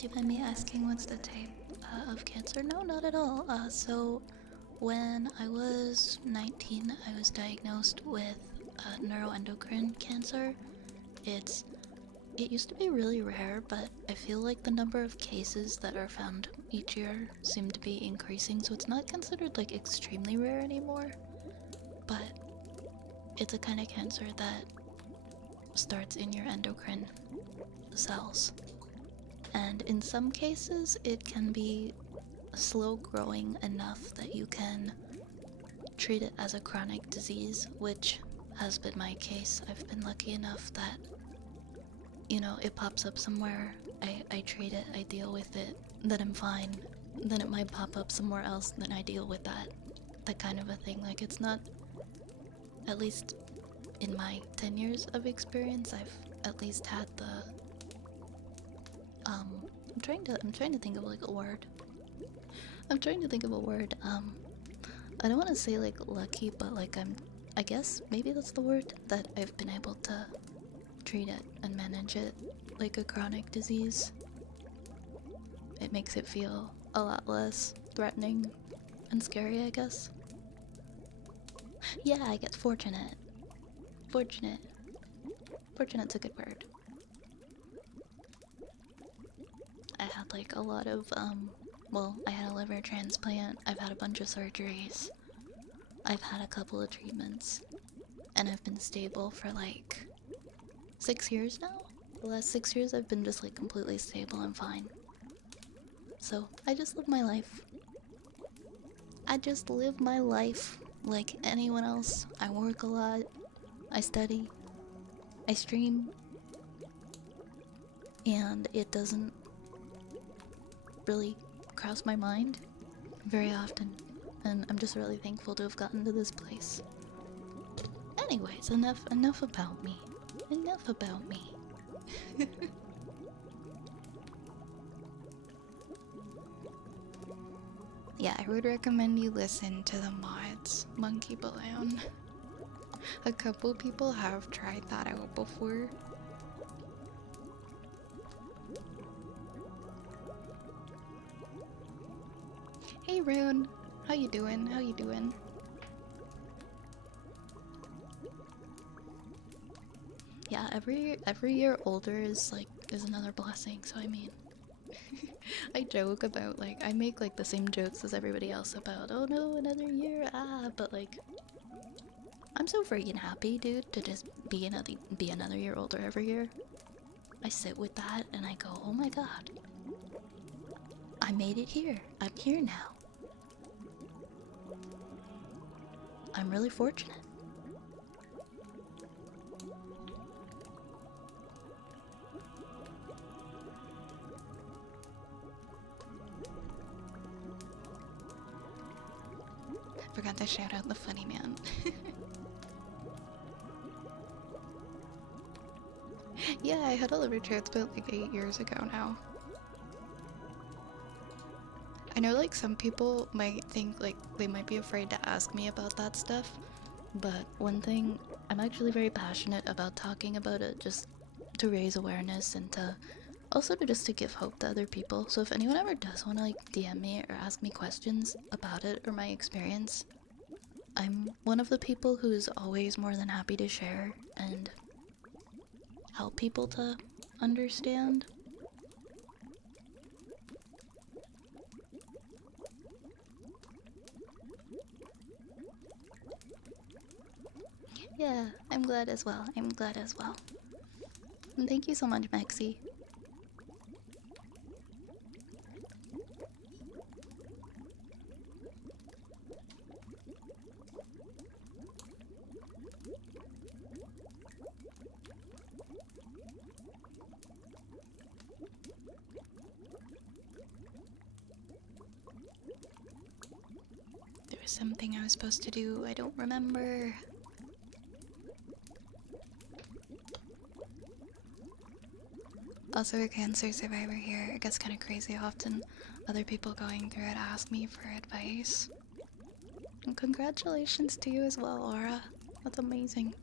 Do you mind me asking what's the type of cancer? No, not at all. So when I was 19, I was diagnosed with neuroendocrine cancer. It used to be really rare, but I feel like the number of cases that are found each year seem to be increasing, so it's not considered like extremely rare anymore. But it's a kind of cancer that starts in your endocrine cells. And in some cases, it can be slow growing enough that you can treat it as a chronic disease, which has been my case. I've been lucky enough that, you know, it pops up somewhere, I treat it, I deal with it, then I'm fine. Then it might pop up somewhere else, then I deal with that kind of a thing. Like, it's not, at least in my 10 years of experience, I've at least had the I'm trying to think of like a word. I'm trying to think of a word. I don't want to say like lucky, but like I guess maybe that's the word, that I've been able to treat it and manage it like a chronic disease. It makes it feel a lot less threatening and scary, I guess. Yeah, I guess fortunate. Fortunate. Fortunate's a good word. I had like a lot of, well, I had a liver transplant, I've had a bunch of surgeries, I've had a couple of treatments, and I've been stable for like 6 years now. The last 6 years I've been just like completely stable and fine. So I just live my life. I just live my life like anyone else. I work a lot, I study, I stream, and it doesn't really cross my mind very often, and I'm just really thankful to have gotten to this place. Anyways, enough about me. Enough about me. Yeah, I would recommend you listen to the mods, Monkey Balloon. A couple people have tried that out before. Hey Rune, how you doing? How you doing? Yeah, every year older is another blessing. So I mean, I joke about like I make like the same jokes as everybody else about, oh no, another year, but like I'm so freaking happy, dude, to just be another year older every year. I sit with that and I go, oh my god, I made it here. I'm here now. I'm really fortunate. Forgot to shout out the funny man. Yeah, I had a liver transplant like 8 years ago now. I know like some people might think like they might be afraid to ask me about that stuff, but one thing, I'm actually very passionate about talking about it just to raise awareness and to also just to give hope to other people. So if anyone ever does want to like DM me or ask me questions about it or my experience, I'm one of the people who's always more than happy to share and help people to understand. Yeah, I'm glad as well. I'm glad as well. And thank you so much, Maxie. There was something I was supposed to do, I don't remember. Also a cancer survivor here. It gets kind of crazy often. Other people going through it ask me for advice. And congratulations to you as well, Aura. That's amazing.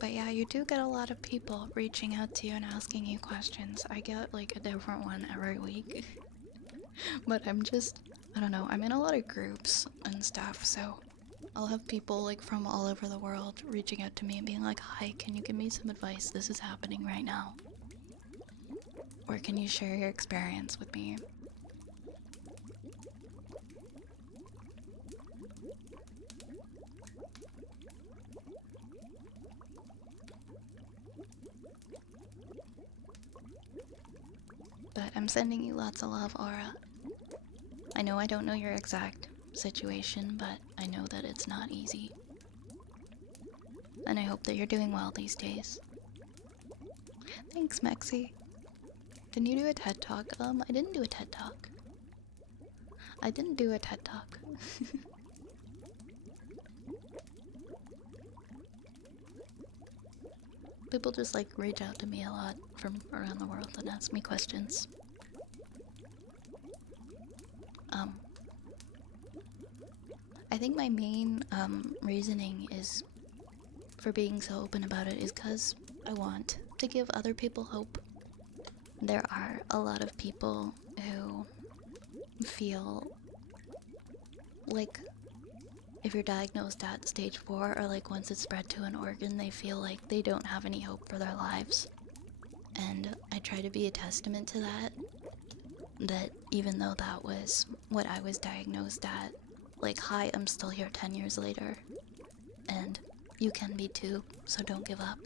But yeah, you do get a lot of people reaching out to you and asking you questions. I get like a different one every week. But I don't know, I'm in a lot of groups and stuff, so I'll have people like from all over the world reaching out to me and being like, hi, can you give me some advice? This is happening right now. Or can you share your experience with me? But I'm sending you lots of love, Aura. I know I don't know your exact situation, but I know that it's not easy. And I hope that you're doing well these days. Thanks, Maxie. Didn't you do a TED Talk? I didn't do a TED Talk. I didn't do a TED Talk. People just like reach out to me a lot from around the world and ask me questions. I think my main reasoning is for being so open about it is because I want to give other people hope. There are a lot of people who feel like if you're diagnosed at stage 4 or like once it's spread to an organ, they feel like they don't have any hope for their lives. And I try to be a testament to that even though that was what I was diagnosed at, like, hi, I'm still here 10 years later. And you can be too, so don't give up.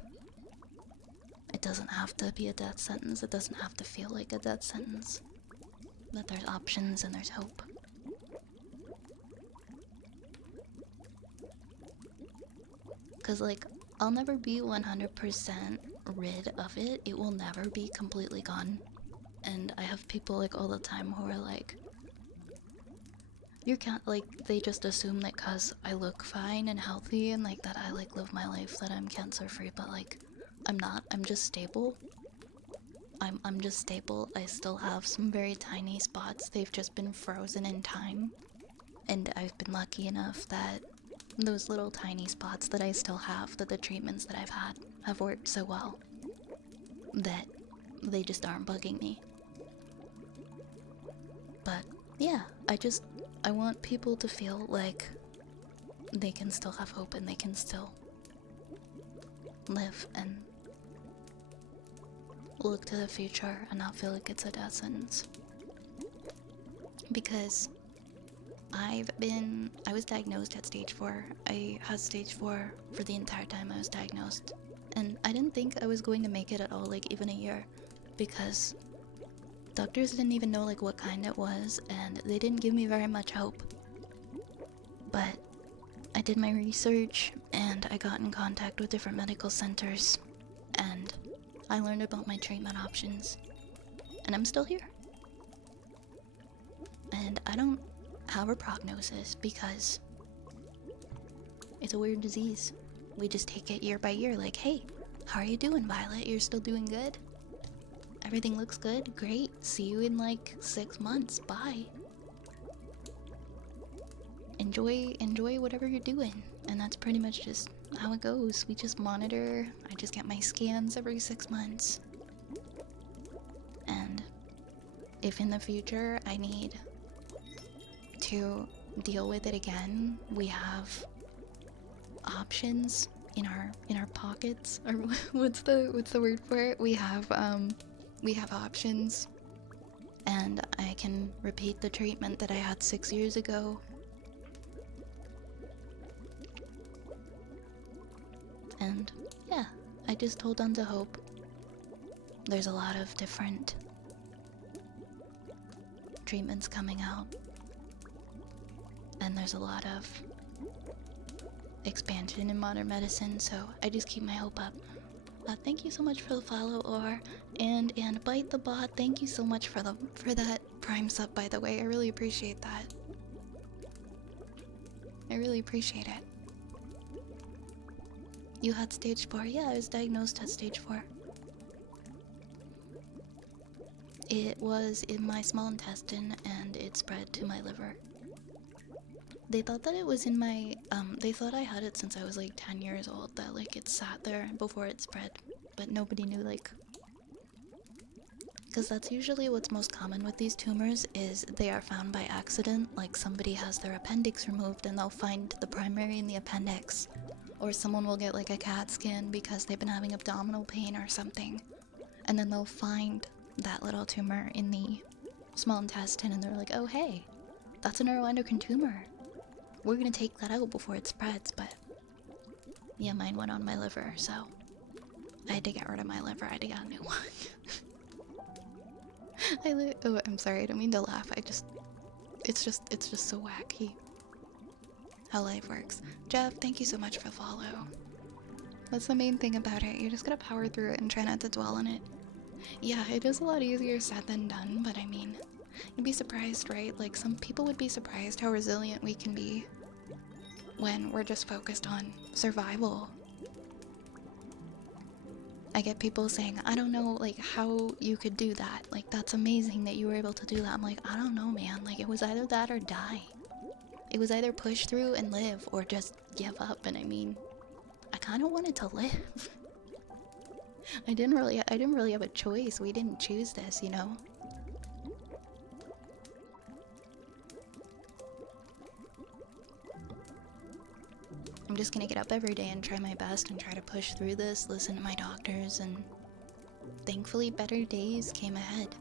It doesn't have to be a death sentence, it doesn't have to feel like a death sentence. That there's options and there's hope. Because, like, I'll never be 100% rid of it. It will never be completely gone. And I have people, like, all the time who are like, you can't, like, they just assume that because I look fine and healthy and, like, that I, like, live my life that I'm cancer-free, but, like, I'm not. I'm just stable. I'm just stable. I still have some very tiny spots. They've just been frozen in time. And I've been lucky enough that those little tiny spots that I still have, that the treatments that I've had have worked so well that they just aren't bugging me. But yeah, I want people to feel like they can still have hope and they can still live and look to the future and not feel like it's a death sentence. Because I was diagnosed at stage 4. I had stage 4 for the entire time I was diagnosed. And I didn't think I was going to make it at all, like even a year. Because doctors didn't even know like what kind it was, and they didn't give me very much hope. But I did my research, and I got in contact with different medical centers, and I learned about my treatment options. And I'm still here. And I don't have a prognosis because it's a weird disease. We just take it year by year, like, hey, How are you doing, Violet? You're still doing good? Everything looks good? Great. See you in like 6 months. Bye. Enjoy whatever you're doing. And that's pretty much just how it goes. We just monitor. I just get my scans every 6 months. And if in the future I need to deal with it again, we have options in our pockets, or what's the word for it? We have options, and I can repeat the treatment that I had 6 years ago. And yeah, I just hold on to hope. There's a lot of different treatments coming out, and there's a lot of expansion in modern medicine, so I just keep my hope up. Thank you so much for the follow, or and Bite the Bot, thank you so much for that Prime sub, by the way. I really appreciate that. I really appreciate it. You had stage 4? Yeah, I was diagnosed at stage 4. It was in my small intestine and it spread to my liver. They thought that it was in my, they thought I had it since I was like 10 years old, that like it sat there before it spread, but nobody knew, like, because that's usually what's most common with these tumors, is they are found by accident. Like somebody has their appendix removed and they'll find the primary in the appendix, or someone will get like a CAT scan because they've been having abdominal pain or something, and then they'll find that little tumor in the small intestine and they're like, oh hey, that's a neuroendocrine tumor. We're gonna take that out before it spreads. But yeah, mine went on my liver, so I had to get rid of my liver. I had to get a new one. Oh, I'm sorry, I don't mean to laugh. It's just so wacky how life works. Jeff, thank you so much for the follow. That's the main thing about it. You just gotta power through it and try not to dwell on it. Yeah, it is a lot easier said than done, but I mean, you'd be surprised, right? Like, some people would be surprised how resilient we can be when we're just focused on survival. I get people saying, I don't know, like, how you could do that. Like, that's amazing that you were able to do that. I'm like, I don't know, man. Like, it was either that or die. It was either push through and live or just give up. And I mean, I kind of wanted to live. I didn't really have a choice. We didn't choose this, you know? I'm just gonna get up every day and try my best and try to push through this, listen to my doctors, and thankfully better days came ahead.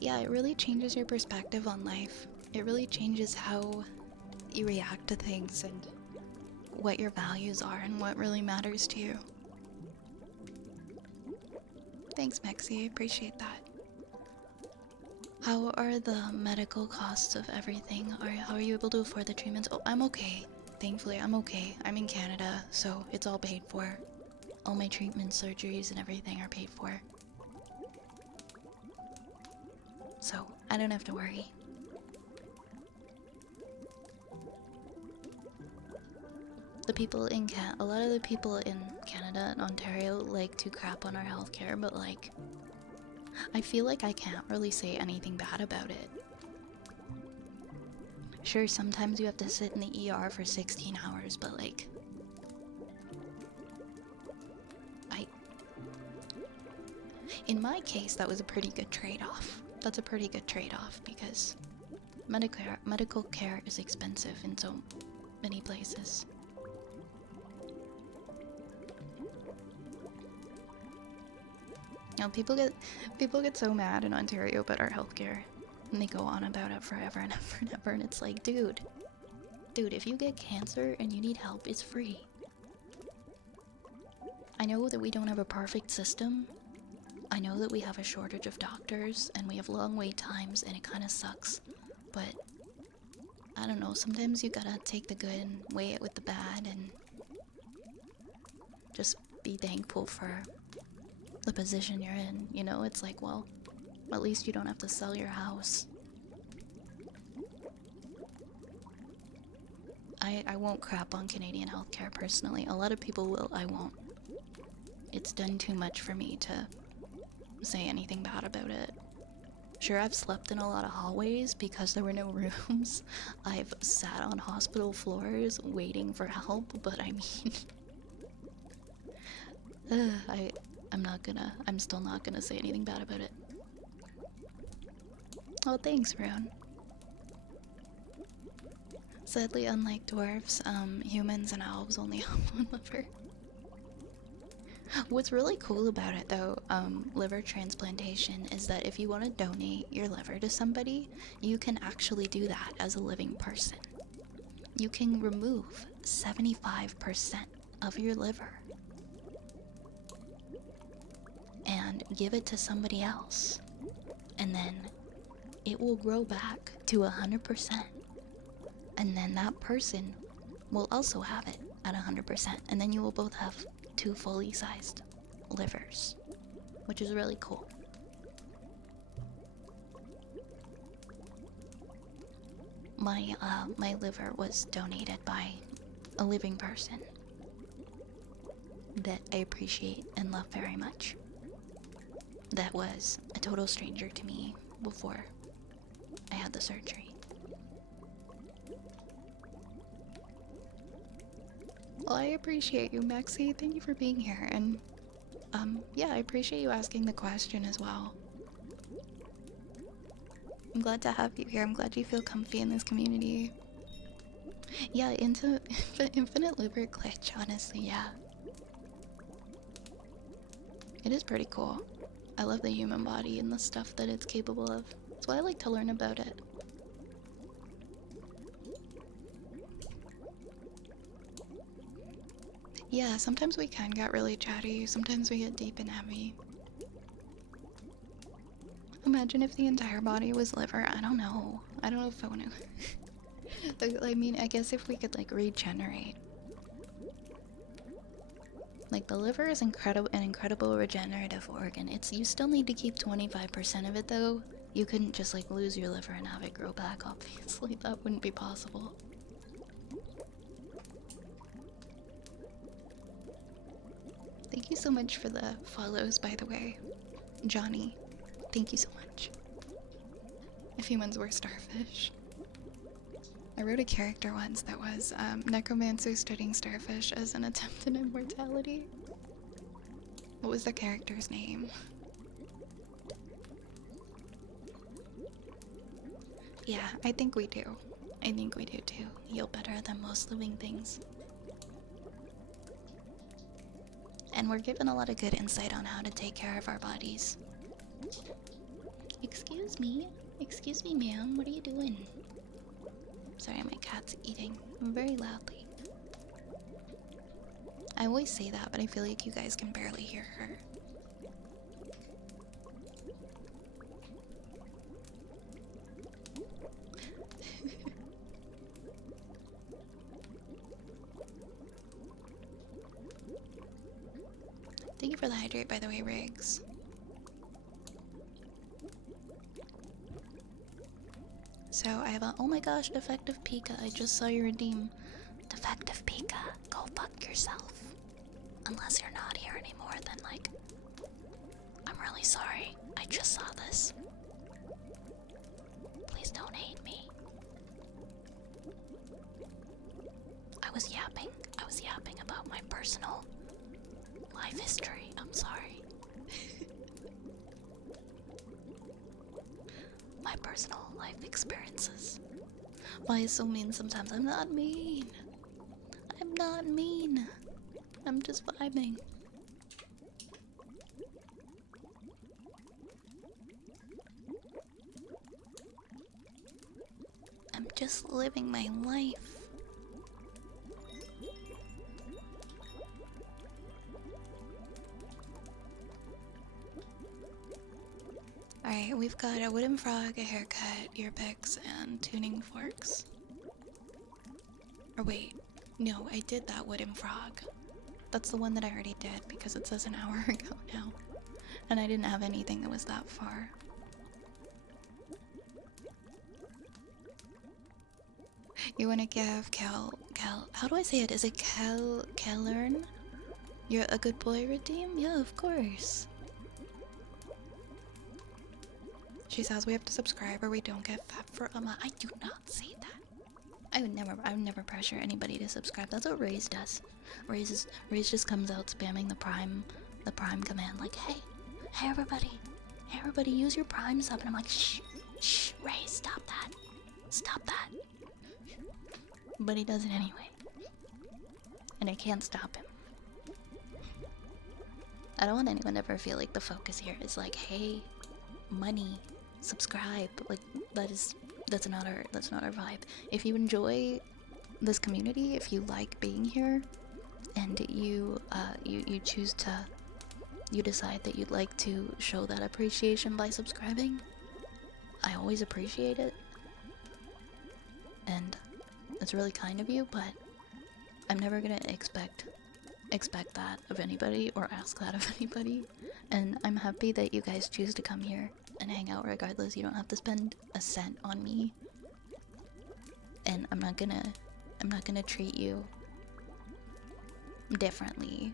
Yeah, it really changes your perspective on life. It really changes how you react to things and what your values are and what really matters to you. Thanks, Mexi. I appreciate that. How are the medical costs of everything? How are you able to afford the treatments? Oh, I'm okay. Thankfully, I'm okay. I'm in Canada, so it's all paid for. All my treatments, surgeries, and everything are paid for. So, I don't have to worry. A lot of the people in Canada and Ontario like to crap on our healthcare, but like, I feel like I can't really say anything bad about it. Sure, sometimes you have to sit in the ER for 16 hours, but like, in my case, that was a pretty good trade-off. That's a pretty good trade-off because medical care is expensive in so many places. Now, people get so mad in Ontario about our healthcare, and they go on about it forever and ever and ever, and it's like, dude, if you get cancer and you need help, it's free. I know that we don't have a perfect system. I know that we have a shortage of doctors, and we have long wait times, and it kind of sucks, but I don't know, sometimes you gotta take the good and weigh it with the bad, and just be thankful for the position you're in, you know? It's like, well, at least you don't have to sell your house. I won't crap on Canadian healthcare personally. A lot of people will, I won't. It's done too much for me to say anything bad about it. Sure, I've slept in a lot of hallways because there were no rooms. I've sat on hospital floors waiting for help, but I mean... I'm still not gonna say anything bad about it. Oh, thanks, Rune. Sadly, unlike dwarves, humans and elves only have one liver. What's really cool about it, though, liver transplantation, is that if you want to donate your liver to somebody, you can actually do that as a living person. You can remove 75% of your liver and give it to somebody else, and then it will grow back to 100%, and then that person will also have it at 100%, and then you will both have 2 fully sized livers, which is really cool. My liver was donated by a living person that I appreciate and love very much. That was a total stranger to me before I had the surgery. Well, I appreciate you, Maxie. Thank you for being here, and yeah, I appreciate you asking the question as well. I'm glad to have you here. I'm glad you feel comfy in this community. Yeah, into infinite liver glitch, honestly, yeah. It is pretty cool. I love the human body and the stuff that it's capable of. That's why I like to learn about it. Yeah, sometimes we can get really chatty, sometimes we get deep and heavy. Imagine if the entire body was liver. I don't know. I don't know if I want to. I mean, I guess if we could, like, regenerate. Like, the liver is an incredible regenerative organ. You still need to keep 25% of it, though. You couldn't just, like, lose your liver and have it grow back, obviously. That wouldn't be possible. Thank you so much for the follows, by the way. Johnny, thank you so much. If humans were starfish. I wrote a character once that was necromancer studying starfish as an attempt at immortality. What was the character's name? Yeah, I think we do. I think we do too. Heal better than most living things. And we're given a lot of good insight on how to take care of our bodies. Excuse me, ma'am, what are you doing? Sorry, my cat's eating very loudly. I always say that, but I feel like you guys can barely hear her. Thank you for the hydrate, by the way, Riggs. So I have a, oh my gosh, defective Pika. I just saw you redeem. Defective Pika, go fuck yourself. Unless you're not here anymore, then like, I'm really sorry. I just saw this. Please don't hate me. I was yapping about my personal life history. I'm sorry. My personal life experiences. Why is so mean sometimes? I'm not mean. I'm not mean. I'm just vibing. I'm just living my life. Alright, we've got a wooden frog, a haircut, ear picks, and tuning forks. Or wait, no, I did that wooden frog. That's the one that I already did because it says an hour ago now. And I didn't have anything that was that far. You wanna give Cal, how do I say it? Is it Calern? You're a good boy, Redeem? Yeah, of course. She says we have to subscribe or we don't get fat for Amma. I do not say that. I would never pressure anybody to subscribe. That's what Raze does. Raze just comes out spamming the prime command like, hey everybody, use your prime sub, and I'm like, shh, Raze, stop that. But he does it anyway. And I can't stop him. I don't want anyone to ever feel like the focus here is like, hey, money, subscribe. Like that's not our vibe. If you enjoy this community, if you like being here, and you choose to, you decide that you'd like to show that appreciation by subscribing, I always appreciate it. And it's really kind of you, but I'm never gonna expect that of anybody or ask that of anybody. And I'm happy that you guys choose to come here and hang out regardless. You don't have to spend a cent on me. And I'm not gonna treat you differently.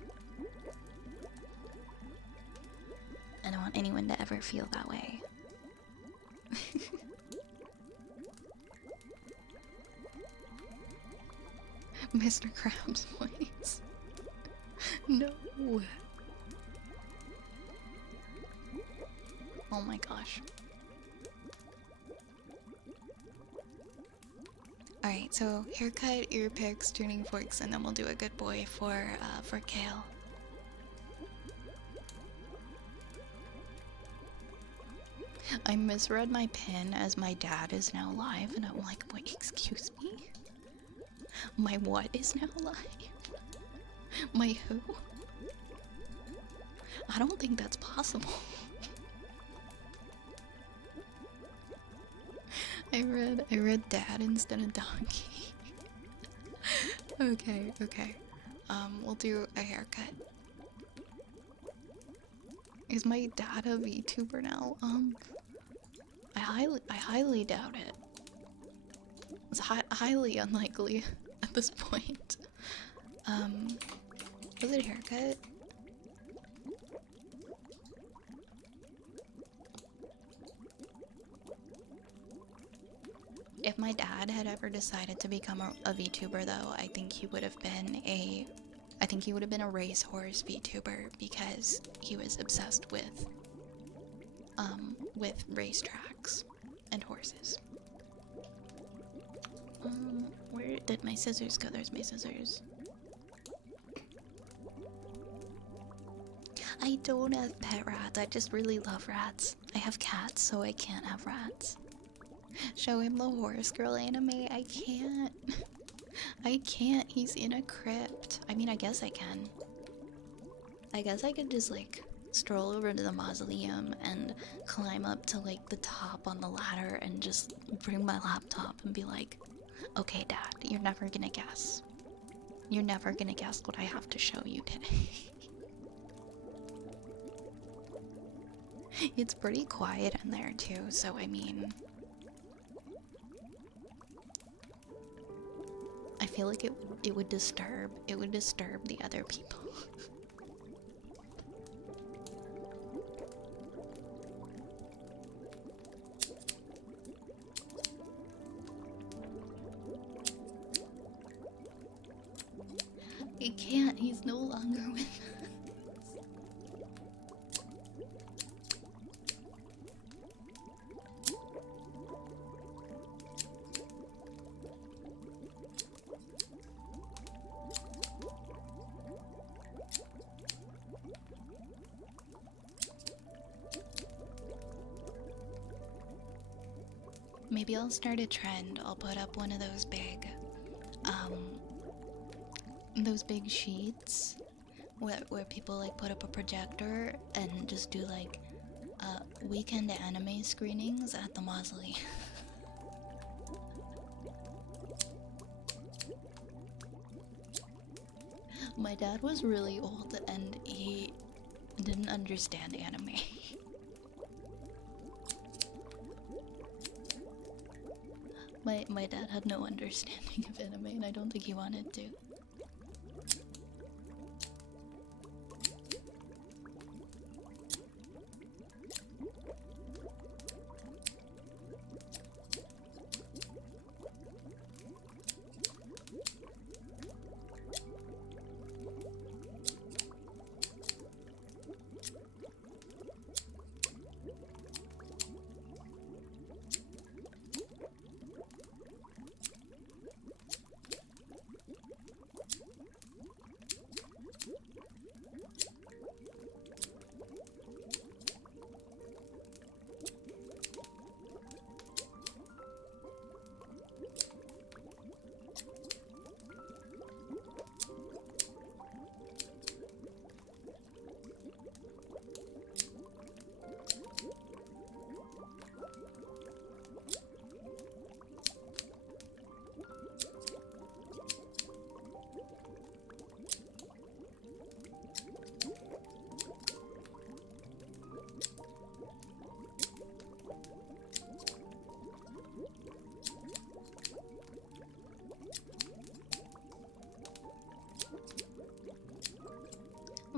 I don't want anyone to ever feel that way. Mr. Krabs' voice. No. Oh my gosh. Alright, so haircut, ear picks, tuning forks, and then we'll do a good boy for Kale. I misread my pin as my dad is now live, and I'm like, wait, excuse me? My what is now live? My who? I don't think that's possible. I read dad instead of donkey. Okay. We'll do a haircut. Is my dad a VTuber now? I highly doubt it. It's highly unlikely at this point. Was it a haircut? If my dad had ever decided to become a VTuber, though, I think he would have been a racehorse VTuber, because he was obsessed with racetracks and horses. Where did my scissors go? There's my scissors. I don't have pet rats. I just really love rats. I have cats, so I can't have rats. Show him the horse girl anime. I can't. I can't. He's in a crypt. I mean, I guess I can. I guess I could just like stroll over to the mausoleum and climb up to like the top on the ladder and just bring my laptop and be like, okay, Dad, you're never gonna guess. You're never gonna guess what I have to show you today. It's pretty quiet in there too, so I mean, I feel like it would disturb the other people. He can't, he's no longer with us. Maybe I'll start a trend. I'll put up one of those big sheets where people like put up a projector and just do like weekend anime screenings at the mausoleum. My dad was really old and he didn't understand anime. My dad had no understanding of anime, and I don't think he wanted to.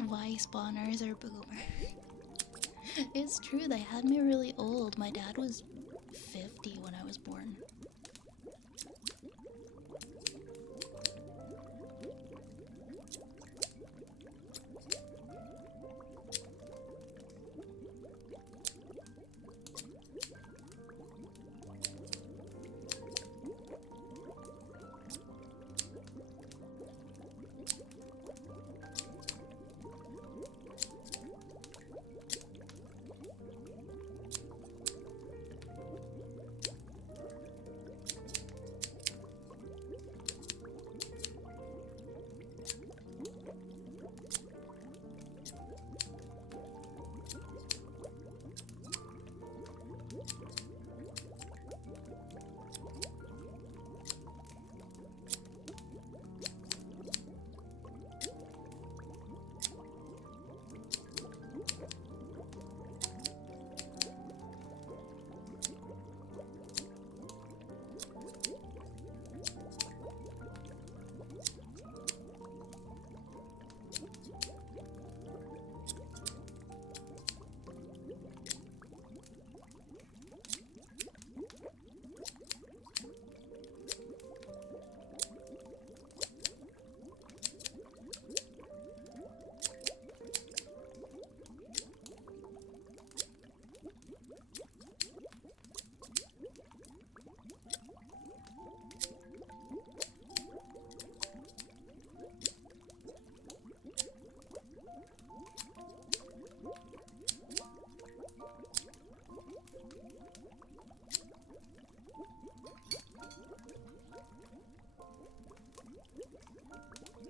Why spawners are boomer? It's true, they had me really old. My dad was 50 when I was born.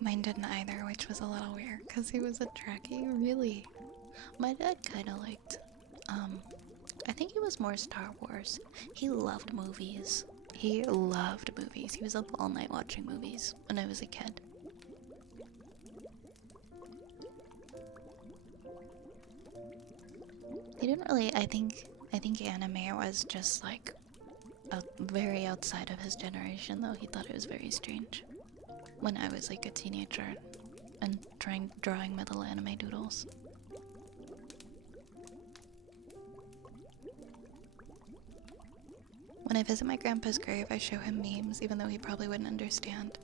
Mine didn't either, which was a little weird because he was a Trekkie. Really? My dad kind of liked, I think he was more Star Wars. He loved movies. He loved movies. He was up all night watching movies when I was a kid. He didn't really, I think anime was just like very outside of his generation though. He thought it was very strange when I was like a teenager and drawing little anime doodles. When I visit my grandpa's grave, I show him memes, even though he probably wouldn't understand.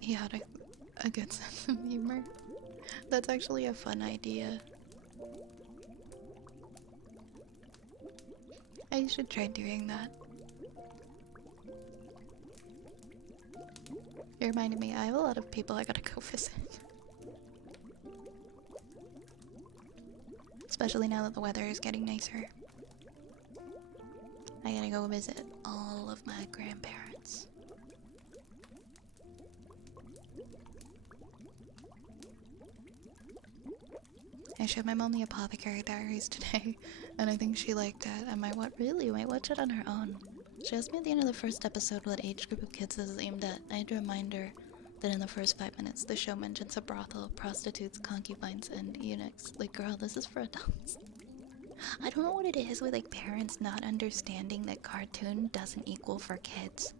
He had a good sense of humor. That's actually a fun idea. I should try doing that. You reminded me, I have a lot of people I gotta go visit. Especially now that the weather is getting nicer. I gotta go visit all of my grandparents. I showed my mom the Apothecary Diaries today, and I think she liked it. I might watch it on her own. She asked me at the end of the first episode what age group of kids this is aimed at. I had to remind her Then in the first 5 minutes, the show mentions a brothel, prostitutes, concubines, and eunuchs. Like, girl, this is for adults. I don't know what it is with like parents not understanding that cartoon doesn't equal for kids.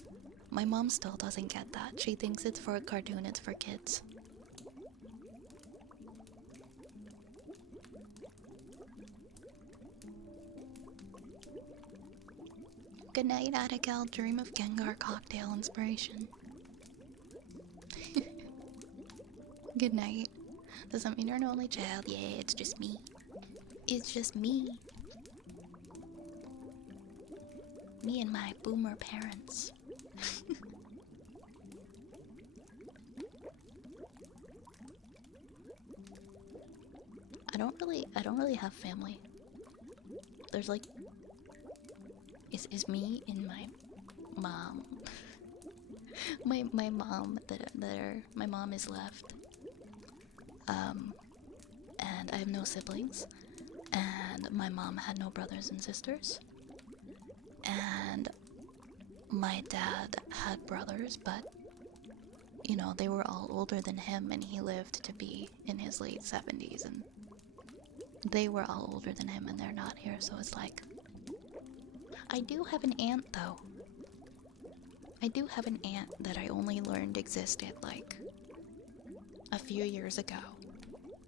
My mom still doesn't get that. She thinks it's for a cartoon, it's for kids. Good night, Attical. Dream of Gengar cocktail inspiration. Good night. Does that mean you're an only child? Yeah, it's just me. It's just me. Me and my boomer parents. I don't really have family. There's like is me and my mom. my mom my mom is left. And I have no siblings. And my mom had no brothers and sisters. And my dad had brothers, but you know, they were all older than him, and he lived to be in his late 70s, and they were all older than him, and they're not here, so it's like... I do have an aunt, though. I do have an aunt that I only learned existed, like, a few years ago.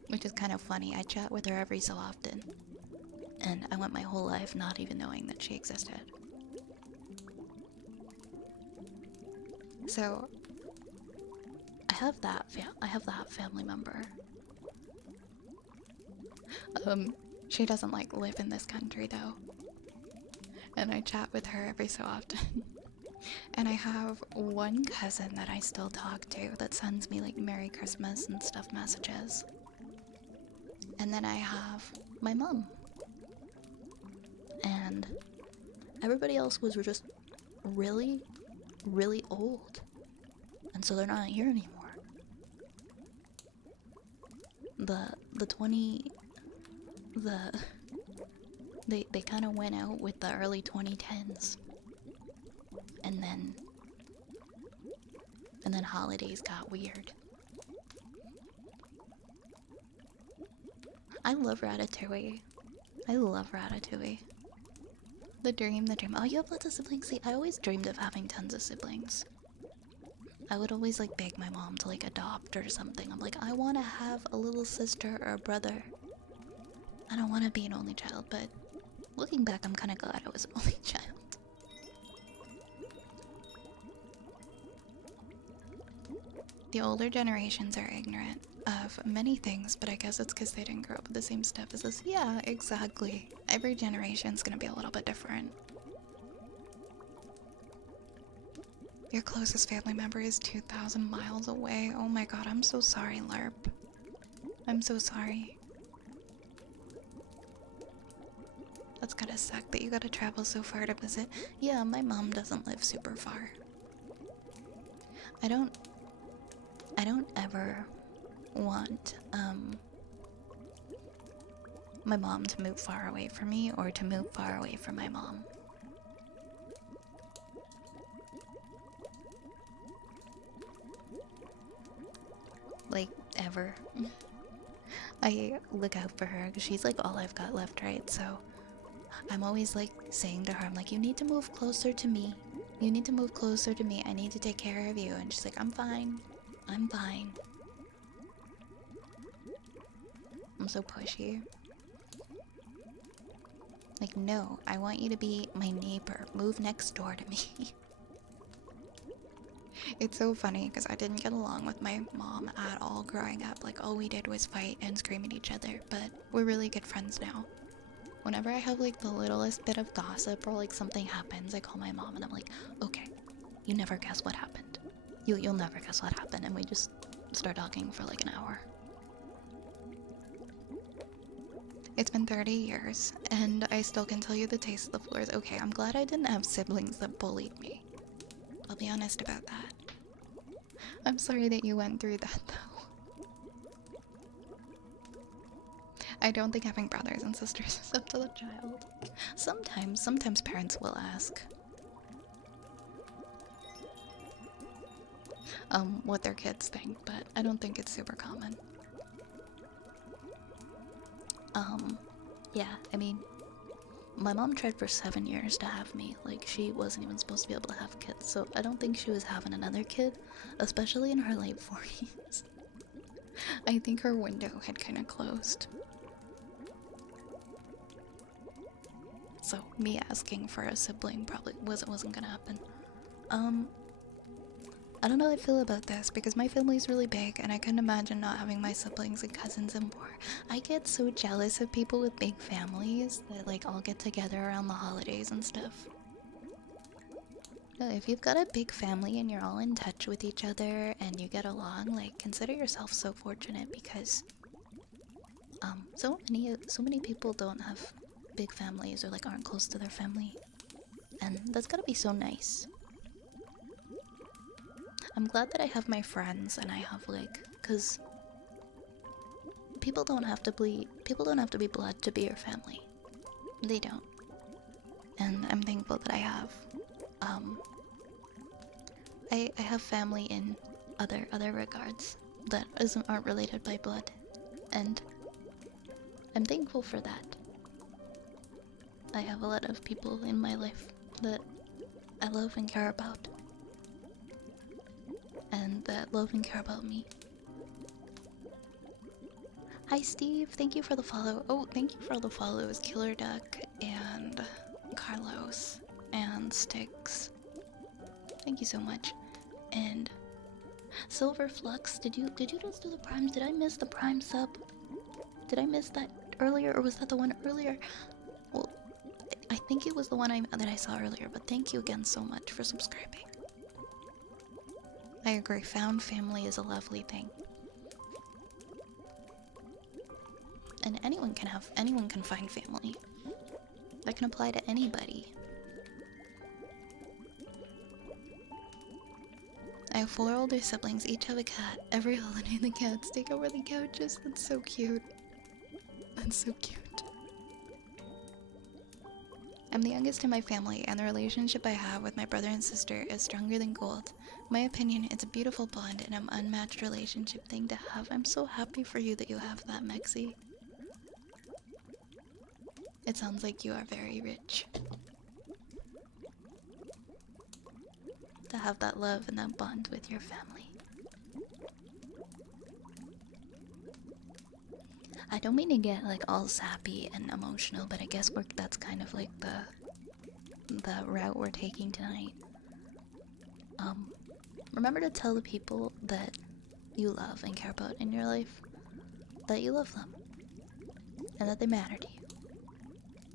Which is kind of funny. I chat with her every so often. And I went my whole life not even knowing that she existed. So... I have that family member. She doesn't, like, live in this country, though. And I chat with her every so often. And I have one cousin that I still talk to that sends me, like, Merry Christmas and stuff messages. And then I have my mom. And everybody else was just really, really old. And so they're not here anymore. They kind of went out with the early 2010s. And then holidays got weird. I love Ratatouille. I love Ratatouille. The dream. Oh, you have lots of siblings? See, I always dreamed of having tons of siblings. I would always, like, beg my mom to, like, adopt or something. I'm like, I want to have a little sister or a brother. I don't want to be an only child, but looking back, I'm kind of glad I was an only child. The older generations are ignorant of many things, but I guess it's because they didn't grow up with the same stuff as us. Yeah, exactly. Every generation's gonna be a little bit different. Your closest family member is 2,000 miles away. Oh my god, I'm so sorry, Lerp. I'm so sorry. That's gotta suck that you gotta travel so far to visit. Yeah, my mom doesn't live super far. I don't ever want, my mom to move far away from me or to move far away from my mom. Like, ever. I look out for her because she's like all I've got left, right? So I'm always like saying to her, I'm like, you need to move closer to me. You need to move closer to me. I need to take care of you. And she's like, I'm fine. I'm fine. I'm so pushy. Like, no, I want you to be my neighbor. Move next door to me. It's so funny because I didn't get along with my mom at all growing up. Like, all we did was fight and scream at each other, but we're really good friends now. Whenever I have like the littlest bit of gossip or like something happens, I call my mom and I'm like, okay, you never guess what happened. You'll never guess what happened. And we just start talking for like an hour. It's been 30 years and I still can tell you the taste of the floors. Okay, I'm glad I didn't have siblings that bullied me. I'll be honest about that. I'm sorry that you went through that, though. I don't think having brothers and sisters is up to the child. Sometimes parents will ask. what their kids think, but I don't think it's super common. Yeah, I mean, my mom tried for 7 years to have me. Like, she wasn't even supposed to be able to have kids, so I don't think she was having another kid, especially in her late 40s. I think her window had kind of closed. So me asking for a sibling probably wasn't gonna happen. I don't know how I feel about this because my family's really big and I couldn't imagine not having my siblings and cousins and more. I get so jealous of people with big families that like all get together around the holidays and stuff. If you've got a big family and you're all in touch with each other and you get along, like consider yourself so fortunate because so many people don't have big families or like aren't close to their family. And that's gotta be so nice. I'm glad that I have my friends and I have like, cause people don't have to be blood to be your family. They don't. And I'm thankful that I have. I have family in other regards that aren't related by blood, and I'm thankful for that. I have a lot of people in my life that I love and care about, and that love and care about me. Hi Steve, thank you for the follow. Oh, thank you for all the follows, Killer Duck and Carlos and Sticks. Thank you so much. And Silver Flux, did you just do the primes? Did I miss the prime sub? Did I miss that earlier, or was that the one earlier? Well, I think it was the one that I saw earlier, but thank you again so much for subscribing. I agree, found family is a lovely thing. And anyone can find family. That can apply to anybody. I have 4 older siblings, each have a cat. Every holiday the cats take over the couches. That's so cute. That's so cute. I'm the youngest in my family, and the relationship I have with my brother and sister is stronger than gold. In my opinion, it's a beautiful bond and an unmatched relationship thing to have. I'm so happy for you that you have that, Mexi. It sounds like you are very rich. To have that love and that bond with your family. I don't mean to get like all sappy and emotional, but I guess that's kind of like the route we're taking tonight. Remember to tell the people that you love and care about in your life that you love them and that they matter to you.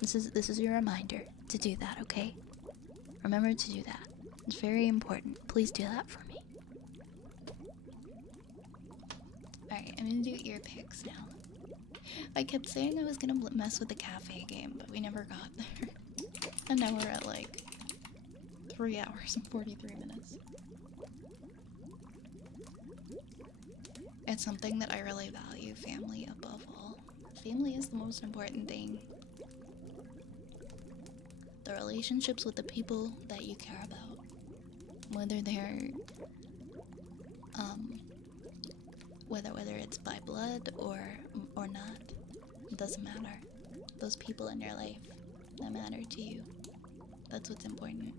This is your reminder to do that, okay? Remember to do that. It's very important. Please do that for me. Alright, I'm gonna do ear picks now. I kept saying I was gonna mess with the cafe game, but we never got there. And now we're at like 3 hours and 43 minutes. It's something that I really value, family above all. Family is the most important thing. The relationships with the people that you care about. Whether they're, whether it's by blood or not, it doesn't matter. Those people in your life that matter to you, that's what's important.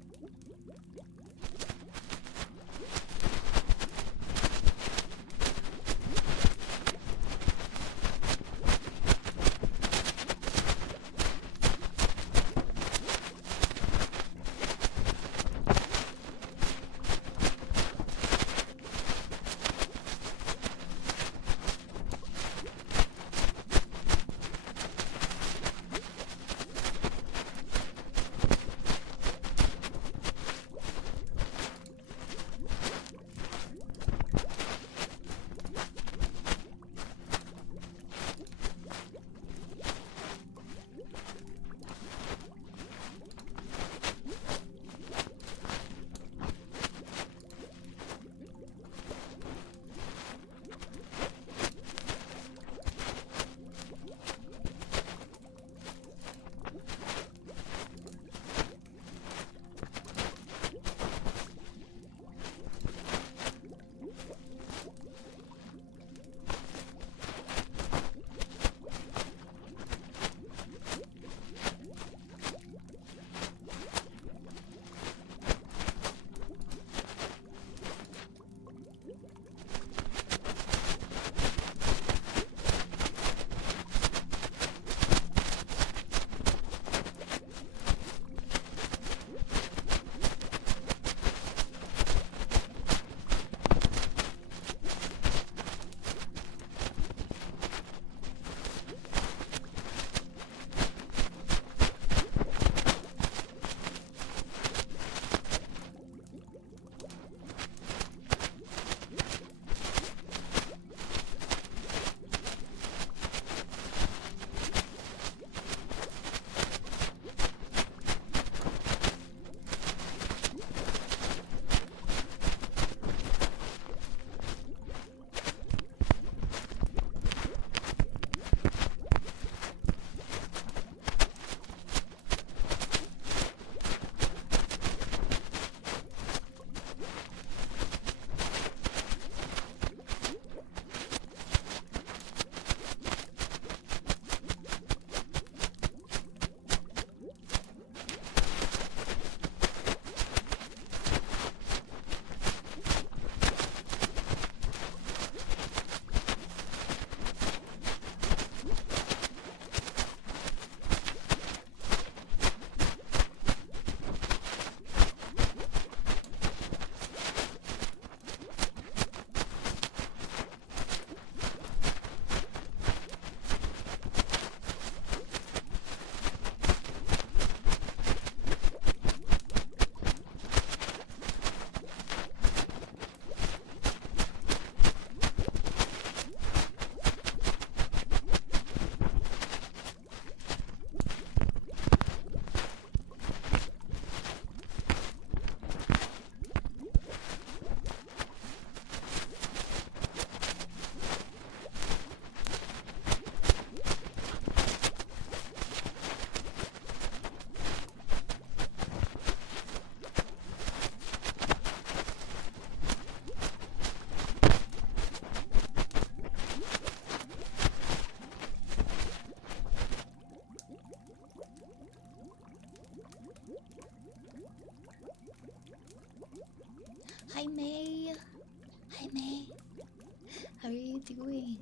How are you doing?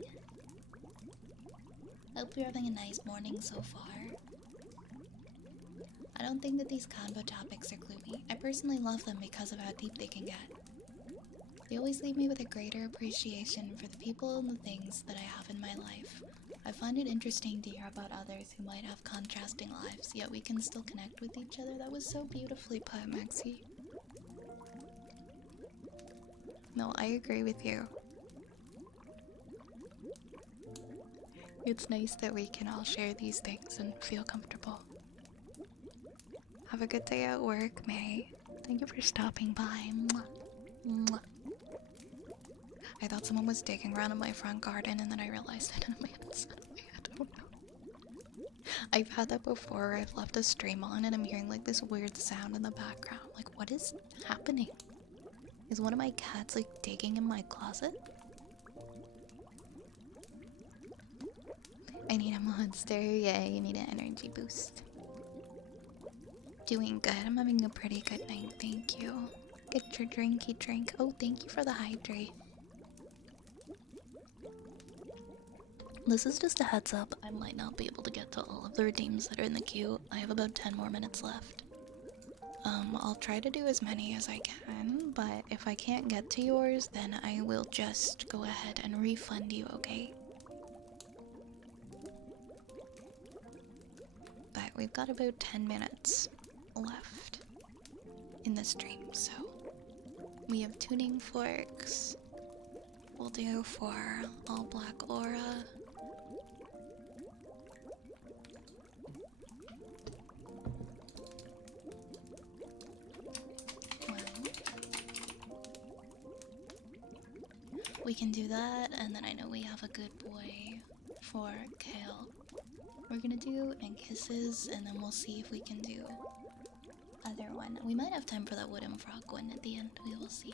I hope you're having a nice morning so far. I don't think that these convo topics are gloomy. I personally love them because of how deep they can get. They always leave me with a greater appreciation for the people and the things that I have in my life. I find it interesting to hear about others who might have contrasting lives, yet we can still connect with each other. That was so beautifully put, Maxie. No, I agree with you. It's nice that we can all share these things and feel comfortable. Have a good day at work, May. Thank you for stopping by. Mwah. Mwah. I thought someone was digging around in my front garden and then I realized I didn't make it sound. I don't know. I've had that before where I've left a stream on and I'm hearing like this weird sound in the background. Like, what is happening? Is one of my cats like digging in my closet? I need a monster. Yeah, you need an energy boost. Doing good. I'm having a pretty good night, thank you. Get your drinky drink. Oh, thank you for the hydrate. This is just a heads up. I might not be able to get to all of the redeems that are in the queue. I have about 10 more minutes left. I'll try to do as many as I can, but if I can't get to yours, then I will just go ahead and refund you, okay? But we've got about 10 minutes left in the stream, so we have tuning forks. We'll do for all black aura. We can do that, and then I know we have a good boy for Kale. We're gonna do and kisses, and then we'll see if we can do other one. We might have time for that wooden frog one at the end. We will see.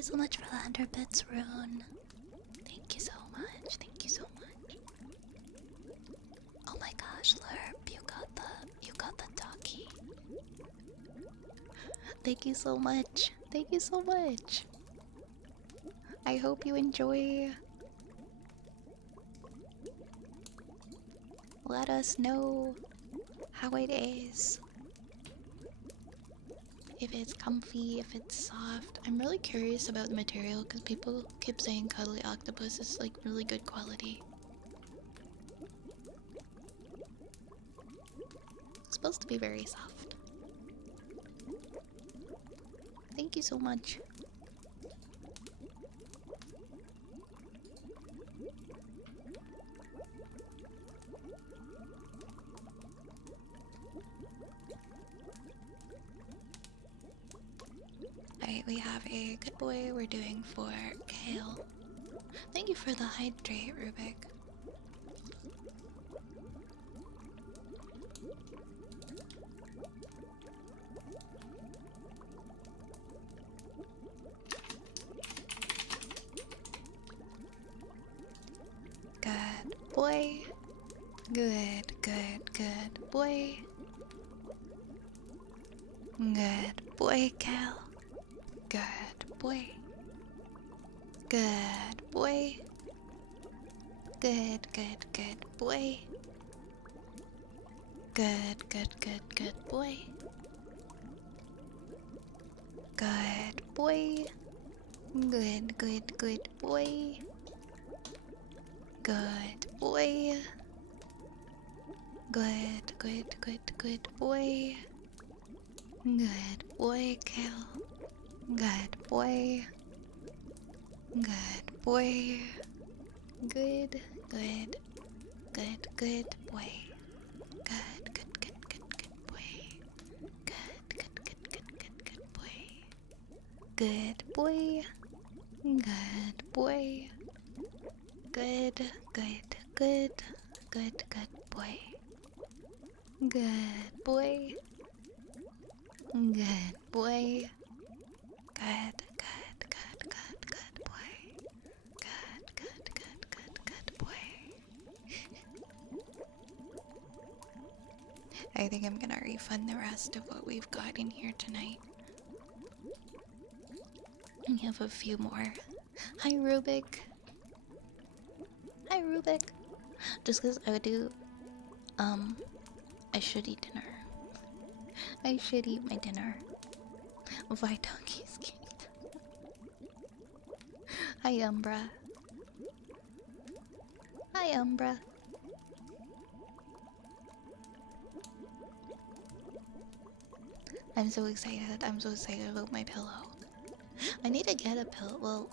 you so much for the 100 bits, Rune. Thank you so much. Thank you so much. Oh my gosh, Lerp, you got the talkie. Thank you so much. Thank you so much. I hope you enjoy. Let us know how it is. If it's comfy, if it's soft. I'm really curious about the material because people keep saying Cuddly Octopus is like really good quality. It's supposed to be very soft. Thank you so much. Alright, we have a good boy we're doing for Kale. Thank you for the hydrate, Rubik. Good boy. Good boy. Good boy, Cal. Good boy. Good boy. Good boy. Good boy. Good boy. Good boy. Good boy. Good boy. Good boy, Cal. Good boy. Good boy. Good boy. Good boy. Good boy. Good boy. Good boy. Good boy. Good boy. Good boy. Good boy. Good boy. Good boy. I think I'm gonna refund the rest of what we've got in here tonight. We have a few more. Hi, Rubik. Hi, Rubik. Just because I would do, I should eat dinner. I should eat my dinner. Vitalky's cute. Hi, Umbra. Hi, Umbra. I'm so excited. I'm so excited about my pillow. I need to get a pillow. Well,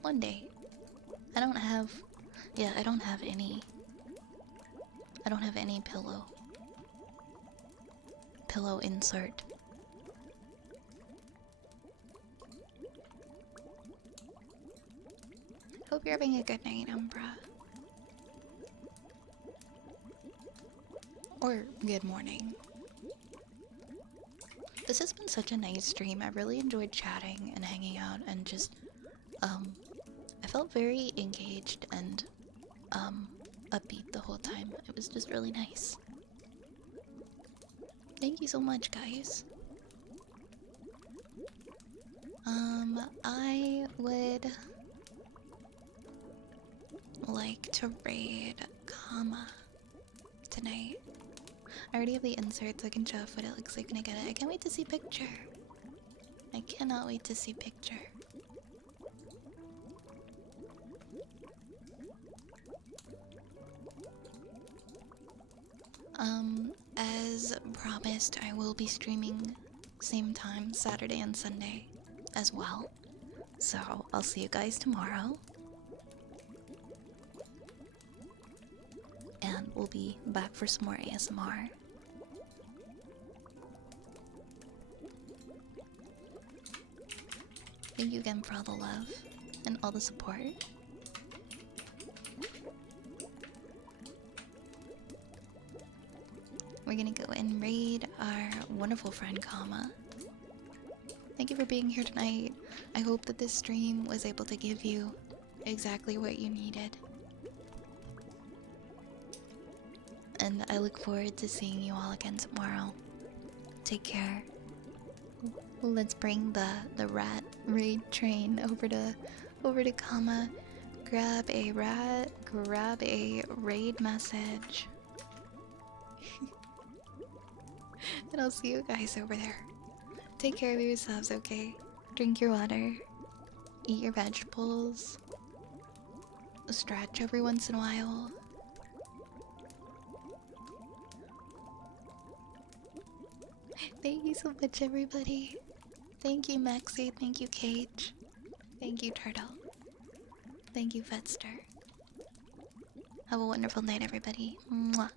one day. I don't have... Yeah, I don't have any... I don't have any pillow insert. Hope you're having a good night, Umbra. Or good morning. This has been such a nice stream. I really enjoyed chatting and hanging out and just, I felt very engaged and, upbeat the whole time. It was just really nice. Thank you so much, guys. I would like to raid Kama tonight. I already have the insert, so I can show off what it looks like when I get it. I can't wait to see picture. I cannot wait to see picture. As promised, I will be streaming same time, Saturday and Sunday as well. So, I'll see you guys tomorrow. And we'll be back for some more ASMR. Thank you again for all the love and all the support. We're gonna go and raid our wonderful friend Kama. Thank you for being here tonight. I hope that this stream was able to give you exactly what you needed. And I look forward to seeing you all again tomorrow. Take care. Let's bring the rat raid train over to Kama. Grab a rat, grab a raid message. And I'll see you guys over there. Take care of yourselves, okay? Drink your water. Eat your vegetables. Stretch every once in a while. Thank you so much, everybody. Thank you, Maxie. Thank you, Cage. Thank you, Turtle. Thank you, Fetster. Have a wonderful night, everybody. Mwah.